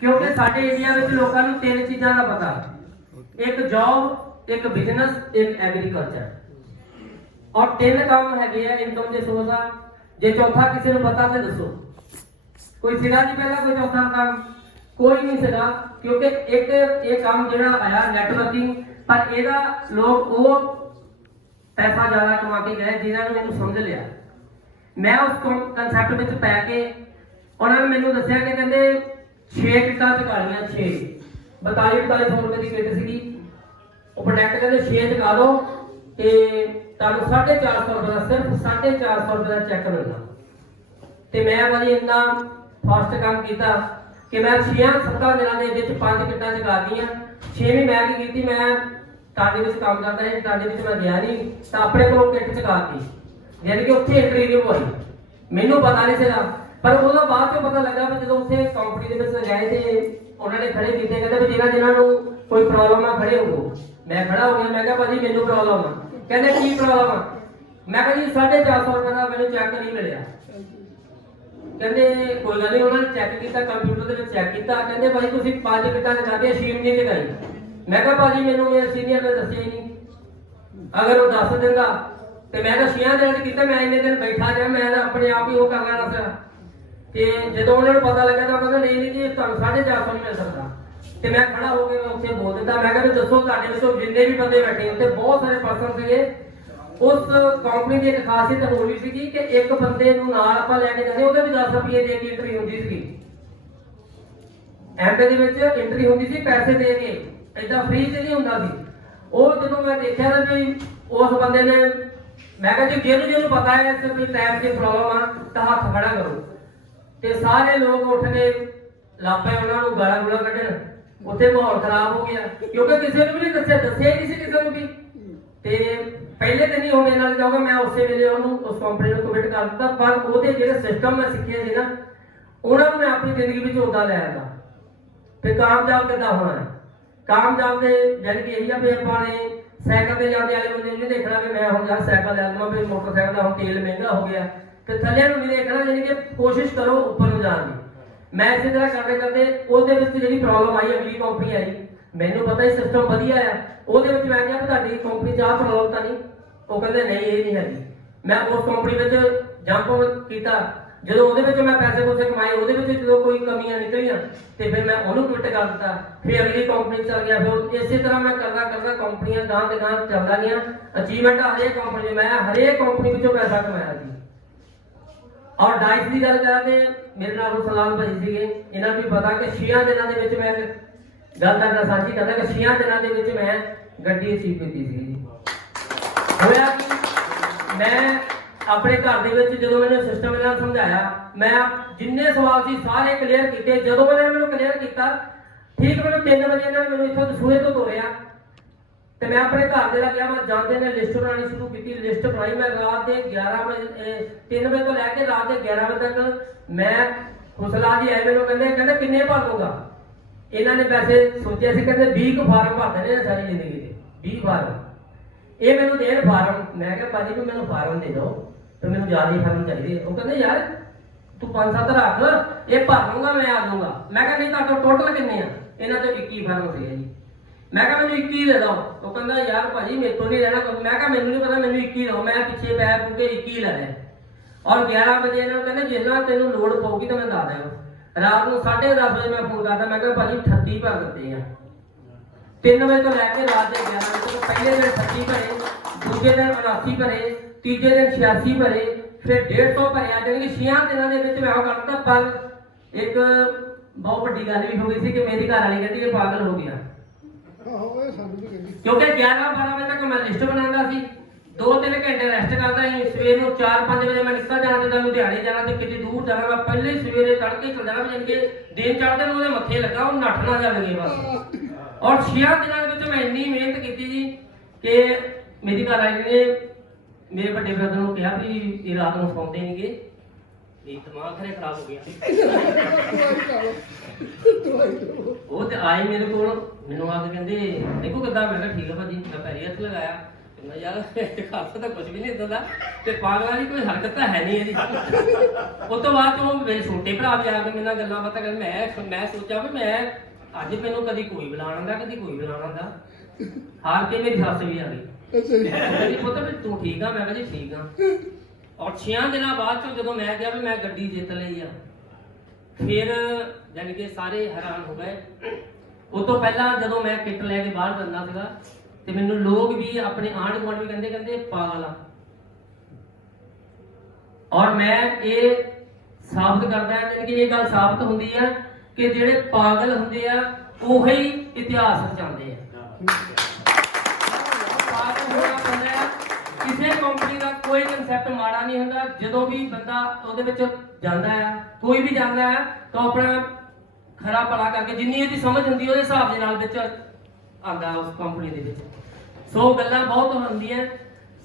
ਕਿਉਂਕਿ ਸਾਡੇ ਇੰਡੀਆ ਵਿੱਚ ਲੋਕਾਂ ਨੂੰ ਤਿੰਨ ਚੀਜ਼ਾਂ ਦਾ ਪਤਾ, ਇੱਕ ਜੌਬ, ਇੱਕ ਬਿਜ਼ਨਸ, ਇੱਕ ਐਗਰੀਕਲਚਰ, और तीन काम है इनकम के सोर्स आ। जे चौथा किसी को पता तो दसो, कोई सिगा नहीं पहला कोई चौथा काम कोई नहीं सिगा, क्योंकि एक ये काम जो आया नैटवर्किंग पर एदा लोग वो पैसा ज्यादा कमा के गए जिन्होंने मैंने समझ लिया। मैं उस कंसैप्ट में पै के उन्होंने मैंने दसिया कि कहते 6 किटा चुका लिया, 6 42-42 रुपए की किट सी। वो प्रोडक्ट कहते 6 चुका दो तो ਤੁਹਾਨੂੰ 450 रुपए का सिर्फ 450 रुपए का चेक मिलना। तो मैं भाजी इतना फास्ट काम किया कि मैं 6-7 दिनों के विच 5 किटा चुका दी। 6वीं मैं की मैं टांडे में काम करता है, टांडे में मैं गया नहीं तो अपने को किट चुका दी, यानी कि उत्थे एंट्री नहीं हुई, मैनू पता नहीं सीगा। पर उस बाद पता लगा भी जो उत्थे कंपनी के गए थे उन्होंने खड़े किए, कहते जिन्होंने कोई प्रॉब्लम आ खड़े हो। मैं खड़ा हो गया, मैं कहा भाजी मैनू प्रॉब्लम आ, कहते की प्रॉब्लम आ। मैं कहा जी 450 रुपए का मैंने चेक नहीं मिले। कहते कोई गल नहीं, उन्होंने चेक किया कंप्यूटर के चेक किया, कहते भाई तुम 5 किटा चुकाते शीम नहीं चुकाई। मैं कहा भाजी मैनू सीनियर ने दसिया ही नहीं, अगर वो दस देंदा तो मैं तो 6 दिन किया, मैं इन्ने दिन बैठा रहा, मैं अपने आप ही वो कर लेना था। तो जो उन्होंने पता लगा तो कहते नहीं जी तुम 450 नहीं मिल सकता। तो मैं खड़ा हो गया, मैं उत्थे बोल दिता, मैं कहा दसो जिन्ने भी बंदे बैठे उत्थे बहुत सारे पर्सन थे। उस कंपनी की एक खासियत हो रही थी कि एक बंदे नाल आपां लैके जांदे ओहदे भी 10 रुपए दे के एंट्री होंदी सी। एमपी दे विच एंट्री होंदी सी पैसे दे के, इदां फ्री ते नहीं हुंदा सी। ਉਹ ਜਦੋਂ मैं देखा ना भी उस बंदे ने, मैं कहा जी ਜਿਹਨੂੰ पता है इस कोई टाइम की प्रॉब्लम आ तो हाथ खड़ा करो। तो सारे लोग उठ के लापे उन्होंने गाला गुला कढ़न, उत्थे माहौल खराब हो गया क्योंकि किसी ने भी नहीं दसिया किसी किसी भी। तो पहले दिन ही होने नाल जाऊंगा, मैं उस वेले उस कंपनी को कमिट कर दिता। पर वो जो सिस्टम मैं सीखे थे ना उन्होंने मैं अपनी जिंदगी में उदा लै आया। फिर कामयाब कितना होना है, कामयाब के यानी कि यही भी अपने साइकिल से जाने वाले बंदे नहीं देखना भी मैं हम जहाँ साइकिल लै लवां, भी मोटरसाइकिल का हम तेल महंगा हो गया तो थले नहीं देखना, यानी कि कोशिश करो ऊपर जाने की। ਮੈਂ ਇਸੇ ਤਰ੍ਹਾਂ ਕਰਦੇ ਕਰਦੇ ਉਹਦੇ ਵਿੱਚ ਜਿਹੜੀ ਪ੍ਰੋਬਲਮ ਆਈ, ਅਗਲੀ ਕੰਪਨੀ ਆਈ, ਮੈਨੂੰ ਪਤਾ ਹੀ ਸਿਸਟਮ ਵਧੀਆ ਆ, ਉਹਦੇ ਵਿੱਚ ਮੈਂ ਕਿਹਾ ਤੁਹਾਡੀ ਕੰਪਨੀ 'ਚ ਆਹ ਪ੍ਰੋਬਲਮ ਤਾਂ ਨਹੀਂ? ਉਹ ਕਹਿੰਦੇ ਨਹੀਂ ਇਹ ਨਹੀਂ ਹੈਗੀ। ਮੈਂ ਉਸ ਕੰਪਨੀ ਵਿੱਚ ਜੰਪ ਕੀਤਾ, ਜਦੋਂ ਉਹਦੇ ਵਿੱਚ ਮੈਂ ਪੈਸੇ ਪੂਸੇ ਕਮਾਏ, ਉਹਦੇ ਵਿੱਚ ਜਦੋਂ ਕੋਈ ਕਮੀਆਂ ਨਿਕਲੀਆਂ ਤੇ ਫਿਰ ਮੈਂ ਉਹਨੂੰ ਕੁਇਟ ਕਰ ਦਿੱਤਾ, ਫਿਰ ਅਗਲੀ ਕੰਪਨੀ ਚਲ ਗਿਆ। ਫਿਰ ਇਸੇ ਤਰ੍ਹਾਂ ਮੈਂ ਕਰਦਾ ਕਰਦਾ ਕੰਪਨੀਆਂ ਗਾਂ ਤੇ ਗਾਂ ਚੱਲਦਾ ਗਈਆਂ। ਅਚੀਵਮੈਂਟ ਹਰੇਕ ਕੰਪਨੀ ਮੈਂ ਹਰੇਕ ਕੰਪਨੀ ਵਿੱਚੋਂ ਪੈਸਾ ਕਮਾਇਆ ਸੀ। ਔਰ ਡਾਈਸ ਦੀ ਗੱਲ ਕਰਦੇ, ਮੇਰੇ ਨਾਲ ਸਲਾਮ ਭਾਜੀ ਸੀਗੇ, ਇਹਨਾਂ ਨੂੰ ਵੀ ਪਤਾ ਕਿ 6 ਦਿਨਾਂ ਦੇ ਵਿੱਚ ਮੈਂ ਗੱਲ ਕਰਦਾ ਸਾਂਝੀ ਕਰਦਾ ਕਿ 6 ਦਿਨਾਂ ਦੇ ਵਿੱਚ ਮੈਂ ਗੱਡੀ ਅਚੀਵ ਕੀਤੀ ਸੀ। ਹੋਇਆ ਕਿ ਮੈਂ ਆਪਣੇ ਘਰ ਦੇ ਵਿੱਚ ਜਦੋਂ ਮੈਨੂੰ ਸਿਸਟਮ ਇਹਨਾਂ ਸਮਝਾਇਆ, ਮੈਂ ਜਿੰਨੇ ਸਵਾਲ ਸੀ ਸਾਰੇ ਕਲੀਅਰ ਕੀਤੇ। ਜਦੋਂ ਇਹਨਾਂ ਨੇ ਮੈਨੂੰ ਕਲੀਅਰ ਕੀਤਾ, ਠੀਕ ਮੈਨੂੰ 3 ਵਜੇ ਇਹਨਾਂ ਨੇ ਮੈਨੂੰ ਇੱਥੋਂ ਦਸੂਹੇ ਤੋਂ ਤੋਰਿਆ ਤੇ ਮੈਂ ਆਪਣੇ ਘਰ ਦੇ ਲੱਗਿਆ। ਮੈਂ ਜਾਂਦੇ ਨੇ ਲਿਸਟ ਬਣਾਉਣੀ ਸ਼ੁਰੂ ਕੀਤੀ, ਲਿਸਟ ਬਣਾਈ ਮੈਂ ਰਾਤ ਦੇ 11 ਵਜੇ 3 ਵਜੇ ਤੋਂ ਲੈ ਕੇ ਰਾਤ ਦੇ 11 ਵਜੇ ਤੱਕ। ਮੈਂ ਹੁਸਲਾ ਜੀ ਆਏ, ਮੈਨੂੰ ਕਹਿੰਦੇ ਕਿੰਨੇ ਭਰ ਲੂਗਾ। ਇਹਨਾਂ ਨੇ ਪੈਸੇ ਸੋਚਿਆ ਸੀ, ਕਹਿੰਦੇ 20 ਫਾਰਮ ਭਰ ਦੇਣੇ ਸਾਰੀ ਜ਼ਿੰਦਗੀ ਦੇ, 20 ਫਾਰਮ ਇਹ ਮੈਨੂੰ ਦੇਣ ਫਾਰਮ। ਮੈਂ ਕਿਹਾ ਭਾਜੀ ਵੀ ਮੈਨੂੰ ਫਾਰਮ ਦੇ ਦਿਓ ਤੇ ਮੈਨੂੰ ਜ਼ਿਆਦਾ ਫਾਰਮ ਚਾਹੀਦੇ। ਉਹ ਕਹਿੰਦੇ ਯਾਰ ਤੂੰ 5-7 ਰੱਖ, ਇਹ ਭਰ ਲੂੰਗਾ ਮੈਂ ਆ ਜਾਊਂਗਾ। ਮੈਂ ਕਿਹਾ ਨਹੀਂ ਤੁਹਾਡੇ ਟੋਟਲ ਕਿੰਨੇ ਆ? ਇਹਨਾਂ ਤੋਂ 21 ਫਾਰਮ ਸੀਗੇ ਜੀ। ਮੈਂ ਕਿਹਾ ਮੈਨੂੰ 21 ਦੇ ਦਿਓ। ਉਹ ਕਹਿੰਦਾ ਯਾਰ ਭਾਜੀ ਮੇਰੇ ਤੋਂ ਨਹੀਂ ਰਹਿਣਾ। ਮੈਂ ਕਿਹਾ ਮੈਨੂੰ ਨਹੀਂ ਪਤਾ, ਮੈਨੂੰ 21 ਦਿਓ। ਮੈਂ ਪਿੱਛੇ ਪੈ ਪੂਕੇ 21 ਲੈ ਲਏ। ਔਰ 11 ਵਜੇ ਇਹਨਾਂ ਨੂੰ ਕਹਿੰਦੇ ਜਿੰਨਾ ਤੈਨੂੰ ਲੋੜ ਪਊਗੀ ਤਾਂ ਮੈਂ ਦੱਸ ਦਿਓ। ਰਾਤ ਨੂੰ 10:30 ਵਜੇ ਮੈਂ ਫੋਨ ਕਰਦਾ, ਮੈਂ ਕਿਹਾ ਭਾਜੀ 38 ਭਰ ਦਿੱਤੇ ਆ। 3 ਵਜੇ ਤੋਂ ਲੈ ਕੇ ਰਾਤ ਦੇ 11 ਵਜੇ ਤੱਕ ਪਹਿਲੇ ਦਿਨ 36 ਭਰੇ, ਦੂਜੇ ਦਿਨ 79 ਭਰੇ, ਤੀਜੇ ਦਿਨ 86 ਭਰੇ, ਫਿਰ 150 ਭਰਿਆ। ਜਾਨੀ ਕਿ 6 ਦਿਨਾਂ ਦੇ ਵਿੱਚ ਮੈਂ ਉਹ ਕਰਤਾ। ਪਰ ਇੱਕ ਬਹੁਤ ਵੱਡੀ ਗੱਲ ਵੀ ਹੋ ਗਈ ਸੀ ਕਿ ਮੇਰੀ ਘਰ ਵਾਲੀ ਕਹਿੰਦੀ ਇਹ ਪਾਗਲ ਹੋ ਗਿਆ, ਆਹੋ ਇਹ ਸਾਨੂੰ ਵੀ ਕਹਿੰਦੀ। ਕਿਉਂਕਿ 11-12 ਵਜੇ ਤੱਕ ਮੈਂ ਲਿਸਟ ਬਣਾਉਂਦਾ ਸੀ, 2-3 ਘੰਟੇ ਰੈਸਟ ਕਰਦਾ ਸੀ। ਸਵੇਰ ਨੂੰ 4-5 ਵਜੇ ਮੈਂ ਨਿਕਲ ਜਾਣਾ, ਜਿੱਦਾਂ ਲੁਧਿਆਣੇ ਜਾਣਾ ਤੇ ਕਿਤੇ ਦੂਰ ਜਾਣਾ, ਮੈਂ ਪਹਿਲੇ ਹੀ ਸਵੇਰੇ ਤੜਕੇ ਚੱਲ ਜਾਣਾ। ਜਾਨ ਕੇ ਦਿਨ ਚੜ੍ਹਦੇ ਨੂੰ ਉਹਦੇ ਮੱਥੇ ਲੱਗਾ, ਉਹ ਨੱਠ ਨਾ ਜਾਣਗੇ ਬਸ। ਔਰ 6 ਦਿਨਾਂ ਦੇ ਵਿੱਚ ਮੈਂ ਇੰਨੀ ਮਿਹਨਤ ਕੀਤੀ ਜੀ ਕਿ ਮੇਰੀ ਘਰ ਵਾਲੀ ਨੇ ਮੇਰੇ ਵੱਡੇ ਬ੍ਰਦਰ ਨੂੰ ਕਿਹਾ ਵੀ ਇਹ ਰਾਤ ਨੂੰ ਸੌਂਦੇ ਨਹੀਂਗੇ, ਇਹ ਦਿਮਾਗ ਖਰੇ ਖਰਾਬ ਹੋ ਗਿਆ। ਉਹ ਤੇ ਆਏ ਮੇਰੇ ਕੋਲ, ਮੈਨੂੰ ਆ ਕੇ ਕਹਿੰਦੇ ਦੇਖੋ ਕਿੱਦਾਂ। ਮੈਂ ਕਿਹਾ ਠੀਕ ਆ ਭਾਜੀ। ਮੈਂ ਪੈਰੀ ਹੱਥ ਲਗਾਇਆ, ਮੈਂ ਯਾਰ ਖਾਸਾ ਤਾਂ ਕੁਝ ਵੀ ਨਹੀਂ ਇਦਾਂ ਦਾ, ਤੇ ਪਾਗਲਾਂ ਦੀ ਕੋਈ ਹਰਕਤ ਤਾਂ ਹੈ ਨਹੀਂ ਇਹਦੀ। ਉਸ ਤੋਂ ਬਾਅਦ ਉਹ ਮੇਰੇ ਛੋਟੇ ਭਰਾ ਵੀ ਆ ਕੇ ਮੇਰੇ ਨਾਲ ਗੱਲਾਂ ਬਾਤਾਂ ਕਰਨ। ਮੈਂ ਸੋਚਿਆ ਵੀ ਮੈਂ ਅੱਜ ਮੈਨੂੰ ਕਦੀ ਕੋਈ ਬੁਲਾਉਣ ਆਉਂਦਾ, ਕਦੀ ਕੋਈ ਬੁਲਾਉਣ ਆਉਂਦਾ। ਹਾਰ ਕੇ ਮੇਰੀ ਸੱਸ ਵੀ ਆ ਗਈ, ਕਹਿੰਦੀ ਪੁੱਤ ਵੀ ਤੂੰ ਠੀਕ ਆ? ਮੈਂ ਕਿਹਾ ਜੀ ਠੀਕ ਆ। ਔਰ 6 ਦਿਨਾਂ ਬਾਅਦ ਤੋਂ ਜਦੋਂ ਮੈਂ ਕਿਹਾ ਵੀ ਮੈਂ ਗੱਡੀ ਜਿੱਤ ਲਈ ਆ, ਫਿਰ ਜਾਨੀ ਕਿ ਸਾਰੇ ਹੈਰਾਨ ਹੋ ਗਏ। ਉਹ ਤੋਂ ਪਹਿਲਾਂ ਜਦੋਂ ਮੈਂ ਕਿੱਟ ਲੈ ਕੇ ਬਾਹਰ ਜਾਂਦਾ ਸੀਗਾ ਤੇ ਮੈਨੂੰ ਲੋਕ ਵੀ ਆਪਣੇ ਆਂਢ ਗੁਆਂਢ ਵੀ ਕਹਿੰਦੇ ਪਾਗਲ ਆ। ਔਰ ਮੈਂ ਇਹ ਸਾਬਤ ਕਰਦਾ ਜਾਨੀ ਕਿ ਇਹ ਗੱਲ ਸਾਬਤ ਹੁੰਦੀ ਆ ਕਿ ਜਿਹੜੇ ਪਾਗਲ ਹੁੰਦੇ ਆ ਉਹੀ ਇਤਿਹਾਸ ਰਚਾਉਂਦੇ ਆ। ਕਿਸੇ ਕੰਪਨੀ ਦਾ ਕੋਈ ਕਨਸੈਪਟ ਮਾੜਾ ਨਹੀਂ ਹੁੰਦਾ। ਜਦੋਂ ਵੀ ਬੰਦਾ ਉਹਦੇ ਵਿੱਚ ਜਾਂਦਾ ਹੈ, ਕੋਈ ਵੀ ਜਾਂਦਾ ਹੈ, ਤਾਂ ਆਪਣਾ ਖਰਾ ਭਲਾ ਕਰਕੇ ਜਿੰਨੀ ਇਹਦੀ ਸਮਝ ਹੁੰਦੀ ਉਹਦੇ ਹਿਸਾਬ ਦੇ ਨਾਲ ਵਿੱਚ ਆਉਂਦਾ ਉਸ ਕੰਪਨੀ ਦੇ ਵਿੱਚ। ਸੋ ਗੱਲਾਂ ਬਹੁਤ ਹੁੰਦੀਆਂ।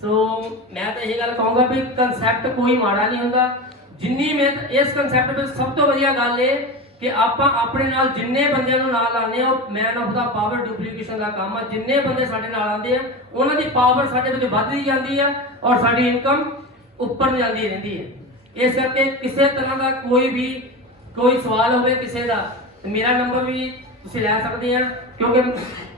ਸੋ ਮੈਂ ਤਾਂ ਇਹ ਗੱਲ ਕਹੂੰਗਾ ਵੀ ਕਨਸੈਪਟ ਕੋਈ ਮਾੜਾ ਨਹੀਂ ਹੁੰਦਾ। ਜਿੰਨੀ ਮਿਹਨਤ ਇਸ ਕਨਸੈਪਟ ਵਿੱਚ ਸਭ ਤੋਂ ਵਧੀਆ ਗੱਲ ਇਹ ਕਿ ਆਪਾਂ ਆਪਣੇ ਨਾਲ ਜਿੰਨੇ ਬੰਦਿਆਂ ਨੂੰ ਨਾਲ ਆਉਂਦੇ ਆ, ਉਹ man of the power duplication ਦਾ ਕੰਮ ਆ। ਜਿੰਨੇ ਬੰਦੇ ਸਾਡੇ ਨਾਲ ਆਉਂਦੇ ਆ ਉਹਨਾਂ ਦੀ ਪਾਵਰ ਸਾਡੇ ਵਿੱਚ ਵੱਧਦੀ ਜਾਂਦੀ ਆ ਔਰ ਸਾਡੀ ਇਨਕਮ ਉੱਪਰ ਨੂੰ ਜਾਂਦੀ ਰਹਿੰਦੀ ਹੈ। ਇਸ ਕਰਕੇ ਕਿਸੇ ਤਰ੍ਹਾਂ ਦਾ ਕੋਈ ਸਵਾਲ ਹੋਵੇ ਕਿਸੇ ਦਾ, ਮੇਰਾ ਨੰਬਰ ਵੀ ਤੁਸੀਂ ਲੈ ਸਕਦੇ ਆ, ਕਿਉਂਕਿ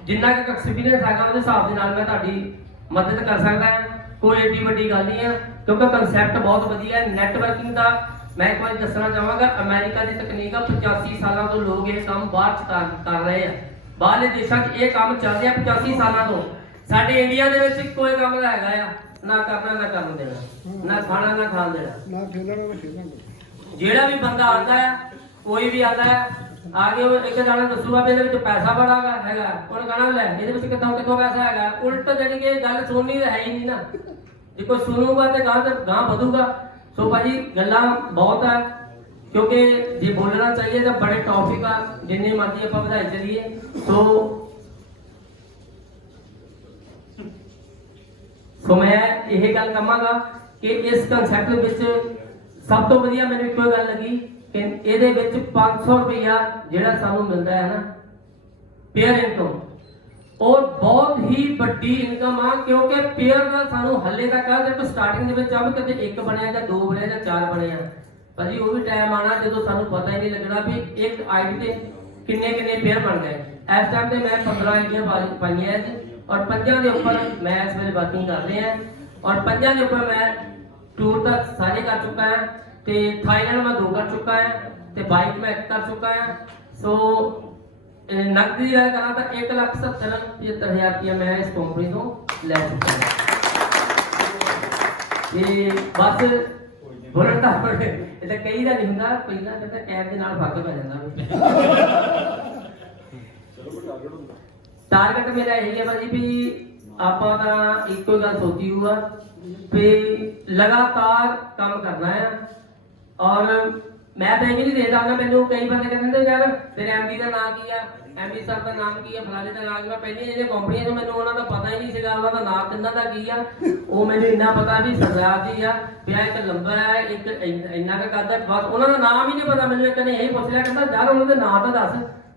ਜਿੰਨਾ ਕਿ ਐਕਸਪੀਰੀਅੰਸ ਹੈਗਾ ਉਹਦੇ ਹਿਸਾਬ ਦੇ ਨਾਲ ਮੈਂ ਤੁਹਾਡੀ ਮਦਦ ਕਰ ਸਕਦਾ ਹਾਂ। ਕੋਈ ਏਡੀ ਵੱਡੀ ਗੱਲ ਨਹੀਂ ਆ, ਕਿਉਂਕਿ ਕਨਸੈਪਟ ਬਹੁਤ ਵਧੀਆ ਹੈ। ਨੈਟਵਰਕਿੰਗ ਦਾ ਮੈਂ ਇੱਕ ਵਾਰ ਦੱਸਣਾ ਚਾਹਾਂਗਾ, ਅਮਰੀਕਾ ਦੀ ਤਕਨੀਕ ਆ। 85 ਸਾਲਾਂ ਤੋਂ ਲੋਕ ਇਹ ਕੰਮ ਬਾਹਰ ਕਰ ਰਹੇ ਆ। ਬਾਹਰਲੇ ਦੇਸ਼ਾਂ 'ਚ ਇਹ ਕੰਮ ਚੱਲ ਰਿਹਾ 85 ਸਾਲਾਂ ਤੋਂ। ਸਾਡੇ ਇੰਡੀਆ ਦੇ ਵਿੱਚ ਕੋਈ ਕੰਮ ਦਾ ਹੈਗਾ ਆ, ਨਾ ਕਰਨਾ ਨਾ ਕਰਨ ਦੇਣਾ, ਨਾ ਖਾਣਾ ਨਾ ਖਾਣ ਦੇਣਾ, ਨਾ ਖੇਲਣਾ ਨਾ ਖੇਲਣਾ। ਜਿਹੜਾ ਵੀ ਬੰਦਾ ਆਉਂਦਾ ਹੈ, ਕੋਈ ਵੀ ਆਉਂਦਾ ਹੈ, ਆ ਕੇ ਉਹ ਇੱਕ ਜਾਣਾ ਦੱਸੂਗਾ ਵੀ ਇਹਦੇ ਵਿੱਚ ਪੈਸਾ ਬੜਾ ਹੈਗਾ, ਉਹਨੇ ਕਹਣਾ ਲੈ ਇਹਦੇ ਵਿੱਚ ਕਿੱਥੋਂ ਪੈਸਾ ਹੈਗਾ। ਉਲਟ ਜਾਣੀ ਕਿ ਗੱਲ ਸੁਣਨੀ ਤਾਂ ਹੈ ਹੀ ਨਹੀਂ ਨਾ। ਜੇ ਕੋਈ ਸੁਣੂਗਾ ਤੇ ਗਾਂ ਵਧੂਗਾ। ਸੋ ਭਾਜੀ ਗੱਲਾਂ ਬਹੁਤ ਆ, ਕਿਉਂਕਿ ਜੇ ਬੋਲਣਾ ਚਾਹੀਏ ਤਾਂ ਬੜੇ ਟੌਪਿਕ ਆ, ਜਿੰਨੇ ਮਰਜ਼ੀ ਆਪਾਂ ਵਧਾਈ ਚੱਲੀਏ। ਸੋ ਮੈਂ ਇਹ ਗੱਲ ਕਹਾਂਗਾ ਕਿ ਇਸ ਕਨਸੈਪਟ ਵਿੱਚ ਸਭ ਤੋਂ ਵਧੀਆ ਮੈਨੂੰ ਇੱਕੋ ਗੱਲ ਲੱਗੀ ਕਿ ਇਹਦੇ ਵਿੱਚ 500 ਰੁਪਇਆ ਜਿਹੜਾ ਸਾਨੂੰ ਮਿਲਦਾ ਹੈ ਨਾ ਪੇਅਰ ਇਨਕਮ, ਉਹ ਬਹੁਤ ਹੀ ਵੱਡੀ ਇਨਕਮ ਆ। ਕਿਉਂਕਿ ਪੇਅਰ ਦਾ ਸਾਨੂੰ ਹੱਲੇ ਤੱਕ ਆ ਦੇਖੋ ਸਟਾਰਟਿੰਗ ਦੇ ਵਿੱਚ ਆ ਕਦੇ 1 ਬਣਿਆ ਜਾਂ 2 ਬਣਿਆ ਜਾਂ 4 ਬਣਿਆ, ਭਾਜੀ ਉਹ ਵੀ ਟਾਈਮ ਆਣਾ ਜਦੋਂ ਸਾਨੂੰ ਪਤਾ ਹੀ ਨਹੀਂ ਲੱਗਣਾ ਵੀ ਇੱਕ ਆਈਡੀ ਤੇ ਕਿੰਨੇ ਪੇਅਰ ਬਣ ਗਏ। ਇਸ ਟਾਈਮ ਤੇ ਮੈਂ 15 ਆਈਡੀਆਂ ਪਾਈਆਂ ਜੀ, ਔਰ 5 ਦੇ ਉੱਪਰ ਮੈਂ ਇਸ ਵੇਲੇ ਵਰਕਿੰਗ ਕਰ ਰਿਹਾ, ਔਰ 5 ਦੇ ਉੱਪਰ ਮੈਂ ਟੂਰ ਤੱਕ ਸਾਰੇ ਕਰ ਚੁੱਕਾ ਹਾਂ, ਤੇ ਥਾਈਲੈਂਡ ਮੈਂ 2 ਕਰ ਚੁੱਕਾ ਹਾਂ, ਤੇ ਬਾਈਕ ਮੈਂ 1 ਕਰ ਚੁੱਕਾ ਹਾਂ। ਸੋ ਨਕਦੀ ਦੀ ਗੱਲ ਕਰਾਂ ਤਾਂ 1,70,75,000 ਰੁਪਇਆ ਮੈਂ ਇਸ ਕੰਪਨੀ ਤੋਂ ਲੈ ਚੁੱਕਾ ਹਾਂ। ਤੇ ਬਸ ਬੋਲਣ ਦਾ ਇਹ ਤਾਂ ਕਈ ਦਾ ਨਹੀਂ ਹੁੰਦਾ, ਪਹਿਲਾਂ ਕਹਿੰਦਾ ਟਾਈਮ ਦੇ ਨਾਲ ਫਰਕ ਪੈ ਜਾਂਦਾ। ਟਾਰਗੇਟ ਮੇਰਾ ਇਹ ਹੈ ਭਾਜੀ ਵੀ ਆਪਾਂ ਤਾਂ ਇੱਕੋ ਗੱਲ ਸੋਚੀ ਹੋਆ ਵੀ ਲਗਾਤਾਰ ਕੰਮ ਕਰਨਾ ਹੈ। ਔਰ ਮੈਂ ਤਾਂ ਇਹ ਵੀ ਨਹੀਂ ਦੇਖਦਾ ਹੁੰਦਾ, ਮੈਨੂੰ ਕਈ ਬੰਦੇ ਕਹਿੰਦੇ ਯਾਰ ਤੇਰੇ ਐਮਡੀ ਦਾ ਨਾਮ ਕੀ ਆ, ਐਮਡੀ ਸਰ ਦਾ ਨਾਮ ਕੀ ਆ, ਫਲਾਣੇ ਦਾ ਨਾਮ ਕੀ ਆ। ਪਹਿਲੇ ਜਿਹੜੇ ਕੰਪਨੀਆਂ ਤੋਂ ਮੈਨੂੰ ਉਹਨਾਂ ਦਾ ਪਤਾ ਹੀ ਨਹੀਂ ਸੀਗਾ ਉਹਨਾਂ ਦਾ ਨਾਮ ਕਿੰਨਾ ਦਾ ਕੀ ਆ। ਉਹ ਮੈਨੂੰ ਇੰਨਾ ਪਤਾ ਵੀ ਸਰਦਾਰ ਜੀ ਆ, ਵੀ ਇੱਕ ਲੰਬਾ ਹੈ, ਇੱਕ ਇੰਨਾ ਕੁ ਕਰਦਾ, ਬਸ ਉਹਨਾਂ ਦਾ ਨਾਮ ਹੀ ਨਹੀਂ ਪਤਾ। ਮੈਨੂੰ ਇੱਕ ਨੇ ਇਹ ਪੁੱਛ ਲਿਆ, ਕਹਿੰਦਾ ਯਾਰ ਉਹਨਾਂ ਦੇ ਨਾਮ ਤਾਂ ਦੱਸ।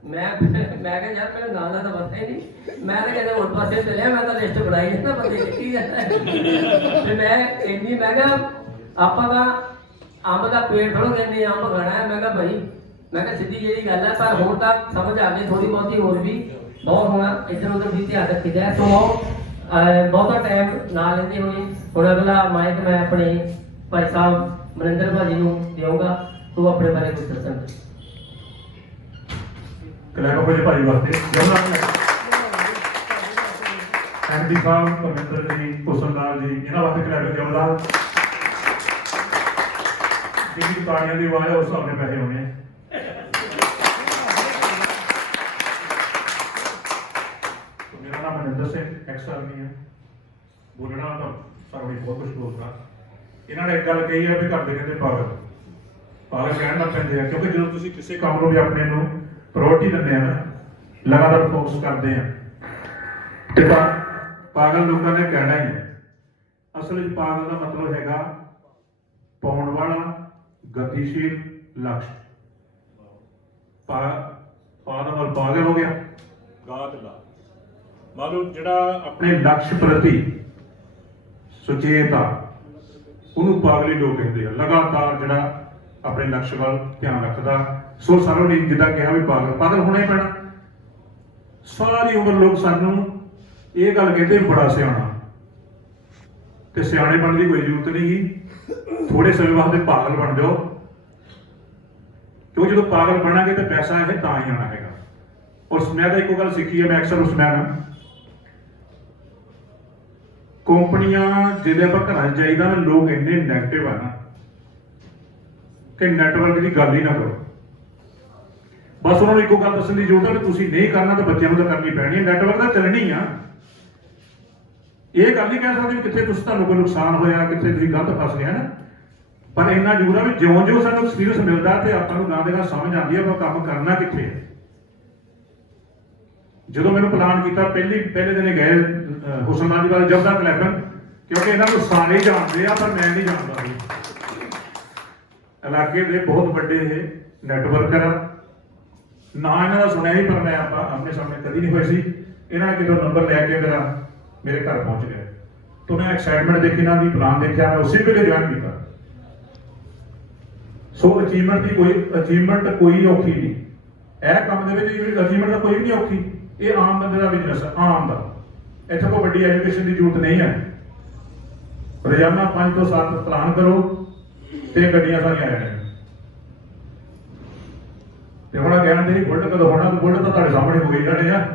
ਮੈਂ ਕਿਹਾ ਯਾਰ ਮੈਨੂੰ ਨਾਮ ਦਾ ਤਾਂ ਪਤਾ ਹੀ ਨਹੀਂ। ਮੈਂ ਤਾਂ ਕਹਿੰਦਾ ਹੋਰ ਪਾਸੇ ਚੱਲਿਆ, ਮੈਂ ਤਾਂ ਲਿਸਟ ਬਣਾਈ ਜਾਂਦਾ ਬੰਦੇ ਕਿੱਥੇ ਜਾਂਦਾ। ਤੇ ਮੈਂ ਕਿਹਾ ਆਪਾਂ ਤਾਂ ਅੰਬ ਦਾ ਪੇੜ ਥੋੜ੍ਹਾ ਕਹਿੰਦੇ ਅੰਬ ਖਾਣਾ ਹੈ। ਮੈਂ ਕਿਹਾ ਭਾਈ, ਮੈਂ ਕਿਹਾ ਸਿੱਧੀ ਜਿਹੜੀ ਗੱਲ ਹੈ, ਪਰ ਹੁਣ ਤਾਂ ਸਮਝ ਆ ਗਈ ਥੋੜੀ ਬਹੁਤੀ, ਹੋਰ ਵੀ ਬਹੁਤ ਹੋਣਾ ਇੱਧਰ ਉੱਧਰ ਵੀ ਧਿਆਨ ਰੱਖੀਦਾ। ਸੋ ਬਹੁਤਾ ਟਾਈਮ ਨਾ ਲੈਂਦੇ ਹੋਏ ਹੁਣ ਅਗਲਾ ਮਾਈਕ ਮੈਂ ਆਪਣੇ ਭਾਈ ਸਾਹਿਬ ਮਨਿੰਦਰ ਭਾਜੀ ਨੂੰ ਦੇਵਾਂਗਾ, ਤੂੰ ਆਪਣੇ ਬਾਰੇ ਕੁਝ ਦੱਸਣ। ਕਲੈਕੋ ਭਾਜੀ ਵਾਸਤੇ ਐਮਡੀ ਸਾਹਿਬ ਪਰਮਿੰਦਰ ਜੀ, ਕੁਸ਼ਲਦਾਰ ਜੀ, ਇਹਨਾਂ ਵਾਸਤੇ ਕਲੈਕੋ ਜਮਦਾਰ ਜਿਹੜੀ ਤਾੜੀਆਂ ਦੀ ਆਵਾਜ਼ ਹੈ ਉਸ ਹਿਸਾਬ ਨਾਲ ਪੈਸੇ ਹੋਣੇ। ਮੇਰਾ ਨਾਮ ਮਨਿੰਦਰ ਸਿੰਘ, ਐਕਸ ਆਰਮੀ ਹੈ। ਬੋਲਣਾ ਤਾਂ ਸਾਡੀ ਬਹੁਤ ਕੁਝ ਬੋਲਦਾ। ਇਹਨਾਂ ਨੇ ਇੱਕ ਗੱਲ ਕਹੀ ਹੈ ਵੀ ਘਰ ਦੇ ਕਹਿੰਦੇ ਪਾਗਲ ਕਹਿਣ ਲੱਗ ਪੈਂਦੇ ਆ, ਕਿਉਂਕਿ ਜਦੋਂ ਤੁਸੀਂ ਕਿਸੇ ਕੰਮ ਨੂੰ ਵੀ ਆਪਣੇ ਨੂੰ ਪ੍ਰਾਇੋਰਟੀ ਦਿੰਦੇ ਆ ਨਾ, ਲਗਾਤਾਰ ਫੋਕਸ ਕਰਦੇ ਆ, ਤੇ ਪਾਗਲ ਲੋਕਾਂ ਨੇ ਕਹਿਣਾ ਹੀ ਹੈ। ਅਸਲ ਵਿੱਚ ਪਾਗਲ ਦਾ ਮਤਲਬ ਹੈਗਾ ਪਾਉਣ ਵਾਲਾ, ਗਤੀਸ਼ੀਲ, ਲਕਸ਼। ਪਾਗਲ ਹੋ ਗਿਆ ਗਾ ਢਿੱਲਾ। ਮੰਨ ਲਓ ਜਿਹੜਾ ਆਪਣੇ ਲਕਸ਼ ਪ੍ਰਤੀ ਸੁਚੇਤ ਆ, ਉਹਨੂੰ ਪਾਗਲੀ ਲੋਕ ਕਹਿੰਦੇ ਆ। ਲਗਾਤਾਰ ਜਿਹੜਾ ਆਪਣੇ ਲਕਸ਼ ਵੱਲ ਧਿਆਨ ਰੱਖਦਾ। ਸੋ ਸਾਨੂੰ ਨੇ ਜਿੱਦਾਂ ਕਿਹਾ ਵੀ ਪਾਗਲ ਹੋਣਾ ਹੀ ਪੈਣਾ। ਸਾਰੀ ਉਮਰ ਲੋਕ ਸਾਨੂੰ ਇਹ ਗੱਲ ਕਹਿੰਦੇ ਬੜਾ ਸਿਆਣਾ, ਤੇ ਸਿਆਣੇ ਬਣਨ ਦੀ ਕੋਈ ਜ਼ਰੂਰਤ ਨਹੀਂ ਗੀ। ਥੋੜੇ ਸਮੇਂ ਵਾਸਤੇ ਪਾਗਲ ਬਣ ਜਾਓ, ਕਿਉਂ ਜਦੋਂ ਪਾਗਲ ਬਣਾਂਗੇ ਤਾਂ ਪੈਸਾ ਇਹ ਤਾਂ ਹੀ ਆਉਣਾ ਹੈਗਾ। ਔਰ ਮੈਂ ਤਾਂ ਇੱਕੋ ਗੱਲ ਸਿੱਖੀ ਹੈ, ਮੈਂ ਅਕਸਰ ਉਸ ਕੰਪਨੀਆਂ ਜਿਹਦੇ ਆਪਾਂ ਘਰਾਂ 'ਚ ਜਾਈਦਾ ਨਾ, ਲੋਕ ਇੰਨੇ ਨੈਗੇਟਿਵ ਆ ਨਾ ਕਿ ਨੈਟਵਰਕ ਦੀ ਗੱਲ ਹੀ ਨਾ ਕਰੋ। ਬਸ ਉਹਨਾਂ ਨੂੰ ਇੱਕੋ ਗੱਲ ਦੱਸਣ ਦੀ ਜ਼ਰੂਰਤ ਹੈ ਕਿ ਤੁਸੀਂ ਨਹੀਂ ਕਰਨਾ ਤਾਂ ਬੱਚਿਆਂ ਨੂੰ ਤਾਂ ਕਰਨੀ ਪੈਣੀ ਹੈ। ਨੈਟਵਰਕ ਤਾਂ ਚੱਲਣੀ ਆ। ਇਹ ਗੱਲ ਨਹੀਂ ਕਹਿ ਸਕਦੇ ਕਿੱਥੇ ਤੁਹਾਨੂੰ ਕੋਈ ਨੁਕਸਾਨ ਹੋਇਆ, ਕਿੱਥੇ ਤੁਸੀਂ ਗਲਤ ਫਸ ਗਏ ਨਾ। ਪਰ ਇੰਨਾ ਜ਼ਰੂਰ ਆ ਵੀ ਜਿਉਂ ਸਾਨੂੰ ਐਕਸਪੀਰੀਅੰਸ ਮਿਲਦਾ ਤੇ ਆਪਾਂ ਨੂੰ ਗਾਂ ਦੇ ਗਾਂ ਸਮਝ ਆਉਂਦੀ ਹੈ ਆਪਾਂ ਕੰਮ ਕਰਨਾ ਕਿੱਥੇ ਹੈ। ਜਦੋਂ ਮੈਨੂੰ ਪਲਾਨ ਕੀਤਾ ਪਹਿਲੇ ਦਿਨ ਗਏ ਹੁਸਨਦਾਰ ਜੀ ਵਾਲੇ ਜਬਦਾ ਕਲੈਬਨ, ਕਿਉਂਕਿ ਇਹਨਾਂ ਨੂੰ ਸਾਰੇ ਜਾਣਦੇ ਆ ਪਰ ਮੈਂ ਨਹੀਂ ਜਾਣਦਾ ਸੀ। ਇਲਾਕੇ ਦੇ ਬਹੁਤ ਵੱਡੇ ਇਹ ਨੈਟਵਰਕਰ ਆ, ਨਾ ਇਹਨਾਂ ਦਾ ਸੁਣਿਆ ਹੀ, ਪਰ ਮੈਂ ਆਪਣੇ ਸਾਹਮਣੇ ਕਦੀ ਨਹੀਂ ਹੋਈ ਸੀ। ਇਹਨਾਂ ਨੇ ਕਿਤੋਂ ਨੰਬਰ ਲੈ ਕੇ ਮੇਰੇ ਘਰ ਪਹੁੰਚ ਗਏ, ਤਾਂ ਮੈਂ ਐਕਸਾਈਟਮੈਂਟ ਦੇਖੀ, ਇਹਨਾਂ ਦੀ ਪਲਾਨ ਦੇਖਿਆ, ਮੈਂ ਉਸੇ ਵੇਲੇ ਜੁਆਇਨ ਕੀਤਾ। ਸੋ ਅਚੀਵਮੈਂਟ ਕੋਈ ਔਖੀ ਨਹੀਂ। ਇਹ ਕੰਮ ਦੇ ਵਿੱਚ ਅਚੀਵਮੈਂਟ ਤਾਂ ਕੋਈ ਵੀ ਨਹੀਂ ਔਖੀ। ਇਹ ਆਮ ਬੰਦੇ ਦਾ ਬਿਜ਼ਨਸ ਹੈ, ਆਮ ਦਾ। ਇੱਥੇ ਕੋਈ ਵੱਡੀ ਐਜੂਕੇਸ਼ਨ ਦੀ ਜ਼ਰੂਰਤ ਨਹੀਂ ਹੈ। ਰੋਜ਼ਾਨਾ 5 ਤੋਂ 7 ਪਲਾਨ ਕਰੋ ਤੇ ਗੱਡੀਆਂ ਸਾਰੀਆਂ ਆ ਜਾਣੀਆਂ। ਤੇ ਹੁਣ ਕਹਿੰਦੇ ਬੁਲਟ ਕਦੋਂ ਹੋਣਾ? ਬੁਲਟ ਤਾਂ ਤੁਹਾਡੇ ਸਾਹਮਣੇ ਹੋ ਗਈ ਜਾਣੇ ਆ।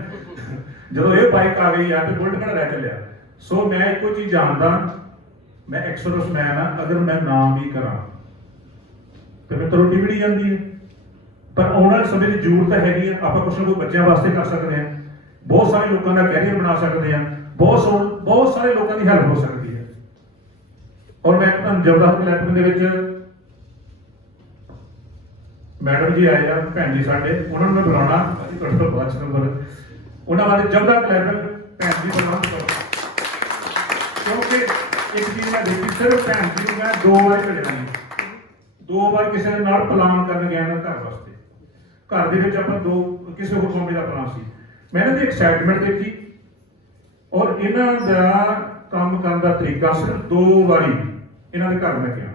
ਜਦੋਂ ਇਹ ਬਾਈਕ ਆ ਗਈ ਆ ਤੇ ਬੁਲਟ ਕਿਹੜਾ ਰਹਿ ਚੱਲਿਆ। ਸੋ ਮੈਂ ਇੱਕੋ ਚੀਜ਼ ਜਾਣਦਾ, ਮੈਂ ਐਕਸਰਸਾਈਜ਼ ਆ। ਅਗਰ ਮੈਂ ਨਾਮ ਵੀ ਕਰਾਂ ਤੇ ਮੈਂ ਰੋਟੀ ਵੀ ਨਹੀਂ ਜਾਂਦੀ ਹੈ। ਪਰ ਆਉਣ ਵਾਲੇ ਸਮੇਂ ਦੀ ਜ਼ਰੂਰਤ ਹੈਗੀ ਆ। ਆਪਾਂ ਕੁਛ ਨਾ ਕੋਈ ਬੱਚਿਆਂ ਵਾਸਤੇ ਕਰ ਸਕਦੇ ਹਾਂ, ਬਹੁਤ ਸਾਰੇ ਲੋਕਾਂ ਦਾ ਕੈਰੀਅਰ ਬਣਾ ਸਕਦੇ ਹਾਂ, ਬਹੁਤ ਸਾਰੇ ਲੋਕਾਂ ਦੀ ਹੈਲਪ ਹੋ ਸਕਦੀ ਹੈ। ਔਰ ਮੈਂ ਤੁਹਾਨੂੰ ਜਬਰਦਸਤ ਕਲੈਕਟਰ ਦੇ ਵਿੱਚ ਮੈਡਮ ਜੀ ਆਏ ਆ, ਭੈਣ ਜੀ ਸਾਡੇ, ਉਹਨਾਂ ਨੂੰ ਮੈਂ ਬੁਲਾਉਣਾ ਤੁਹਾਡੇ ਬਾਅਦ ਨੰਬਰ ਉਹਨਾਂ ਬਾਰੇ ਜਬਰਦਸਤ ਕਲੈਕਟਰ ਭੈਣ ਜੀ ਬੁਲਾਉਣਾ, ਕਿਉਂਕਿ ਇੱਕ ਚੀਜ਼ ਮੈਂ ਦੇਖੀ, ਸਿਰਫ ਭੈਣ ਜੀ ਨੂੰ ਮੈਂ 2 ਵਾਰ ਮਿਲਿਆ ਨਹੀਂ। 2 ਵਾਰ ਕਿਸੇ ਦੇ ਨਾਲ ਪਲਾਨ ਕਰਨ ਗਿਆ ਨਾ ਘਰ ਵਾਸਤੇ। ਘਰ ਦੇ ਵਿੱਚ ਆਪਾਂ ਕਿਸੇ ਹੋਰ ਕੰਪਨੀ ਦਾ ਪਲਾਨ ਸੀ। ਮੈਂ ਇਹਨਾਂ ਦੀ ਐਕਸਾਈਟਮੈਂਟ ਦੇਖੀ ਔਰ ਇਹਨਾਂ ਦਾ ਕੰਮ ਕਰਨ ਦਾ ਤਰੀਕਾ। ਸਿਰਫ 2 ਵਾਰੀ ਇਹਨਾਂ ਦੇ ਘਰ ਮੈਂ ਗਿਆ।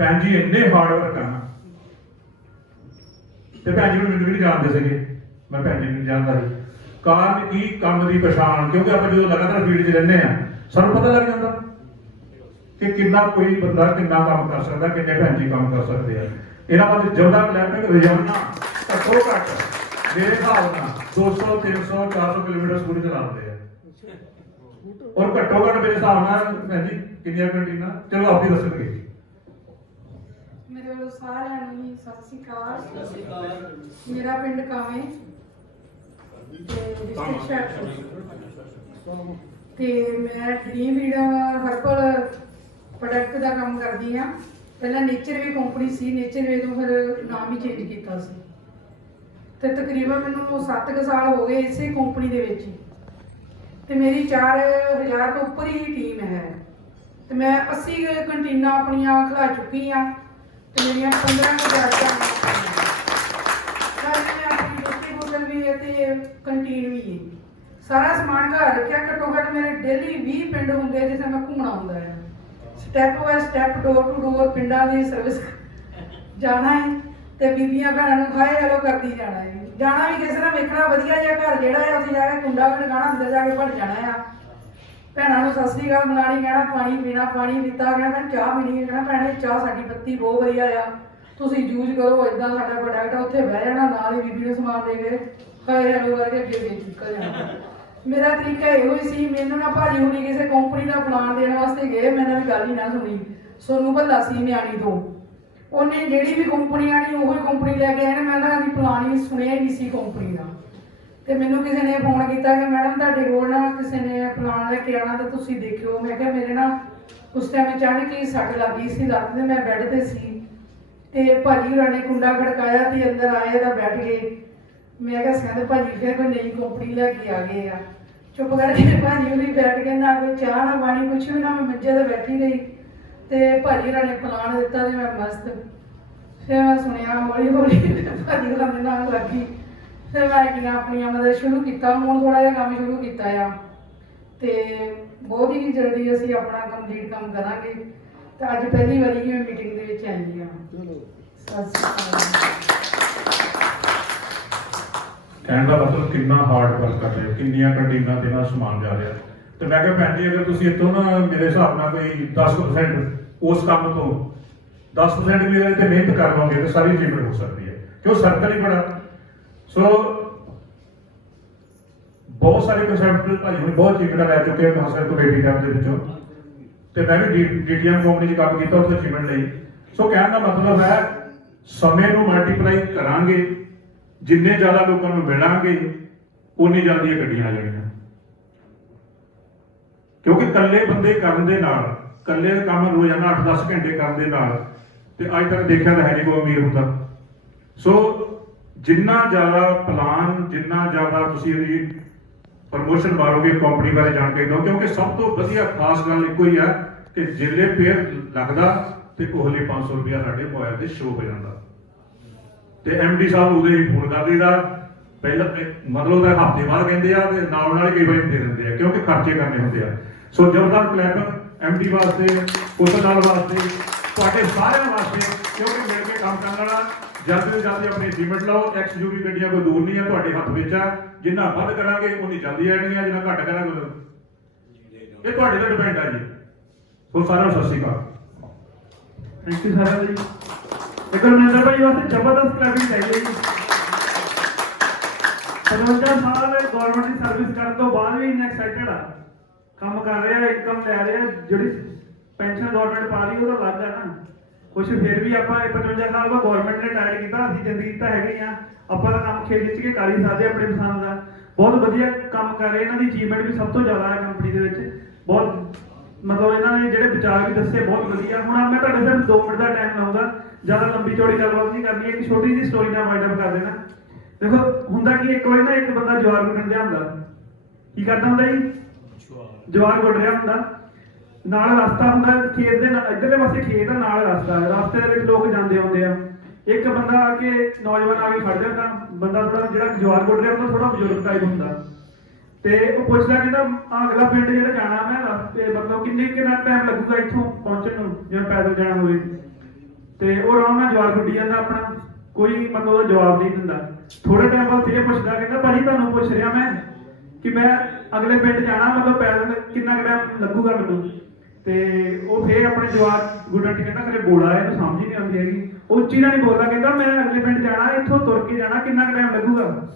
ਭੈਣ ਜੀ ਇੰਨੇ ਹਾਰਡ ਵਰਕ ਕਰਨਾ ਤੇ ਭੈਣ ਜੀ ਨੂੰ ਮੈਨੂੰ ਵੀ ਨਹੀਂ ਜਾਣਦੇ ਸੀਗੇ, ਮੈਂ ਭੈਣ ਜੀ ਨੂੰ ਨਹੀਂ ਜਾਣਦਾ ਸੀ। ਕਾਰਨ ਕੀ? ਕੰਮ ਦੀ ਪਛਾਣ। ਕਿਉਂਕਿ ਆਪਾਂ ਜਦੋਂ ਲਗਾਤਾਰ ਫੀਲਡ 'ਚ ਰਹਿੰਦੇ ਆ ਸਾਨੂੰ ਪਤਾ ਲੱਗ ਜਾਂਦਾ ਕਿ ਕਿੰਨਾ ਕੋਈ ਬੰਦਾ ਕਿੰਨਾ ਕੰਮ ਕਰ ਸਕਦਾ, ਕਿੰਨੇ ਭੈਣ ਜੀ ਕੰਮ ਕਰ ਸਕਦੇ ਆ। ਇਹਨਾਂ ਬਾਰੇ ਜੋਦਾ ਕਲੈਪਿੰਗ ਰੋਜ਼ਾਨਾ ਘੱਟੋ ਘੱਟ ਮੇਰੇ ਹਿਸਾਬ ਨਾਲ 200 300 400 ਕਿਲੋਮੀਟਰ ਸਕੂਟਰ ਚਲਾਉਂਦੇ ਆ। ਔਰ ਘੱਟੋ ਘੱਟ ਮੇਰੇ ਹਿਸਾਬ ਨਾਲ ਭੈਣ ਜੀ ਕਿੰਨੀਆਂ ਕੰਟੀਨਾਂ? ਚਲੋ ਆਪ ਹੀ ਦੱਸਣਗੇ। ਮੇਰੇ ਵੱਲੋਂ ਸਾਰਿਆਂ ਨੂੰ ਹੀ ਸਤਿ ਸ਼੍ਰੀ ਅਕਾਲ। ਮੇਰਾ ਪਿੰਡ ਕਾਵੇਂ ਤੇ ਡਿਸਟ੍ਰਿਕਟ ਹੁਸ਼ਿਆਰਪੁਰ ਤੇ ਮੈਂ ਡ੍ਰੀਮ ਫਰੀडम ਹਰਬਲ ਪ੍ਰੋਡਕਟ ਦਾ ਕੰਮ ਕਰਦੀ ਆ। ਪਹਿਲਾਂ ਨੇਚਰ ਵੀ ਕੰਪਨੀ ਸੀ, ਨੇਚਰ ਵੇ ਤੋਂ ਫਿਰ ਨਾਮ ਹੀ ਚੇਂਜ ਕੀਤਾ ਸੀ ਤੇ ਤਕਰੀਬਨ ਮੈਨੂੰ 7 ਕੁ ਸਾਲ ਹੋ ਗਏ ਇਸੇ ਕੰਪਨੀ ਦੇ ਵਿੱਚ ਹੀ ਤੇ ਮੇਰੀ 4000 ਤੋਂ ਉੱਪਰ ਹੀ ਟੀਮ ਹੈ ਤੇ ਮੈਂ 80 ਕੰਟੀਨਾਂ ਆਪਣੀਆਂ ਖਿਲਾ ਚੁੱਕੀ ਆ ਤੇ ਮੇਰੀਆਂ 15 ਬਰਾਂਚਾਂ ਮੈਂ ਆਪਣੀ ਡਿਸਟ੍ਰੀਬਿਊਟਰ ਵੀ ਹੈ ਤੇ ਕੰਟੀਨ ਵੀ ਹੈ। ਸਾਰਾ ਸਮਾਨ ਘਰ ਰੱਖਿਆ। ਘੱਟੋ ਘੱਟ ਮੇਰੇ ਡੇਲੀ 20 ਪਿੰਡ ਹੁੰਦੇ ਜਿੱਥੇ ਮੈਂ ਘੁੰਮਣਾ ਹੁੰਦਾ ਹੈ। Step by step door to door ਪਿੰਡਾਂ ਦੀ ਸਰਵਿਸ ਜਾਣਾ ਹੈ ਤੇ ਬੀਬੀਆਂ ਭੈਣਾਂ ਨੂੰ ਹਾਏ ਹੈਲੋ ਕਰਦੀ ਜਾਣਾ ਹੈ। ਜਾਣਾ ਵੀ ਕਿਸੇ ਨਾਲ ਵੇਖਣਾ ਵਧੀਆ ਜਿਹਾ ਘਰ ਜਿਹੜਾ ਹੈ ਉੱਥੇ ਜਾ ਕੇ ਕੁੰਡਾ ਗਾਣਾ ਅੰਦਰ ਜਾ ਕੇ ਭੜ ਜਾਣਾ ਆ। ਭੈਣਾਂ ਨੂੰ ਸਤਿ ਸ੍ਰੀ ਅਕਾਲ ਬੁਲਾਣੀ, ਕਹਿਣਾ ਪਾਣੀ ਪੀਣਾ, ਪਾਣੀ ਪੀਤਾ, ਕਹਿਣਾ ਚਾਹ ਪੀਣੀ, ਕਹਿਣਾ ਭੈਣੇ ਚਾਹ ਸਾਡੀ ਪੱਤੀ ਬਹੁਤ ਵਧੀਆ ਆ, ਤੁਸੀਂ ਯੂਜ਼ ਕਰੋ, ਇਦਾਂ ਸਾਡਾ ਪ੍ਰੋਡਕਟ ਆ। ਉੱਥੇ ਬਹਿ ਜਾਣਾ, ਨਾਲ ਹੀ ਬੀਬੀ ਨੂੰ ਸਮਾਨ ਦੇ ਕੇ ਹਾਏ ਹੈਲੋ ਕਰਕੇ ਅੱਗੇ ਵੇਚ ਨਿਕਲ ਜਾਣਾ। ਮੇਰਾ ਤਰੀਕਾ ਇਹੋ ਹੀ ਸੀ। ਮੈਨੂੰ ਨਾ ਭਾਜੀ ਹੁਣੀ ਕਿਸੇ ਕੰਪਨੀ ਦਾ ਪਲਾਨ ਦੇਣ ਵਾਸਤੇ ਗਏ, ਮੈਂ ਇਹਨਾਂ ਦੀ ਗੱਲ ਹੀ ਨਾ ਸੁਣੀ। ਸੋਨੂੰ ਭੱਲਾ ਸੀ ਮਿਆਣੀ ਤੋਂ, ਉਹਨੇ ਜਿਹੜੀ ਵੀ ਕੰਪਨੀ ਆਣੀ ਉਹੀ ਕੰਪਨੀ ਲੈ ਕੇ ਆਏ। ਮੈਂ ਤਾਂ ਪਲਾਨ ਹੀ ਸੁਣਿਆ ਹੀ ਨਹੀਂ ਸੀ ਕੰਪਨੀ ਦਾ ਤੇ ਮੈਨੂੰ ਕਿਸੇ ਨੇ ਫੋਨ ਕੀਤਾ ਕਿ ਮੈਡਮ ਤੁਹਾਡੇ ਕੋਲ ਨਾ ਕਿਸੇ ਨੇ ਪਲਾਨ ਲੈ ਕੇ ਆਉਣਾ ਤੇ ਤੁਸੀਂ ਦੇਖਿਓ। ਮੈਂ ਕਿਹਾ ਮੇਰੇ ਨਾ ਉਸ ਟਾਈਮ ਅਚਾਨਕ ਹੀ ਸੱਟ ਲੱਗ ਗਈ ਸੀ ਲੱਤ ਤੇ, ਮੈਂ ਬੈੱਡ ਤੇ ਸੀ ਤੇ ਭਾਜੀ ਹੋਰਾਂ ਨੇ ਕੁੰਡਾ ਖੜਕਾਇਆ ਤੇ ਅੰਦਰ ਆਏ ਤਾਂ ਬੈਠ ਗਏ। ਮੈਂ ਕਿਹਾ ਕਹਿੰਦੇ ਭਾਜੀ ਫਿਰ ਕੋਈ ਨਈ ਕੰਪਨੀ ਲੈ ਕੇ ਆ ਗਏ ਆ। ਚੁੱਪ ਕਰਕੇ ਭਾਜੀ ਵੀ ਬੈਠ ਕੇ, ਨਾ ਕੋਈ ਚਾਹ ਨਾ ਪਾਣੀ ਕੁਛ ਵੀ ਨਾ, ਮੈਂ ਮੰਜੇ ਤੇ ਬੈਠੀ ਗਈ ਤੇ ਭਾਜੀ ਹੋਰਾਂ ਨੇ ਪਲਾਨ ਦਿੱਤਾ ਤੇ ਮੈਂ ਮਸਤ। ਫਿਰ ਮੈਂ ਸੁਣਿਆ ਹੌਲੀ ਹੌਲੀ ਭਾਜੀ ਹੋਰਾਂ ਦੇ ਨਾਲ ਲੱਗੀ। ਫਿਰ ਮੈਂ ਕਿਹਾ ਆਪਣੀਆਂ ਮਤਲਬ ਸ਼ੁਰੂ ਕੀਤਾ। ਹੁਣ ਥੋੜਾ ਜਿਹਾ ਕੰਮ ਸ਼ੁਰੂ ਕੀਤਾ ਆ ਤੇ ਬਹੁਤ ਹੀ ਜਲਦੀ ਅਸੀਂ ਆਪਣਾ ਕੰਪਲੀਟ ਕੰਮ ਕਰਾਂਗੇ ਤੇ ਅੱਜ ਪਹਿਲੀ ਵਾਰੀ ਹੀ ਮੈਂ ਮੀਟਿੰਗ ਦੇ ਵਿੱਚ ਆਈ ਹਾਂ। ਸਤਿ ਸ਼੍ਰੀ ਅਕਾਲ। ਕਹਿਣ ਦਾ ਮਤਲਬ ਕਿੰਨਾ ਹਾਰਡ ਵਰਕ ਕਰ ਰਹੇ ਹੋ, ਕਿੰਨੀਆਂ ਕੰਟੀਨਾਂ ਦੇ ਨਾਲ ਸਮਾਨ ਜਾ ਰਿਹਾ। ਤੇ ਮੈਂ ਕਿਹਾ ਭੈਣ ਜੀ ਅਗਰ ਤੁਸੀਂ ਇੱਥੋਂ ਨਾ ਮੇਰੇ ਹਿਸਾਬ ਨਾਲ ਕੋਈ 10% ਉਸ ਕੰਮ ਤੋਂ 10% ਵੀ ਤੇ ਮਿਹਨਤ ਕਰ ਲਓਗੇ ਤਾਂ ਸਾਰੀ ਅਚੀਵਮੈਂਟ ਹੋ ਸਕਦੀ ਹੈ। ਕਿਉਂ ਸਰਕਲ ਹੀ ਬੜਾ। ਸੋ ਬਹੁਤ ਸਾਰੇ ਕਨਸੈਪਟ ਭਾਜੀ ਹੁਣ ਬਹੁਤ ਅਚੀਵਮੈਂਟ ਲੈ ਚੁੱਕੇ ਆ ਕਨਸੈਪਟ ਤੋਂ ਬੇਟੀ ਟਾਈਮ ਦੇ ਵਿੱਚੋਂ ਤੇ ਮੈਂ ਵੀ ਡੀਟੀਐਮ ਕੰਪਨੀ 'ਚ ਕੰਮ ਕੀਤਾ, ਉੱਥੇ ਅਚੀਵਮੈਂਟ ਲਈ। ਸੋ ਕਹਿਣ ਦਾ ਮਤਲਬ ਹੈ ਸਮੇਂ ਨੂੰ ਮਲਟੀਪਲਾਈ ਕਰਾਂਗੇ, ਜਿੰਨੇ ਜ਼ਿਆਦਾ ਲੋਕਾਂ ਨੂੰ ਮਿਲਾਂਗੇ ਉਨੀ ਜਲਦੀ ਗੱਡੀਆਂ ਆ ਜਾਣੀਆਂ। ਕਿਉਂਕਿ ਇਕੱਲੇ ਬੰਦੇ ਕਰਨ ਦੇ ਨਾਲ, ਇਕੱਲੇ ਕੰਮ ਰੋਜ਼ਾਨਾ 8-10 ਘੰਟੇ ਕਰਨ ਦੇ ਨਾਲ ਤੇ ਅੱਜ ਤੱਕ ਦੇਖਿਆ ਤਾਂ ਹੈ ਨਹੀਂ ਕੋਈ ਅਮੀਰ ਹੁੰਦਾ। ਸੋ ਜਿੰਨਾ ਜ਼ਿਆਦਾ ਪਲਾਨ, ਜਿੰਨਾ ਜ਼ਿਆਦਾ ਤੁਸੀਂ ਇਹਦੀ ਪ੍ਰਮੋਸ਼ਨ ਮਾਰੋਗੇ ਕੰਪਨੀ ਬਾਰੇ ਜਾਣਕਾਰੀ ਦਿਓ। ਕਿਉਂਕਿ ਸਭ ਤੋਂ ਵਧੀਆ ਖਾਸ ਗੱਲ ਇੱਕੋ ਹੀ ਆ ਕਿ ਜਿੱਲੇ ਪੇਅਰ ਲੱਗਦਾ ਤੇ ਉਹਲੇ 500 ਰੁਪਇਆ ਸਾਡੇ ਮੋਬਾਈਲ ਤੇ ਸ਼ੋਅ ਹੋ ਜਾਂਦਾ ਤੇ ਐਮਡੀ ਸਾਹਿਬ ਉਹਦੇ ਹੀ ਫੋਨ ਕਰ ਦਈਦਾ। ਪਹਿਲਾਂ ਮਤਲਬ ਤਾਂ ਹਫ਼ਤੇ ਬਾਅਦ ਕਹਿੰਦੇ ਆ ਤੇ ਨਾਲ ਕਈ ਵਾਰੀ ਦੇ ਦਿੰਦੇ ਆ ਕਿਉਂਕਿ ਖਰਚੇ ਕਰਨੇ ਹੁੰਦੇ ਆ। ਸੋ ਜ਼ਬਰਦਸਤ ਕਲੈਪ ਐਮਡੀ ਵਾਸਤੇ, ਕੋਤਨਾਲ ਵਾਸਤੇ, ਤੁਹਾਡੇ ਸਾਰਿਆਂ ਵਾਸਤੇ, ਕਿਉਂਕਿ ਮਿਲ ਕੇ ਕੰਮ ਕਰਨ ਵਾਲਾ ਜਲਦੀ ਤੋਂ ਜਲਦੀ ਆਪਣੀ ਅਚੀਵਮੈਂਟ ਲਓ। ਐਕਸਯੂਵੀ ਗੱਡੀਆਂ ਕੋਈ ਦੂਰ ਨਹੀਂ ਆ, ਤੁਹਾਡੇ ਹੱਥ ਵਿੱਚ ਆ। ਜਿੰਨਾ ਵੱਧ ਕਰਾਂਗੇ ਉਨੀ ਜਲਦੀ ਆਣਗੀਆਂ, ਜਿੰਨਾ ਘੱਟ ਕਰਾਂਗੇ ਇਹ ਤੁਹਾਡੇ ਤੇ ਡਿਪੈਂਡ ਆ ਜੀ। ਸੋ ਸਾਰਿਆਂ ਨੂੰ ਸਤਿ ਸ਼੍ਰੀ ਅਕਾਲ। ਥੈਂਕ ਯੂ ਸਾਰਿਆਂ ਜੀ। ਇੱਕ ਮਨਿੰਦਰ ਭਾਈ ਵਾਸਤੇ ਜ਼ਬਰਦਸਤ ਕਲੈਪਿੰਗ ਚਾਹੀਦੀ ਹੈ ਜੀ। 55 ਸਾਲ ਗਵਰਨਮੈਂਟ ਦੀ ਸਰਵਿਸ ਕਰਨ ਤੋਂ ਬਾਅਦ ਵੀ ਇੰਨਾ ਐਕਸਾਈਟਡ ਆ, ਕੰਮ ਕਰ ਰਿਹਾ, ਇਨਕਮ ਲੈ ਰਿਹਾ। ਜਿਹੜੀ ਪੈਨਸ਼ਨ ਗਵਰਨਮੈਂਟ ਪਾ ਰਹੀ ਉਹਦਾ ਅਲੱਗ ਆ ਨਾ। ਕੁਛ ਫਿਰ ਵੀ ਆਪਾਂ 55 ਸਾਲ ਬਾਅਦ ਗਵਰਨਮੈਂਟ ਨੇ ਟਾਇਰ ਕੀਤਾ, ਅਸੀਂ ਜ਼ਿੰਦਗੀ ਤਾਂ ਹੈਗੇ ਆ, ਆਪਾਂ ਦਾ ਕੰਮ ਖਿੱਚ ਕੇ ਕਰ ਹੀ ਸਕਦੇ ਆਪਣੇ ਪਸੰਦ ਦਾ। ਬਹੁਤ ਵਧੀਆ ਕੰਮ ਕਰ ਰਹੇ। ਇਹਨਾਂ ਦੀ ਅਚੀਵਮੈਂਟ ਵੀ ਸਭ ਤੋਂ ਜ਼ਿਆਦਾ ਹੈ ਕੰਪਨੀ ਦੇ ਵਿੱਚ। ਬਹੁਤ ਮਤਲਬ ਇਹਨਾਂ ਨੇ ਜਿਹੜੇ ਵਿਚਾਰ ਵੀ ਦੱਸੇ ਬਹੁਤ ਵਧੀਆ। ਹੁਣ ਮੈਂ ਤੁਹਾਡੇ ਸਿਰਫ 2 ਮਿੰਟ ਦਾ ਟਾਈਮ ਲਾਉਂਗਾ, ਜ਼ਿਆਦਾ ਲੰਬੀ ਚੌੜੀ ਗੱਲਬਾਤ ਨਹੀਂ ਕਰਨੀ। ਇੱਕ ਛੋਟੀ ਜਿਹੀ ਸਟੋਰੀ ਨਾਲ ਵਾਈਂਡ ਅਪ ਕਰ ਦੇਣਾ। ਦੇਖੋ ਹੁੰਦਾ ਕਿ ਇੱਕ ਵਾਰੀ ਨਾ ਇੱਕ ਬੰਦਾ ਜਵਾਰ ਗੁੱਡਣ ਦਿਆ ਹੁੰਦਾ। ਕੀ ਕਰਦਾ ਹੁੰਦਾ ਜੀ? ਜਵਾਰ ਗੁੱਡ ਰਿਹਾ ਹੁੰਦਾ, ਨਾਲ ਰਸਤਾ ਹੁੰਦਾ ਖੇਤ ਦੇ ਨਾਲ, ਇੱਧਰਲੇ ਪਾਸੇ ਖੇਤ ਆ, ਨਾਲ ਰਸਤਾ। ਰਸਤੇ ਦੇ ਵਿੱਚ ਲੋਕ ਜਾਂਦੇ ਆਉਂਦੇ ਆ। ਇੱਕ ਬੰਦਾ ਆ ਕੇ ਨੌਜਵਾਨ ਆ ਕੇ ਖੜ ਜਾਂਦਾ। ਬੰਦਾ ਥੋੜਾ ਜਿਹੜਾ ਜਵਾਰ ਗੁੱਡ ਰਿਹਾ ਹੁੰਦਾ ਥੋੜਾ ਬਜ਼ੁਰਗ ਟਾਈਪ ਹੁੰਦਾ ਤੇ ਉਹ ਪੁੱਛਦਾ ਕਹਿੰਦਾ ਅਗਲਾ ਪਿੰਡ ਜਿਹੜਾ ਜਾਣਾ ਮੈਂ ਰਸਤੇ ਮਤਲਬ ਕਿੰਨਾ ਟਾਈਮ ਲੱਗੂਗਾ ਇੱਥੋਂ ਪਹੁੰਚਣ ਨੂੰ, ਜਿਵੇਂ ਪੈਦਲ ਜਾਣਾ ਹੋਵੇ। ਤੇ ਉਹ ਆਰਾਮ ਨਾਲ ਜਵਾਬ ਛੁੱਟੀ ਜਾਂਦਾ ਆਪਣਾ, ਕੋਈ ਮਤਲਬ ਉਹਦਾ ਜਵਾਬ ਨਹੀਂ ਦਿੰਦਾ। ਥੋੜੇ ਟਾਈਮ ਬਾਅਦ ਇਹ ਪੁੱਛਦਾ, ਕਹਿੰਦਾ ਭਾਜੀ ਤੁਹਾਨੂੰ ਪੁੱਛ ਰਿਹਾ ਮੈਂ ਕਿ ਮੈਂ ਅਗਲੇ ਪਿੰਡ ਜਾਣਾ, ਮਤਲਬ ਪੈਦਲ ਕਿੰਨਾ ਕੁ ਟਾਈਮ ਲੱਗੂਗਾ ਮੈਨੂੰ। ਤੇ ਉਹ ਫੇਰ ਆਪਣੇ ਜਵਾਬ ਗੁੱਡਣ ਚ ਕਹਿੰਦਾ ਖਰੇ ਬੋਲਾ ਇਹਨੂੰ ਸਮਝ ਹੀ ਨਹੀਂ ਆਉਂਦੀ ਹੈਗੀ, ਉਹ ਉੱਚੀ ਨਾਲ ਨਹੀਂ ਬੋਲਦਾ, ਕਹਿੰਦਾ ਮੈਂ ਅਗਲੇ ਪਿੰਡ ਜਾਣਾ, ਇੱਥੋਂ ਤੁਰ ਕੇ ਜਾਣਾ, ਕਿੰਨਾ ਕੁ ਟਾਈਮ ਲੱਗੂਗਾ,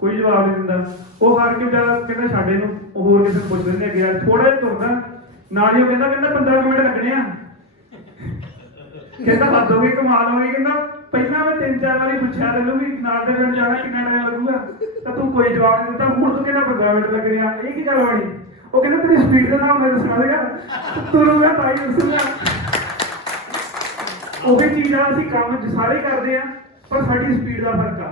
ਕੋਈ ਜਵਾਬ ਨਹੀਂ ਦਿੰਦਾ। ਉਹ ਹਾਰ ਕੇ ਕਹਿੰਦਾ ਛੱਡ ਇਹਨੂੰ, ਉਹ ਹੋਰ ਕਿਸੇ ਨੂੰ ਪੁੱਛ ਲੈਂਦੇ ਅੱਗੇ ਆ, ਥੋੜਾ ਜਿਹਾ ਤੁਰਦਾ ਨਾਲ ਹੀ ਉਹ ਕਹਿੰਦਾ 15 ਮਿੰਟ ਲੱਗਣੇ ਆ। ਕਹਿੰਦਾ ਹੱਦ ਹੋ ਗਈ, ਕਮਾਲ ਹੋ ਗਈ, ਕਹਿੰਦਾ ਪਹਿਲਾਂ ਮੈਂ 3-4 ਵਾਰੀ ਪੁੱਛਿਆ ਤੈਨੂੰ ਵੀ ਨਾਲ ਦੇ ਪਿੰਡ ਜਾਣਾ ਕਿੰਨਾ ਟਾਈਮ ਲੱਗੂਗਾ, ਤਾਂ ਤੂੰ ਕੋਈ ਜਵਾਬ ਨਹੀਂ ਦਿੱਤਾ, ਹੁਣ ਤੂੰ ਕਹਿੰਦਾ 15 ਮਿੰਟ ਲੱਗਣੇ ਆ, ਇਹ ਕੀ ਗੱਲ ਬਣੀ। ਉਹ ਕਹਿੰਦਾ ਤੇਰੀ ਸਪੀਡ ਦੇ ਹਿਸਾਬ ਨਾਲ ਦੱਸਣਾ ਦੇਗਾ, ਤੁਰੂਗਾ ਤਾਂ ਹੀ ਦੱਸੂਗਾ। ਉਹੀ ਚੀਜ਼ ਆ, ਅਸੀਂ ਕੰਮ ਸਾਰੇ ਕਰਦੇ ਆ ਪਰ ਸਾਡੀ ਸਪੀਡ ਦਾ ਫਰਕ ਆ।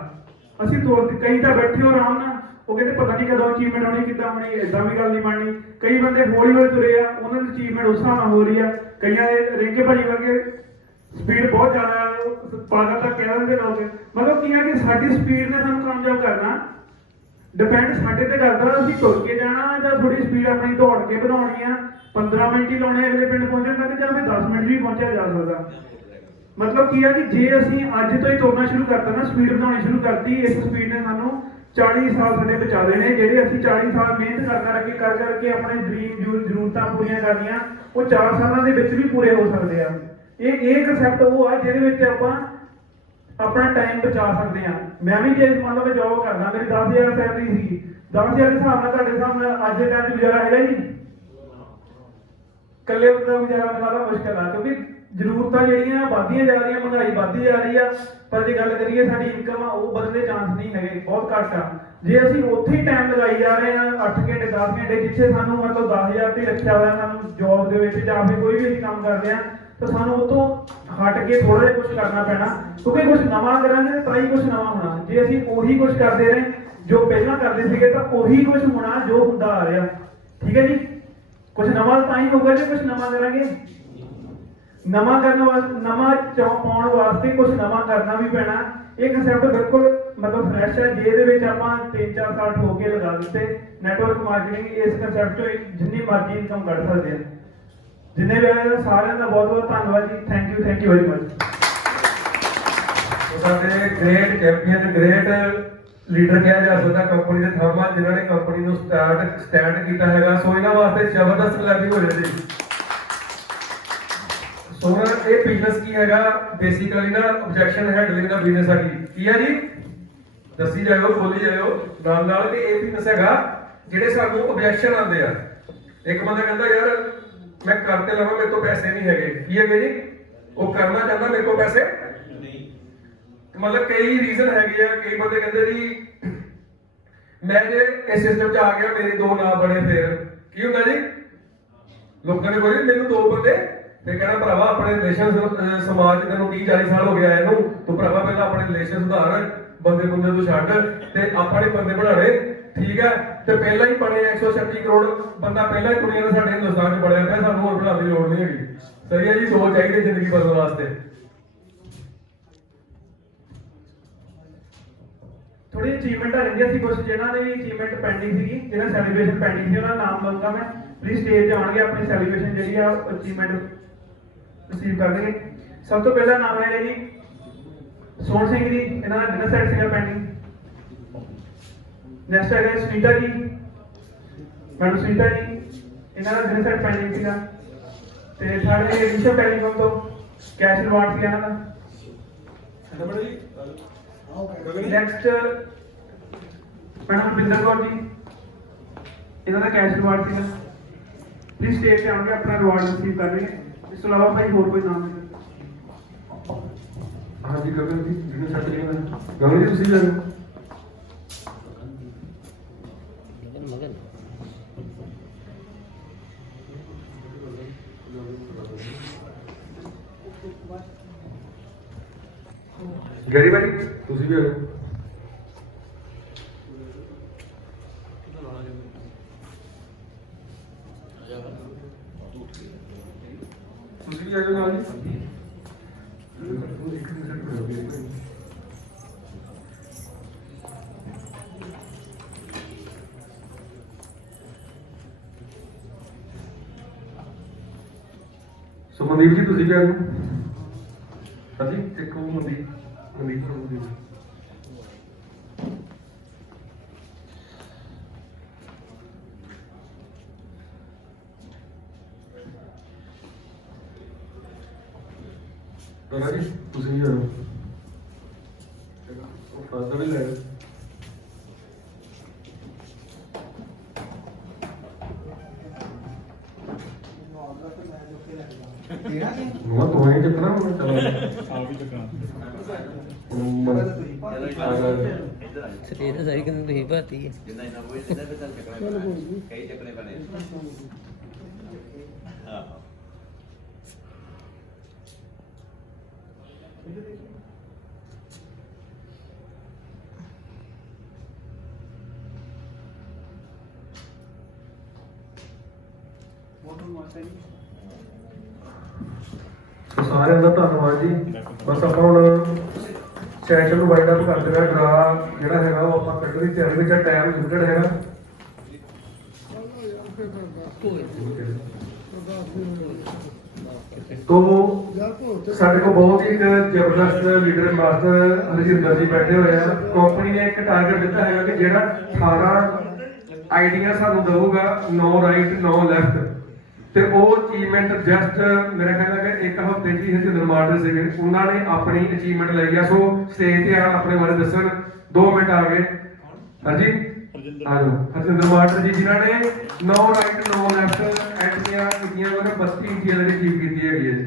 ਅਸੀਂ ਕਈ ਤਾਂ ਬੈਠੇ ਹੋ ਆਰਾਮ ਨਾਲ, ਉਹ ਕਹਿੰਦੇ ਪਤਾ ਨਹੀਂ ਕਦੋਂ ਅਚੀਵਮੈਂਟ ਹੋਣੀ, ਕਿੱਦਾਂ ਹੋਣੀ, ਏਦਾਂ ਵੀ ਗੱਲ ਨਹੀਂ ਬਣਨੀ। ਕਈ ਬੰਦੇ ਹੌਲੀ ਹੌਲੀ ਤੁਰੇ ਆ, ਉਹਨਾਂ ਦੀ ਅਚੀਵਮੈਂਟ ਉਸ ਹਿਸਾਬ ਨਾਲ ਹੋ ਰਹੀ ਆ। ਕਈਆਂ ਦੇ ਰਿੰਕੇ ਭਾਜੀ ਵਰਗੇ ਸਪੀਡ ਬਹੁਤ ਜ਼ਿਆਦਾ ਆ, ਪਾਗਲ ਤੱਕ ਕਹਿ ਦਿੰਦੇ ਲੋਕ। ਮਤਲਬ ਕੀ ਆ ਕਿ ਸਾਡੀ ਸਪੀਡ ਨੇ ਸਾਨੂੰ ਕਾਮਯਾਬ ਕਰਨਾ, ਡਿਪੈਂਡ ਸਾਡੇ ਤੇ ਕਰਦਾ ਅਸੀਂ ਤੁਰ ਕੇ ਜਾਣਾ ਜਾਂ ਥੋੜੀ ਸਪੀਡ ਆਪਣੀ ਦੌੜ ਕੇ ਵਧਾਉਣੀ ਆ। 15 ਮਿੰਟ ਹੀ ਲਾਉਣੇ ਅਗਲੇ ਪਿੰਡ ਪਹੁੰਚਣ ਤੱਕ, ਜਾਂ ਫਿਰ 10 ਮਿੰਟ ਵੀ ਪਹੁੰਚਿਆ ਜਾ ਸਕਦਾ। ਮਤਲਬ ਕੀ ਆ ਕਿ ਜੇ ਅਸੀਂ ਅੱਜ ਤੋਂ ਹੀ ਤੁਰਨਾ ਸ਼ੁਰੂ ਕਰਤਾ ਨਾ, ਸਪੀਡ ਵਧਾਉਣੀ ਸ਼ੁਰੂ ਕਰਤੀ, ਇਸ ਸਪੀਡ ਨੇ ਸਾਨੂੰ 40 ਸਾਲ ਸਾਡੇ ਬਚਾ ਦੇਣੇ। ਜਿਹੜੇ ਅਸੀਂ 40 ਸਾਲ ਮਿਹਨਤ ਕਰ ਕਰਕੇ ਆਪਣੇ ਡ੍ਰੀਮ ਜ਼ਰੂਰਤਾਂ ਪੂਰੀਆਂ ਕਰਨੀਆਂ, ਉਹ 4 ਸਾਲਾਂ ਦੇ ਵਿੱਚ ਵੀ ਪੂਰੇ ਹੋ ਸਕਦੇ ਆ। ਇਹ ਕਨਸੈਪਟ ਉਹ ਆ ਜਿਹਦੇ ਵਿੱਚ ਆਪਾਂ ਆਪਣਾ ਟਾਈਮ ਬਚਾ ਸਕਦੇ ਆ। ਮੈਂ ਵੀ ਜੇ ਮੰਨ ਲਓ ਮੈਂ ਜੌਬ ਕਰਦਾ, ਮੇਰੀ 10,000 ਸੈਲਰੀ ਸੀ, 10,000 ਦੇ ਹਿਸਾਬ ਨਾਲ ਤੁਹਾਡੇ ਹਿਸਾਬ ਨਾਲ ਅੱਜ ਦੇ ਟਾਈਮ 'ਚ ਗੁਜ਼ਾਰਾ ਹੈਗਾ ਜੀ? ਇਕੱਲੇ ਬੰਦੇ ਦਾ ਗੁਜ਼ਾਰਾ ਮਿਲਣਾ ਮੁਸ਼ਕਿਲ ਆ, ਕਿਉਂਕਿ ਜ਼ਰੂਰਤਾਂ ਜਿਹੜੀਆਂ ਵੱਧਦੀਆਂ ਜਾ ਰਹੀਆਂ, ਮਹਿੰਗਾਈ ਵੱਧਦੀ ਜਾ ਰਹੀ ਆ। ਪਰ ਜੇ ਗੱਲ ਕਰੀਏ ਸਾਡੀ ਇਨਕਮ ਆ, ਉਹ ਵਧਣ ਦੇ ਚਾਂਸ ਨਹੀਂ ਹੈਗੇ, ਬਹੁਤ ਘੱਟ ਆ। ਜੇ ਅਸੀਂ ਉੱਥੇ ਹੀ ਟਾਈਮ ਲਗਾਈ ਜਾ ਰਹੇ ਆ 8 ਘੰਟੇ 10 ਘੰਟੇ, ਜਿੱਥੇ ਸਾਨੂੰ ਮਤਲਬ 10,000 ਤੇ ਰੱਖਿਆ ਹੋਇਆ ਸਾਨੂੰ ਜੌਬ ਦੇ ਵਿੱਚ, ਜਾਂ ਫਿਰ ਕੋਈ ਵੀ ਅਸੀਂ ਕੰਮ ਕਰਦੇ ਆ, ਤਾਂ ਸਾਨੂੰ ਉਹ ਤੋਂ ਹਟ ਕੇ ਥੋੜਾ ਜਿਹਾ ਕੁਝ ਕਰਨਾ ਪੈਣਾ, ਕਿਉਂਕਿ ਕੁਝ ਨਵਾਂ ਕਰਾਂਗੇ ਤਾਂ ਹੀ ਕੁਝ ਨਵਾਂ ਹੋਣਾ। ਜੇ ਅਸੀਂ ਉਹੀ ਕੁਝ ਕਰਦੇ ਰਹੇ ਜੋ ਪਹਿਲਾਂ ਕਰਦੇ ਸੀਗੇ, ਤਾਂ ਉਹੀ ਕੁਝ ਹੋਣਾ ਜੋ ਹੁੰਦਾ ਆ ਰਿਹਾ। ਠੀਕ ਹੈ ਜੀ, ਕੁਝ ਨਵਾਂ ਤਾਂ ਹੀ ਹੋਊਗਾ ਜੇ ਕੁਝ ਨਵਾਂ ਕਰਾਂਗੇ। ਨਵਾਂ ਕਰਨ ਵਾਸਤੇ, ਨਵਾਂ ਪਾਉਣ ਵਾਸਤੇ ਕੁਝ ਨਵਾਂ ਕਰਨਾ ਵੀ ਪੈਣਾ। ਇਹ ਕਨਸੈਪਟ ਬਿਲਕੁਲ ਮਤਲਬ ਫਰੈਸ਼ ਹੈ, ਜਿਹਦੇ ਵਿੱਚ ਆਪਾਂ 3-4 ਸਾਲ ਹੋ ਕੇ ਲਗਾ ਦਿੱਤੇ। ਨੈਟਵਰਕ ਮਾਰਕੀਟਿੰਗ ਇਸ ਕਨਸੈਪਟ ਚੋਂ ਜਿੰਨੀ ਮਰਜ਼ੀ ਇਨਕਮ ਕੱਢ ਸਕਦੇ ਆ। ਜਿੰਨੇ ਵੀ ਆਏ ਸਾਰਿਆਂ ਦਾ ਬਹੁਤ ਬਹੁਤ ਧੰਨਵਾਦ ਜੀ। Thank you very much. ਸਾਡੇ ਗ੍ਰੇਟ ਚੈਂਪੀਅਨ, ਗ੍ਰੇਟ ਲੀਡਰ ਕਿਹਾ ਜਾ ਸਕਦਾ ਕੰਪਨੀ ਦੇ ਥਾਵਾਂ, ਜਿਨ੍ਹਾਂ ਨੇ ਕੰਪਨੀ ਨੂੰ ਸਟੈਂਡ ਕੀਤਾ ਹੈਗਾ। ਸੋ ਇਹਨਾਂ ਵਾਸਤੇ ਜ਼ਬਰਦਸਤ ਕਲੈਪਿੰਗ ਹੋ ਜਾਂਦੀ। ਸੋ ਇਹ ਬਿਜ਼ਨਸ ਕੀ ਹੈਗਾ, ਬੇਸਿਕਲੀ ਨਾ ਆਬਜੈਕਸ਼ਨ ਹੈਂਡਲਿੰਗ ਦਾ ਬਿਜ਼ਨਸ ਆ। ਕੀ ਹੈ ਜੀ? ਦੱਸੀ ਜਾਇਓ, ਬੋਲੀ ਜਾਇਓ ਨਾਲ ਨਾਲ ਕਿ ਇਹ ਬਿਜ਼ਨਸ ਹੈਗਾ ਜਿਹੜੇ ਸਾਨੂੰ ਆਬਜੈਕਸ਼ਨ ਆਉਂਦੇ ਆ। ਇੱਕ ਬੰਦਾ ਕਹਿੰਦਾ ਯਾਰ ਮੈਂ ਕਰਤੇ ਲਵਾਂ, ਮੇਰੇ ਤੋਂ ਪੈਸੇ ਨਹੀਂ ਹੈਗੇ। ਕੀ ਹੈਗੇ ਜੀ? ਉਹ ਕਰਨਾ ਚਾਹੁੰਦਾ, ਮੇਰੇ ਕੋਲ ਪੈਸੇ ਨਹੀਂ। ਮਤਲਬ ਕਈ ਰੀਜ਼ਨ ਹੈਗੇ ਆ। ਕਈ ਬੰਦੇ ਕਹਿੰਦੇ ਜੀ ਮੈਂ ਜੇ ਇਸ ਸਿਸਟਮ 'ਚ ਆ ਗਿਆ, ਮੇਰੇ 2 ਨਾ ਬਣੇ, ਫਿਰ ਕੀ ਹੁੰਦਾ ਜੀ? ਲੋਕਾਂ ਨੇ ਕੋਈ ਮੈਨੂੰ 2 ਬੰਦੇ, ਤੇ ਕਹਿੰਦਾ ਭਰਾਵਾ ਆਪਣੇ ਰਿਲੇਸ਼ਨ ਸਮਾਜ ਤੈਨੂੰ 30-40 ਸਾਲ ਹੋ ਗਿਆ ਇਹਨੂੰ, ਤੂੰ ਭਰਾਵਾ ਪਹਿਲਾਂ ਆਪਣੇ ਰਿਲੇਸ਼ਨ ਸੁਧਾਰ, ਬੰਦੇ ਤੂੰ ਛੱਡ ਤੇ ਆਪਣੇ ਬੰਦੇ ਬਣਾਣੇ। ਠੀਕ ਹੈ, ਤੇ ਪਹਿਲਾਂ ਹੀ ਬਣੇ 136 ਕਰੋੜ ਬੰਦਾ ਪਹਿਲਾਂ ਹੀ ਦੁਨੀਆ ਦਾ ਸਾਡੇ ਹਿੰਦੁਸਤਾਨ 'ਚ ਬਣਿਆ ਪਿਆ, ਸਾਨੂੰ ਹੋਰ ਬਣਾਉਣ ਦੀ ਲੋੜ ਨਹੀਂ ਹੈਗੀ। ਸਹੀ ਹੈ ਜੀ, 2 ਚਾਹੀਦੇ ਜ਼ਿੰਦਗੀ ਬਦਲਣ ਵਾਸਤੇ। ਥੋੜੀ ਅਚੀਵਮੈਂਟ ਆ ਜਾਂਦੀ ਸੀ, ਕੁਝ ਜਿਹਨਾਂ ਦੀ ਅਚੀਵਮੈਂਟ ਪੈਂਡਿੰਗ ਸੀਗੀ, ਜਿਹਨਾਂ ਸੈਲੀਬ੍ਰੇਸ਼ਨ ਪੈਂਡਿੰਗ ਸੀ, ਉਹਨਾਂ ਦਾ ਨਾਮ ਲਊਂਗਾ ਮੈਂ। ਪਲੀਜ਼ ਸਟੇਜ ਤੇ ਆਉਣਗੇ, ਆਪਣੀ ਸੈਲੀਬ੍ਰੇਸ਼ਨ ਜਿਹੜੀ ਆ ਅਚੀਵਮੈਂਟ ਰਿਸੀਵ ਕਰਨਗੇ। ਸਭ ਤੋਂ ਪਹਿਲਾ ਨਾਮ ਹੈਗਾ ਜੀ ਸੋਹਣ ਸਿੰਘ ਜੀ, ਇਹਨਾਂ ਦਾ ਡਿਨਰ ਸੈਟ ਸੀਗਾ ਪੈਂਡਿੰਗ। ਨੈਕਸਟ ਹੈਗਾ ਸੁਨੀਤਾ ਜੀ, ਮੈਡਮ ਸੁਨੀਤਾ ਜੀ, ਇਹਨਾਂ ਦਾ ਡਿਨਰ ਸੈਟ ਪੈਂਡਿੰਗ ਸੀਗਾ। ਤੇ ਸਾਡੇ ਵਿਸ਼ਵ ਟੈਲੀਕਾਮ ਤੋਂ ਕੈਸ਼ ਰਿਵਾਰਡ ਸੀਗਾ ਇਹਨਾਂ ਦਾ। ਨੈਕਸਟ ਮੈਡਮ ਬਿੰਦਰ ਕੌਰ ਜੀ, ਇਹਨਾਂ ਦਾ ਕੈਸ਼ ਰਿਵਾਰਡ ਸੀਗਾ। ਪਲੀਜ਼ ਸਟੇਜ ਤੇ ਆਉਣਗੇ, ਆਪਣਾ ਰਿਵਾਰਡ ਰਿਸੀਵ ਕਰਨਗੇ। ਇਸ ਤੋਂ ਇਲਾਵਾ ਭਾਈ ਹੋਰ ਕੋਈ ਨਾਮ ਨਹੀਂ? ਹਾਂਜੀ ਗਗਨ ਜੀ, ਜਿਹਨੂੰ ਸੱਚ ਲਿਖਣਾ ਗਗਨ ਜੀ ਤੁਸੀਂ ਜਾਣੋ। ਗੈਰੀ ਭਾਈ ਤੁਸੀਂ ਵੀ ਆ ਜਾਓ। ਤੁਸੀਂ ਵੀ ਆ ਜਾਓ ਨਾਲ ਜੀ। ਸੁਮਨਦੀਪ ਜੀ ਤੁਸੀਂ ਵੀ ਆ ਜਾਓ। ਹਾਂਜੀ ਇੱਕ ਉਹ ਹੁੰਦੀ ਹੁੰਦੀ ਰਾਜੀ ਤੁਸੀਂ ਵੀ ਆਓ ਉਹ ਫਾਦਰ ਵੀ ਲੈ ਮੈਂ तो वहीं चक्कर में चलो आप ही चक्कर ਸਰੀਰ ਸਾਰੀ ਕਿੰਨੀ ਤੁਸੀਂ ਭਾਤੀ ਹੈ ਜਿੰਨਾ ਇਹਨਾਂ ਕੋਈ ਜਿੰਨਾ ਵੀ ਚੱਲ ਚੱਕਣੇ ਕਈ ਚੱਕਣੇ ਬਣੇ ਹਾਂ ਸਾਰਿਆਂ ਦਾ ਧੰਨਵਾਦ ਜੀ। ਬਸ ਆਪਾਂ ਹੁਣ ਸੈਸ਼ਨ ਨੂੰ ਵਾਈਡ ਅਪ ਕਰ ਦੇਣਾ। ਡਰਾ ਜਿਹੜਾ ਹੈਗਾ ਉਹ ਆਪਾਂ ਕੱਢਣ ਦੀ ਤਿਆਰੀ ਵਿੱਚ ਟਾਈਮ ਲਿਮਿਟਡ ਹੈਗਾ। तो ਸਾਡੇ ਕੋਲ ਬਹੁਤ ਹੀ ਜ਼ਬਰਦਸਤ ਲੀਡਰ ਮਾਸਟਰ ਹਰਜਿੰਦਰ ਜੀ ਬੈਠੇ ਹੋਏ ਆ। ਕੰਪਨੀ ਨੇ ਇੱਕ ਟਾਰਗੇਟ ਦਿੱਤਾ ਹੈਗਾ ਕਿ ਜਿਹੜਾ 18 ਆਈਡੀਆ ਸਾਨੂੰ ਦਊਗਾ 9 ਰਾਈਟ 9 ਲੈਫਟ ਤੇ ਉਹ ਅਚੀਵਮੈਂਟ ਜਸਟ ਮੇਰੇ ਖਿਆਲ ਹੈ ਕਿ ਇੱਕ ਹਫ਼ਤੇ ਜੀ ਹਰਜਿੰਦਰ ਮਾਸਟਰ ਸੀਗੇ ਉਹਨਾਂ ਨੇ ਆਪਣੀ ਅਚੀਵਮੈਂਟ ਲਈ ਆ। ਸੋ ਸਟੇਜ ਤੇ ਆ ਆਪਣੇ ਬਾਰੇ ਦੱਸਣ 2 ਮਿੰਟ ਆ ਗਏ ਹਾਂਜੀ ਆਜੋ ਹਰਜਿੰਦਰ ਮਾਸਟਰ ਜੀ ਜਿਨ੍ਹਾਂ ਨੇ 9 ਰਾਈਟ 9 ਲੈਫਟ ਐਂਟਰੀਆਂ ਕੀਤੀਆਂ ਉਹਨਾਂ 32 ਇੰਚੀਆਂ ਦੀ ਅਚੀਵ ਕੀਤੀ ਹੈਗੀ ਹੈ।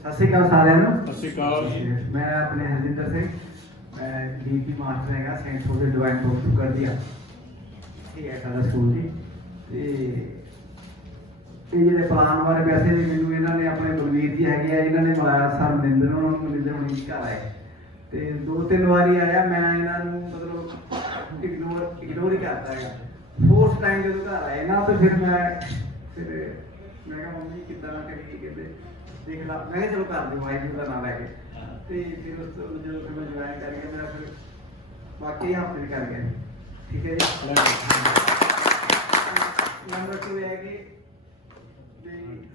ਸਤਿ ਸ਼੍ਰੀ ਅਕਾਲ ਸਾਰਿਆਂ ਨੂੰ। ਸਤਿ ਸ਼੍ਰੀ ਅਕਾਲ। ਮੈਂ ਆਪਣੇ ਹਰਜਿੰਦਰ ਸਿੰਘ, ਮੈਂ ਡੀਪੀ ਮਾਸਟਰ ਹੈਗਾ ਸੈਂਟ ਫੋਰਡ ਡਿਵਾਈਨ ਪੋਸਟ ਕਰਦੀਆ। ਠੀਕ ਹੈ ਸਾਡਾ ਸਕੂਲ ਜੀ। ਤੇ ਇਹ ਜਿਹੜੇ ਪਲਾਨ ਬਾਰੇ ਵੈਸੇ ਵੀ ਮੈਨੂੰ ਇਹਨਾਂ ਨੇ ਆਪਣੇ ਬਲਵੀਰ ਜੀ ਹੈਗੇ ਆ ਇਹਨਾਂ ਨੇ ਮਿਲਾਇਆ ਸਰ ਮਨਿੰਦਰ ਹੋਣੀ ਜੀ ਘਰ ਆਏ ਤੇ 2-3 ਵਾਰੀ ਆਇਆ। ਮੈਂ ਇਹਨਾਂ ਨੂੰ ਮਤਲਬ ਇਗਨੋਰ ਹੀ ਕਰਦਾ ਹੈਗਾ। ਫੋਰਥ ਟਾਈਮ ਜਦੋਂ ਘਰ ਆਏ ਨਾ ਤੇ ਫਿਰ ਮੈਂ ਕਿਹਾ ਮੰਮੀ ਕਿੱਦਾਂ ਨਾ ਕਰੀਏ ਕਹਿੰਦੇ ਦੇਖ ਲਾ। ਮੈਂ ਕਿਹਾ ਚਲੋ ਕਰ ਦਿਓ ਵਾਹਿਗੁਰੂ ਦਾ ਨਾਮ ਲੈ ਕੇ ਤੇ ਫਿਰ ਉਸ ਤੋਂ ਜਦੋਂ ਫਿਰ ਮੈਂ ਜੁਆਇਨ ਕਰ ਗਿਆ ਮੇਰਾ ਫਿਰ ਵਾਕਈ ਹਫ਼ਤੇ ਕਰ ਗਿਆ। ਠੀਕ ਹੈ ਜੀ। ਨੰਬਰ 2 ਹੈ ਕਿ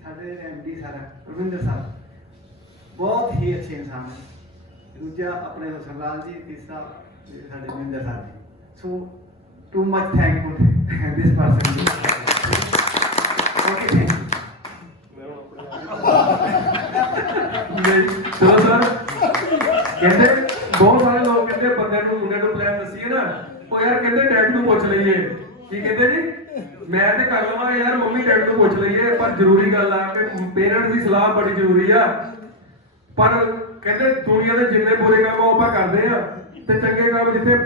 ਸਾਡੇ ਐਮਡੀ ਸਰ ਰਵਿੰਦਰ ਸਾਹਿਬ ਬਹੁਤ ਹੀ ਅੱਛੇ ਇਨਸਾਨ ਹੈ। ਦੂਜਾ ਆਪਣੇ ਸਰਦਾਰ ਜੀ, ਤੀਸਰਾ ਸਾਡੇ ਰਵਿੰਦਰ ਸਾਹਿਬ ਜੀ। ਸੋ ਟੂ ਮਚ ਥੈਂਕਫੁਲ ਦਿਸ ਪਰਸਨ ਜੀ। ਓਕੇ ਚਲੋ ਸਰ ਕਹਿੰਦੇ ਬਹੁਤ ਸਾਰੇ ਲੋਕ ਕਹਿੰਦੇ ਬੰਦੇ ਨੂੰ ਮੁੰਡੇ ਨੂੰ ਪਲਾਨ ਦੱਸੀਏ ਨਾ ਉਹ ਯਾਰ ਕਹਿੰਦੇ ਡੈਡ ਨੂੰ ਪੁੱਛ ਲਈਏ। ਕੀ ਕਹਿੰਦੇ ਜੀ ਮੈਂ ਤੇ ਕਰ ਲਵਾਂ ਯਾਰ ਮੰਮੀ ਡੈਡ ਨੂੰ ਪੁੱਛ ਲਈਏ। ਪਰ ਜ਼ਰੂਰੀ ਗੱਲ ਆ ਕਿ ਪੇਰੈਂਟਸ ਦੀ ਸਲਾਹ ਬੜੀ ਜ਼ਰੂਰੀ ਆ। ਪਰ ਕਹਿੰਦੇ ਦੁਨੀਆ ਦੇ ਜਿੰਨੇ ਬੁਰੇ ਕੰਮ ਆ ਉਹ ਆਪਾਂ ਕਰਦੇ ਆ ਤੇ ਚੰਗੇ ਕੰਮ ਜਿੱਥੇ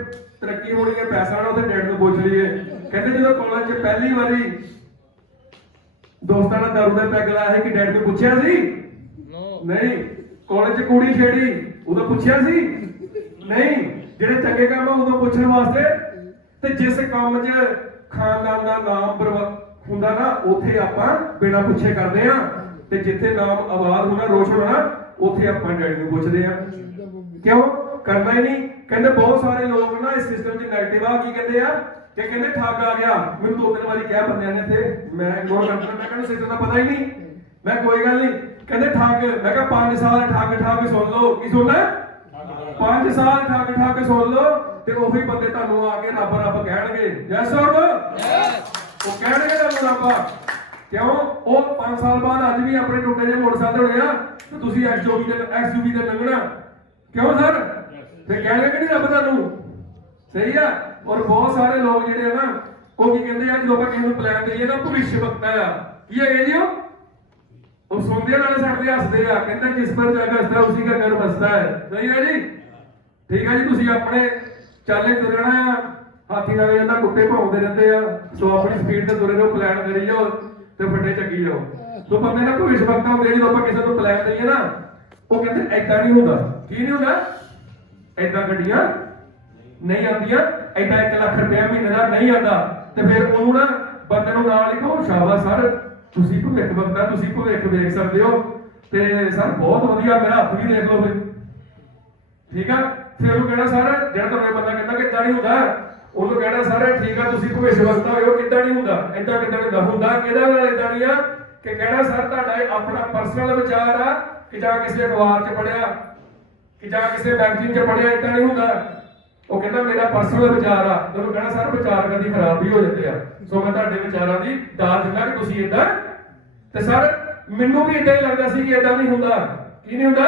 ਤਰੱਕੀ ਹੋਣੀ ਹੈ ਪੈਸਾ ਆਉਣਾ ਉੱਥੇ ਡੈਡ ਨੂੰ ਪੁੱਛ ਲਈਏ। ਕਹਿੰਦੇ ਜਦੋਂ ਕਾਲਜ 'ਚ ਪਹਿਲੀ ਵਾਰੀ ਦੋਸਤਾਂ ਨਾਲ ਦਾਰੂ ਦਾ ਪੈਗ ਲਾਇਆ ਹੈ ਕਿ ਡੈਡ ਨੂੰ ਪੁੱਛਿਆ ਸੀ? ਨਹੀਂ। ਕਾਲਜ 'ਚ ਕੁੜੀ ਛੇੜੀ ਉਦੋਂ ਪੁੱਛਿਆ ਸੀ? ਨਹੀਂ। ਜਿਹੜੇ ਚੰਗੇ ਕੰਮ ਆ ਉਦੋਂ ਪੁੱਛਣ ਵਾਸਤੇ ਤੇ ਜਿਸ ਕੰਮ 'ਚ ਖਾਨਦਾਨ ਦਾ ਨਾਮ ਹੁੰਦਾ ਨਾ ਉੱਥੇ ਆਪਾਂ ਬਿਨਾਂ ਪੁੱਛੇ ਕਰਦੇ ਆ ਤੇ ਜਿੱਥੇ ਨਾਮ ਆਵਾਜ਼ ਹੋਣਾ ਰੋਸ਼ਨ ਹੋਣਾ ਉੱਥੇ ਆਪਾਂ ਡੈਡ ਨੂੰ ਪੁੱਛਦੇ ਆ। ਕਿਉਂ ਕਰਨਾ ਹੀ ਨਹੀਂ? ਕਹਿੰਦੇ ਬਹੁਤ ਸਾਰੇ ਲੋਕ ਨਾ ਇਸ ਸਿਸਟਮ 'ਚ ਨੈਗੇਟਿਵ ਆ। ਕੀ ਕਹਿੰਦੇ ਆ ਕਿ ਕਹਿੰਦੇ ਠੱਗ ਆ ਗਿਆ। ਮੈਨੂੰ 2-3 ਵਾਰੀ ਕਿਹਾ ਬੰਦਿਆਂ ਨੇ ਇੱਥੇ ਮੈਂ ਇਗਨੋਰ ਕਰਦਾ। ਮੈਂ ਕਹਿੰਦਾ ਸਿਸਟਮ ਦਾ ਪਤਾ ਹੀ ਨਹੀਂ। ਮੈਂ ਕੋਈ ਗੱਲ ਨਹੀਂ। ਕਹਿੰਦੇ ਠੱਗ। ਮੈਂ ਕਿਹਾ 5 ਸਾਲ ਠੱਗ ਸੁਣ ਲਓ। ਕੀ ਸੁਣਨਾ? 5 ਸਾਲ ਠੱਗ ਸੁਣ ਲਓ ਤੇ ਉਹੀ ਬੰਦੇ ਤੁਹਾਨੂੰ ਆ ਕੇ ਰੱਬ ਕਹਿਣਗੇ। ਯੈਸ ਔਰ ਨੋ? ਉਹ ਕਹਿਣਗੇ ਤੁਹਾਨੂੰ ਰੱਬ। ਕਿਉਂ? ਉਹ 5 ਸਾਲ ਬਾਅਦ ਅੱਜ ਵੀ ਆਪਣੇ ਟੁੱਟੇ ਜਿਹੇ ਮੋਟਰਸਾਈਕਲ ਹੋਣੇ ਆ ਤੇ ਤੁਸੀਂ ਐਕਸਯੂਵੀ ਤੇ ਲੰਘਣਾ। ਕਿਉਂ ਸਰ? ਤੇ ਕਹਿਣਗੇ ਕਿ ਨਹੀਂ ਰੱਬ ਤੁਹਾਨੂੰ? ਸਹੀ ਆ। ਔਰ ਬਹੁਤ ਸਾਰੇ ਲੋਕ ਜਿਹੜੇ ਆ ਨਾ ਉਹ ਕੀ ਕਹਿੰਦੇ ਆ ਜਦੋਂ ਆਪਾਂ ਕਿਸੇ ਨੂੰ ਪਲਾਨ ਦਈਏ ਨਾ ਭਵਿੱਖ ਵਕਤਾ ਆ। ਕੀ ਹੈਗੇ ਜੀ ਉਹ ਸੁਣਦੇ ਨਾਲ ਸਾਡੇ ਹੱਸਦੇ ਆ। ਕਹਿੰਦੇ ਜਿਸ ਪਰ ਜਗ ਹੱਸਦਾ ਉਸੇ ਦਾ ਘਰ ਬਸਦਾ ਹੈ। ਸਹੀ ਹੈ ਜੀ। ਠੀਕ ਹੈ ਜੀ। ਤੁਸੀਂ ਆਪਣੇ ਚਾਲੇ ਤੁਰਨਾ ਆ। ਹਾਥੀ ਨਾਲ ਜਾਂਦਾ ਕੁੱਤੇ ਭੌਂਕਦੇ ਰਹਿੰਦੇ ਆ। ਸੋ ਆਪਣੀ ਸਪੀਡ ਤੇ ਤੁਰੇ ਰਹੋ ਪਲਾਨ ਕਰੀ ਜਾਓ ਤੇ ਫੱਟੇ ਚੱਕੀ ਜਾਓ। ਸੋ ਬੰਦੇ ਦਾ ਭਵਿੱਖ ਵਕਤਾ ਹੁੰਦੇ ਜਦੋਂ ਆਪਾਂ ਕਿਸੇ ਨੂੰ ਪਲਾਨ ਦਈਏ ਨਾ ਉਹ ਕਹਿੰਦੇ ਐਦਾਂ ਨਹੀਂ ਹੁੰਦਾ। ਕੀ ਨਹੀਂ ਹੁੰਦਾ? ਐਦਾਂ ਗੱਡੀਆਂ ਨਹੀਂ ਆਉਂਦੀਆਂ। ਐਦਾਂ 1 ਲੱਖ ਰੁਪਇਆ ਮਹੀਨੇ ਦਾ ਨਹੀਂ ਆਉਂਦਾ। ਤੇ ਫਿਰ ਉਹਨੂੰ ਨਾ ਬੰਦੇ ਨੂੰ ਨਾਲ ਲਿਖੋ ਸ਼ਾਬਾਸ਼ ਸਰ ਤੁਸੀਂ ਭਵਿੱਖ ਵਕਤਾ ਤੁਸੀਂ ਭਵਿੱਖ ਵੇਖ ਸਕਦੇ ਹੋ। ਤੇ ਸਰ ਬਹੁਤ ਵਧੀਆ ਮੇਰਾ ਹੱਥ ਵੀ ਦੇਖ ਲਓ। ਠੀਕ ਆ। ਫਿਰ ਉਹਨੂੰ ਕਹਿਣਾ ਸਰ, ਜਿਹੜਾ ਤੁਹਾਨੂੰ ਬੰਦਾ ਕਹਿੰਦਾ ਕਿ ਇਦਾਂ ਨਹੀਂ ਹੁੰਦਾ, ਉਹਨੂੰ ਕਹਿਣਾ ਸਰ ਠੀਕ ਆ ਤੁਸੀਂ ਭਵਿੱਖਵਕਤਾ ਹੋਇਓ, ਕਿੱਦਾਂ ਨਹੀਂ ਹੁੰਦਾ, ਇਦਾਂ ਕਿੱਦਾਂ ਨਹੀਂ ਹੁੰਦਾ ਕਿਹਦਾ ਨਾਲ ਇਦਾਂ ਨਹੀਂ ਆ ਕਿ ਕਹਿਣਾ ਸਰ ਤੁਹਾਡਾ ਇਹ ਆਪਣਾ ਪਰਸਨਲ ਵਿਚਾਰ ਆ ਕਿ ਜਾਂ ਕਿਸੇ ਅਖਬਾਰ 'ਚ ਪੜਿਆ ਕਿ ਜਾਂ ਕਿਸੇ ਮੈਗਜ਼ੀਨ 'ਚ ਪੜਿਆ, ਇਦਾਂ ਨਹੀਂ ਹੁੰਦਾ। ਉਹ ਕਹਿੰਦਾ ਮੇਰਾ ਪਰਸਨਲ ਵਿਚਾਰ ਆ। ਉਹਨੂੰ ਕਹਿਣਾ ਸਰ ਵਿਚਾਰ ਕਦੀ ਖਰਾਬ ਵੀ ਹੋ ਜਾਂਦੇ ਆ, ਸੋ ਮੈਂ ਤੁਹਾਡੇ ਵਿਚਾਰਾਂ ਦੀ ਦਾਤ ਦਿੰਦਾ ਕਿ ਤੁਸੀਂ ਇਦਾਂ। ਤੇ ਸਰ ਮੈਨੂੰ ਵੀ ਇਦਾਂ ਹੀ ਲੱਗਦਾ ਸੀ ਕਿ ਇਦਾਂ ਨਹੀਂ ਹੁੰਦਾ। ਕੀ ਨਹੀਂ ਹੁੰਦਾ?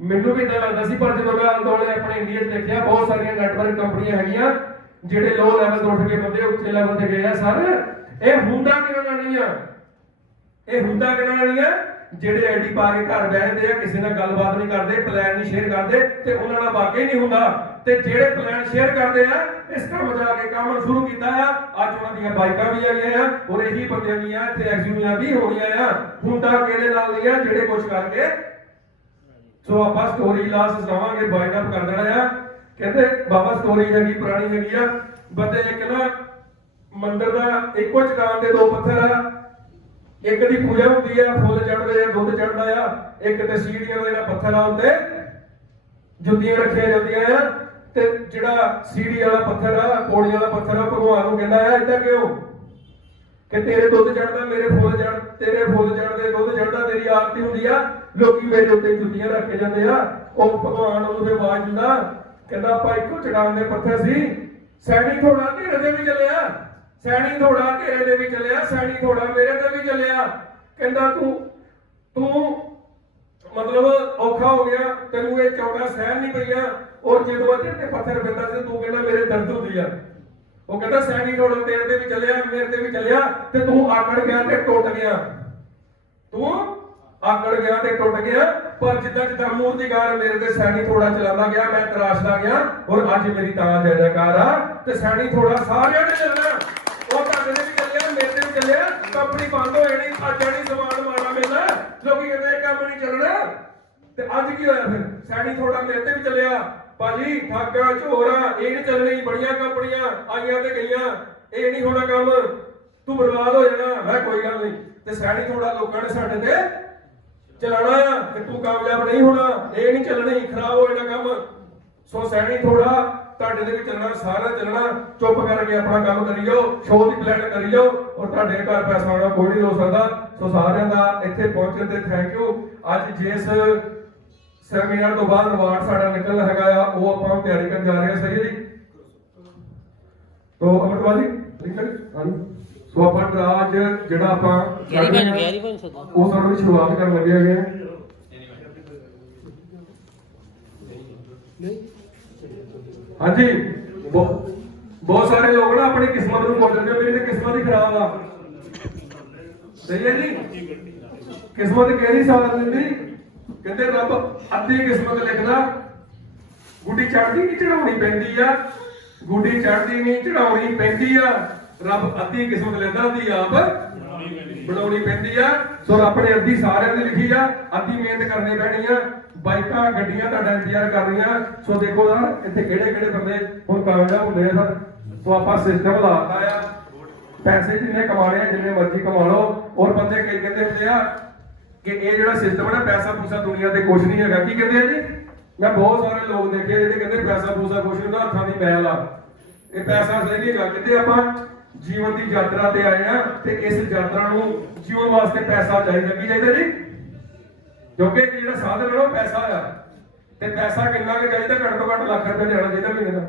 ਮੈਨੂੰ ਵੀ ਇਦਾਂ ਲੱਗਦਾ ਸੀ, ਪਰ ਜਦੋਂ ਮੈਂ ਆਲੇ ਦੁਆਲੇ ਆਪਣੇ ਇੰਡੀਆ 'ਚ ਦੇਖਿਆ ਬਹੁਤ ਸਾਰੀਆਂ ਨੈਟਵਰਕ ਕੰਪਨੀਆਂ ਹੈਗੀਆਂ ਜਿਹੜੇ ਲੋ ਲੈਵਲ ਤੋਂ ਉੱਠ ਕੇ ਬੰਦੇ ਉੱਚੇ ਲੈਵਲ ਤੇ ਗਏ ਆ। ਸਰ ਇਹ ਹੁੰਦਾ ਕਿਉਂ ਨਹੀਂ ਆ? ਇਹ ਹੁੰਦਾ ਕਿਉਂ ਨਹੀਂ ਆ? ਜਿਹੜੇ ਆਈਡੀ ਪਾ ਕੇ ਘਰ ਬੈਠਦੇ ਆ, ਕਿਸੇ ਨਾਲ ਗੱਲਬਾਤ ਨਹੀਂ ਕਰਦੇ, ਪਲਾਨ ਨਹੀਂ ਸ਼ੇਅਰ ਕਰਦੇ, ਤੇ ਉਹਨਾਂ ਨਾਲ ਵਾਕਈ ਨਹੀਂ ਹੁੰਦਾ। ਤੇ ਜਿਹੜੇ ਪਲਾਨ ਸ਼ੇਅਰ ਕਰਦੇ ਆ, ਇਸ ਕੰਮ ਜਾ ਕੇ ਕੰਮ ਸ਼ੁਰੂ ਕੀਤਾ ਆ। ਅੱਜ ਉਹਨਾਂ ਦੀਆਂ ਬਾਈਕਾਂ ਵੀ ਆਈਆਂ ਆ, ਔਰ ਇਹੀ ਬੰਦਿਆਂ ਦੀਆਂ ਇੱਥੇ ਐਕਸੀਬਿਸ਼ਨਾਂ ਵੀ ਹੋਣੀਆਂ ਆ। ਹੁੰਦਾ ਕਿਹਦੇ ਨਾਲ ਨਹੀਂ ਆ? ਜਿਹੜੇ ਕੁਝ ਕਰਕੇ। ਸੋ ਆਪਾਂ ਸਟੋਰੀ ਲਾਸ ਸੁਣਾਵਾਂਗੇ, ਬਾਈਂਡ ਅਪ ਕਰ ਦੇਣਾ ਆ। ਕਹਿੰਦੇ ਬਾਬਾ ਸਟੋਰੀ ਹੈਗੀ ਪੁਰਾਣੀ ਹੈਗੀ ਆ। ਬੰਦੇ ਇੱਕ ਨਾ ਮੰਦਿਰ ਦਾ ਇੱਕੋ ਚਟਾਨ ਦੇ ਦੋ ਪੱਥਰ ਆ, ਇੱਕ ਦੀ ਪੂਜਾ ਹੁੰਦੀ ਆ, ਫੁੱਲ ਚੜ੍ਹਦੇ ਆ, ਦੁੱਧ ਚੜ੍ਹਦਾ ਆ। ਇੱਕ ਤੇ ਸੀੜੀਆਂ ਦਾ ਜਿਹੜਾ ਪੱਥਰ ਆ ਉੱਤੇ ਜੁੱਤੀਆਂ ਰੱਖੀਆਂ ਜਾਂਦੀਆਂ ਆ। ਤੇ ਜਿਹੜਾ ਸੀੜੀ ਵਾਲਾ ਪੱਥਰ ਆ, ਪੌੜੀ ਵਾਲਾ ਪੱਥਰ ਆ, ਭਗਵਾਨ ਨੂੰ ਕਹਿੰਦਾ ਆ ਏਦਾਂ ਕਿਉਂ ਕਿ ਤੇਰੇ ਦੁੱਧ ਚੜ੍ਹਦਾ, ਮੇਰੇ ਫੁੱਲ ਚੜ੍ਹ, ਤੇਰੇ ਫੁੱਲ ਚੜ੍ਹਦੇ, ਦੁੱਧ ਚੜ੍ਹਦਾ, ਤੇਰੀ ਆਰਤੀ ਹੁੰਦੀ ਆ, ਲੋਕੀ ਮੇਰੇ ਉੱਤੇ ਜੁੱਤੀਆਂ ਰੱਖ ਕੇ ਜਾਂਦੇ ਆ। ਉਹ ਭਗਵਾਨ ਉਹਨੂੰ ਫਿਰ ਆਵਾਜ਼ ਦਿੰਦਾ, ਕਹਿੰਦਾ ਆਪਾਂ ਇੱਕੋ ਚਟਾਨ ਦੇ ਪੱਥਰ ਸੀ, ਸੈਣੀ ਥੋੜਾ ਤੇਰੇ ਦੇ ਵੀ ਚੱਲਿਆ, ਸੈਣੀ ਥੋੜਾ ਤੇਰੇ ਦੇ ਵੀ ਚੱਲਿਆ, ਸੈਣੀ ਥੋੜਾ ਮੇਰੇ ਤੇ ਵੀ ਚੱਲਿਆ। ਕਹਿੰਦਾ ਤੂੰ ਮਤਲਬ ਔਖਾ ਹੋ ਗਿਆ, ਤੈਨੂੰ ਇਹ ਚੌੜਾ ਸਹਿਣ ਨਹੀਂ ਪਈਆਂ। ਔਰ ਜਦੋਂ ਅਜੇ ਤੇ ਪੱਥਰ ਪੈਂਦਾ ਸੀ ਤੂੰ ਕਹਿੰਦਾ ਮੇਰੇ ਦਰਦ ਹੁੰਦੀ ਆ। ਉਹ ਕਹਿੰਦਾ ਸੈਣੀ ਥੋੜਾ ਤੇਰੇ ਤੇ ਵੀ ਚੱਲਿਆ, ਮੇਰੇ ਤੇ ਵੀ ਚੱਲਿਆ, ਤੇ ਤੂੰ ਆਕੜ ਗਿਆ ਤੇ ਟੁੱਟ ਗਿਆ। ਤੂੰ ਆਕੜ ਗਿਆ ਤੇ ਟੁੱਟ ਗਿਆ। ਪਰ ਜਿੱਦਾਂ ਜਿੱਦਾਂ ਮੂਰਤੀਕਾਰ ਮੇਰੇ ਤੇ ਸੈਣੀ ਥੋੜਾ ਚਲਾਉਂਦਾ ਗਿਆ, ਮੈਂ ਤਰਾਸ਼ਦਾ ਗਿਆ, ਔਰ ਅੱਜ ਮੇਰੀ ਤਾਂ ਜੈ ਜੈਕਾਰ ਆ। ਤੇ ਸੈਣੀ ਥੋੜਾ ਸਾਰਿਆਂ ਨੇ ਚੱਲਣਾ, ਉਹ ਤੁਹਾਡੇ ਨੇ ਵੀ ਚੱਲਿਆ, ਮੇਰੇ ਤੇ ਵੀ ਚੱਲਿਆ। ਕੰਪਨੀ ਬੰਦ ਹੋ ਜਾਣੀ, ਅੱਜ ਜਾਣੀ ਸਮਾਨ ਮਾਰਾ ਮਿਲਣਾ, ਲੋਕੀ ਕਹਿੰਦੇ ਇਹ ਕੰਮ ਨਹੀਂ ਚੱਲਣਾ। ਤੇ ਅੱਜ ਕੀ ਹੋਇਆ ਫਿਰ? ਸੈਣੀ ਥੋੜਾ ਮੇਰੇ ਤੇ ਵੀ ਚੱਲਿਆ। ਭਾਜੀ ਠਾਗਾ ਝੋਰਾ ਇਹ ਨਹੀਂ ਚੱਲਣੀ, ਬੜੀਆਂ ਕੰਪਨੀਆਂ ਆਈਆਂ ਤੇ ਗਈਆਂ, ਇਹ ਨਹੀਂ ਹੋਣਾ ਕੰਮ, ਤੂੰ ਬਰਬਾਦ ਹੋ ਜਾਣਾ। ਮੈਂ ਕੋਈ ਗੱਲ ਨਹੀਂ। ਤੇ ਸੈਣੀ ਥੋੜਾ ਲੋਕਾਂ ਨੇ ਸਾਡੇ ਤੇ ਚਲਾਣਾ ਆ ਕਿ ਤੂੰ ਕਾਮਯਾਬ ਨਹੀਂ ਹੋਣਾ, ਇਹ ਨਹੀਂ ਚੱਲਣੀ, ਖਰਾਬ ਹੋ ਜਾਣਾ ਕੰਮ। ਸੋ ਸੈਣੀ ਥੋੜਾ ਤੁਹਾਡੇ ਦੇ ਵੀ ਚੱਲਣਾ, ਸਾਰਾ ਚੱਲਣਾ। ਚੁੱਪ ਕਰਕੇ ਆਪਣਾ ਕੰਮ ਕਰੀ ਜਾਓ, ਸ਼ੋਅ ਦੀ ਪਲਾਨ ਕਰੀ ਜਾਓ, ਔਰ ਤੁਹਾਡੇ ਘਰ ਪੈਸਾ ਆਉਣਾ ਕੋਈ ਨਹੀਂ ਰੋਕ ਸਕਦਾ। ਸੋ ਸਾਰਿਆਂ ਦਾ ਇੱਥੇ ਪਹੁੰਚਣ ਤੇ ਥੈਂਕ ਯੂ। ਅੱਜ ਜਿਸ ਸੈਮੀਨਾਰ ਤੋਂ ਬਾਅਦ ਰਿਵਾਰਡ ਸਾਡਾ ਨਿਕਲਣਾ ਹੈਗਾ ਆ, ਉਹ ਆਪਾਂ ਤਿਆਰੀ ਕਰਨ ਜਾ ਰਹੇ ਹਾਂ। ਸਹੀ ਹੈ ਜੀ? ਤੋ ਅਮਰਵਾਦੀ ਸੋ ਆਪਾਂ ਅੱਜ ਜਿਹੜਾ ਆਪਾਂ ਉਹ ਸਾਡੀ ਸ਼ੁਰੂਆਤ ਕਰਨ ਲੱਗੇ ਹੈਗੇ ਆ। ਹਾਂਜੀ ਬਹੁਤ ਸਾਰੇ ਲੋਕ ਨਾ ਆਪਣੀ ਕਿਸਮਤ ਨੂੰ ਬੋਲਦੇ, ਮੇਰੀ ਤਾਂ ਕਿਸਮਤ ਹੀ ਖਰਾਬ ਆ। ਸਹੀ ਹੈ ਜੀ? ਕਿਸਮਤ ਕਿਹੜੀ ਸਾਥ ਦਿੰਦੀ? ਕਹਿੰਦੇ ਰੱਬ ਅੱਧੀ ਕਿਸਮਤ ਲਿਖਦਾ, ਗੁੱਡੀ ਚੜ੍ਹਦੀ ਨਹੀਂ ਚੜਾਉਣੀ ਪੈਂਦੀ ਆ, ਗੁੱਡੀ ਚੜ੍ਹਦੀ ਨਹੀਂ ਚੜਾਉਣੀ ਪੈਂਦੀ ਆ। ਰੱਬ ਅੱਧੀ ਕਿਸਮਤ ਲੈਂਦਾ, ਅੱਧੀ ਆਪ ਬਣਾਉਣੀ ਪੈਂਦੀ ਆ। ਸੋ ਰੱਬ ਨੇ ਅੱਧੀ ਸਾਰਿਆਂ ਦੀ ਲਿਖੀ ਆ, ਅੱਧੀ ਮਿਹਨਤ ਕਰਨੀ ਪੈਣੀ ਆ। ਬਾਈਕਾਂ ਗੱਡੀਆਂ ਤੁਹਾਡਾ ਇੰਤਜ਼ਾਰ ਕਰ ਰਹੀਆਂ। ਸੋ ਦੇਖੋ ਨਾ ਇੱਥੇ ਕਿਹੜੇ ਕਿਹੜੇ ਬੰਦੇ ਹੁਣ ਕਾਮਯਾਬ ਹੁੰਦੇ ਆ ਸਰ। ਸੋ ਆਪਾਂ ਸਿਸਟਮ ਲਾਤਾ ਆ, ਪੈਸੇ ਜਿੰਨੇ ਕਮਾਣੇ ਆ ਜਿੰਨੇ ਮਰਜ਼ੀ ਕਮਾ ਲਓ। ਔਰ ਬੰਦੇ ਕਈ ਕਹਿੰਦੇ ਹੁੰਦੇ ਆ ਕਿ ਇਹ ਜਿਹੜਾ ਸਿਸਟਮ ਹੈ ਨਾ, ਪੈਸਾ ਪੂਸਾ ਦੁਨੀਆ ਤੇ ਕੁਝ ਨਹੀਂ ਹੈਗਾ। ਕੀ ਕਹਿੰਦੇ ਆ ਜੀ? ਮੈਂ ਬਹੁਤ ਸਾਰੇ ਲੋਕ ਦੇਖੇ ਜਿਹੜੇ ਕਹਿੰਦੇ ਪੈਸਾ ਪੂਸਾ ਕੁਝ ਨਹੀਂ ਹੁੰਦਾ, ਹੱਥਾਂ ਦੀ ਮੈਲ ਆ, ਇਹ ਪੈਸਾ ਸਹੀ ਨਹੀਂ ਹੈਗਾ। ਕਹਿੰਦੇ ਆਪਾਂ ਜੀਵਨ ਦੀ ਯਾਤਰਾ ਤੇ ਆਏ ਆ, ਤੇ ਇਸ ਯਾਤਰਾ ਨੂੰ ਜੀਵਨ ਵਾਸਤੇ ਪੈਸਾ ਚਾਹੀਦਾ। ਕੀ ਚਾਹੀਦਾ ਜੀ? ਕਿਉਂਕਿ ਜਿਹੜਾ ਸਾਧਨ ਹੈ ਉਹ ਪੈਸਾ ਆ, ਤੇ ਪੈਸਾ ਕਿੰਨਾ ਕੁ ਚਾਹੀਦਾ? ਘੱਟ ਤੋਂ ਘੱਟ ਲੱਖ ਰੁਪਏ ਦੇਣਾ ਚਾਹੀਦਾ ਮਹੀਨੇ ਦਾ।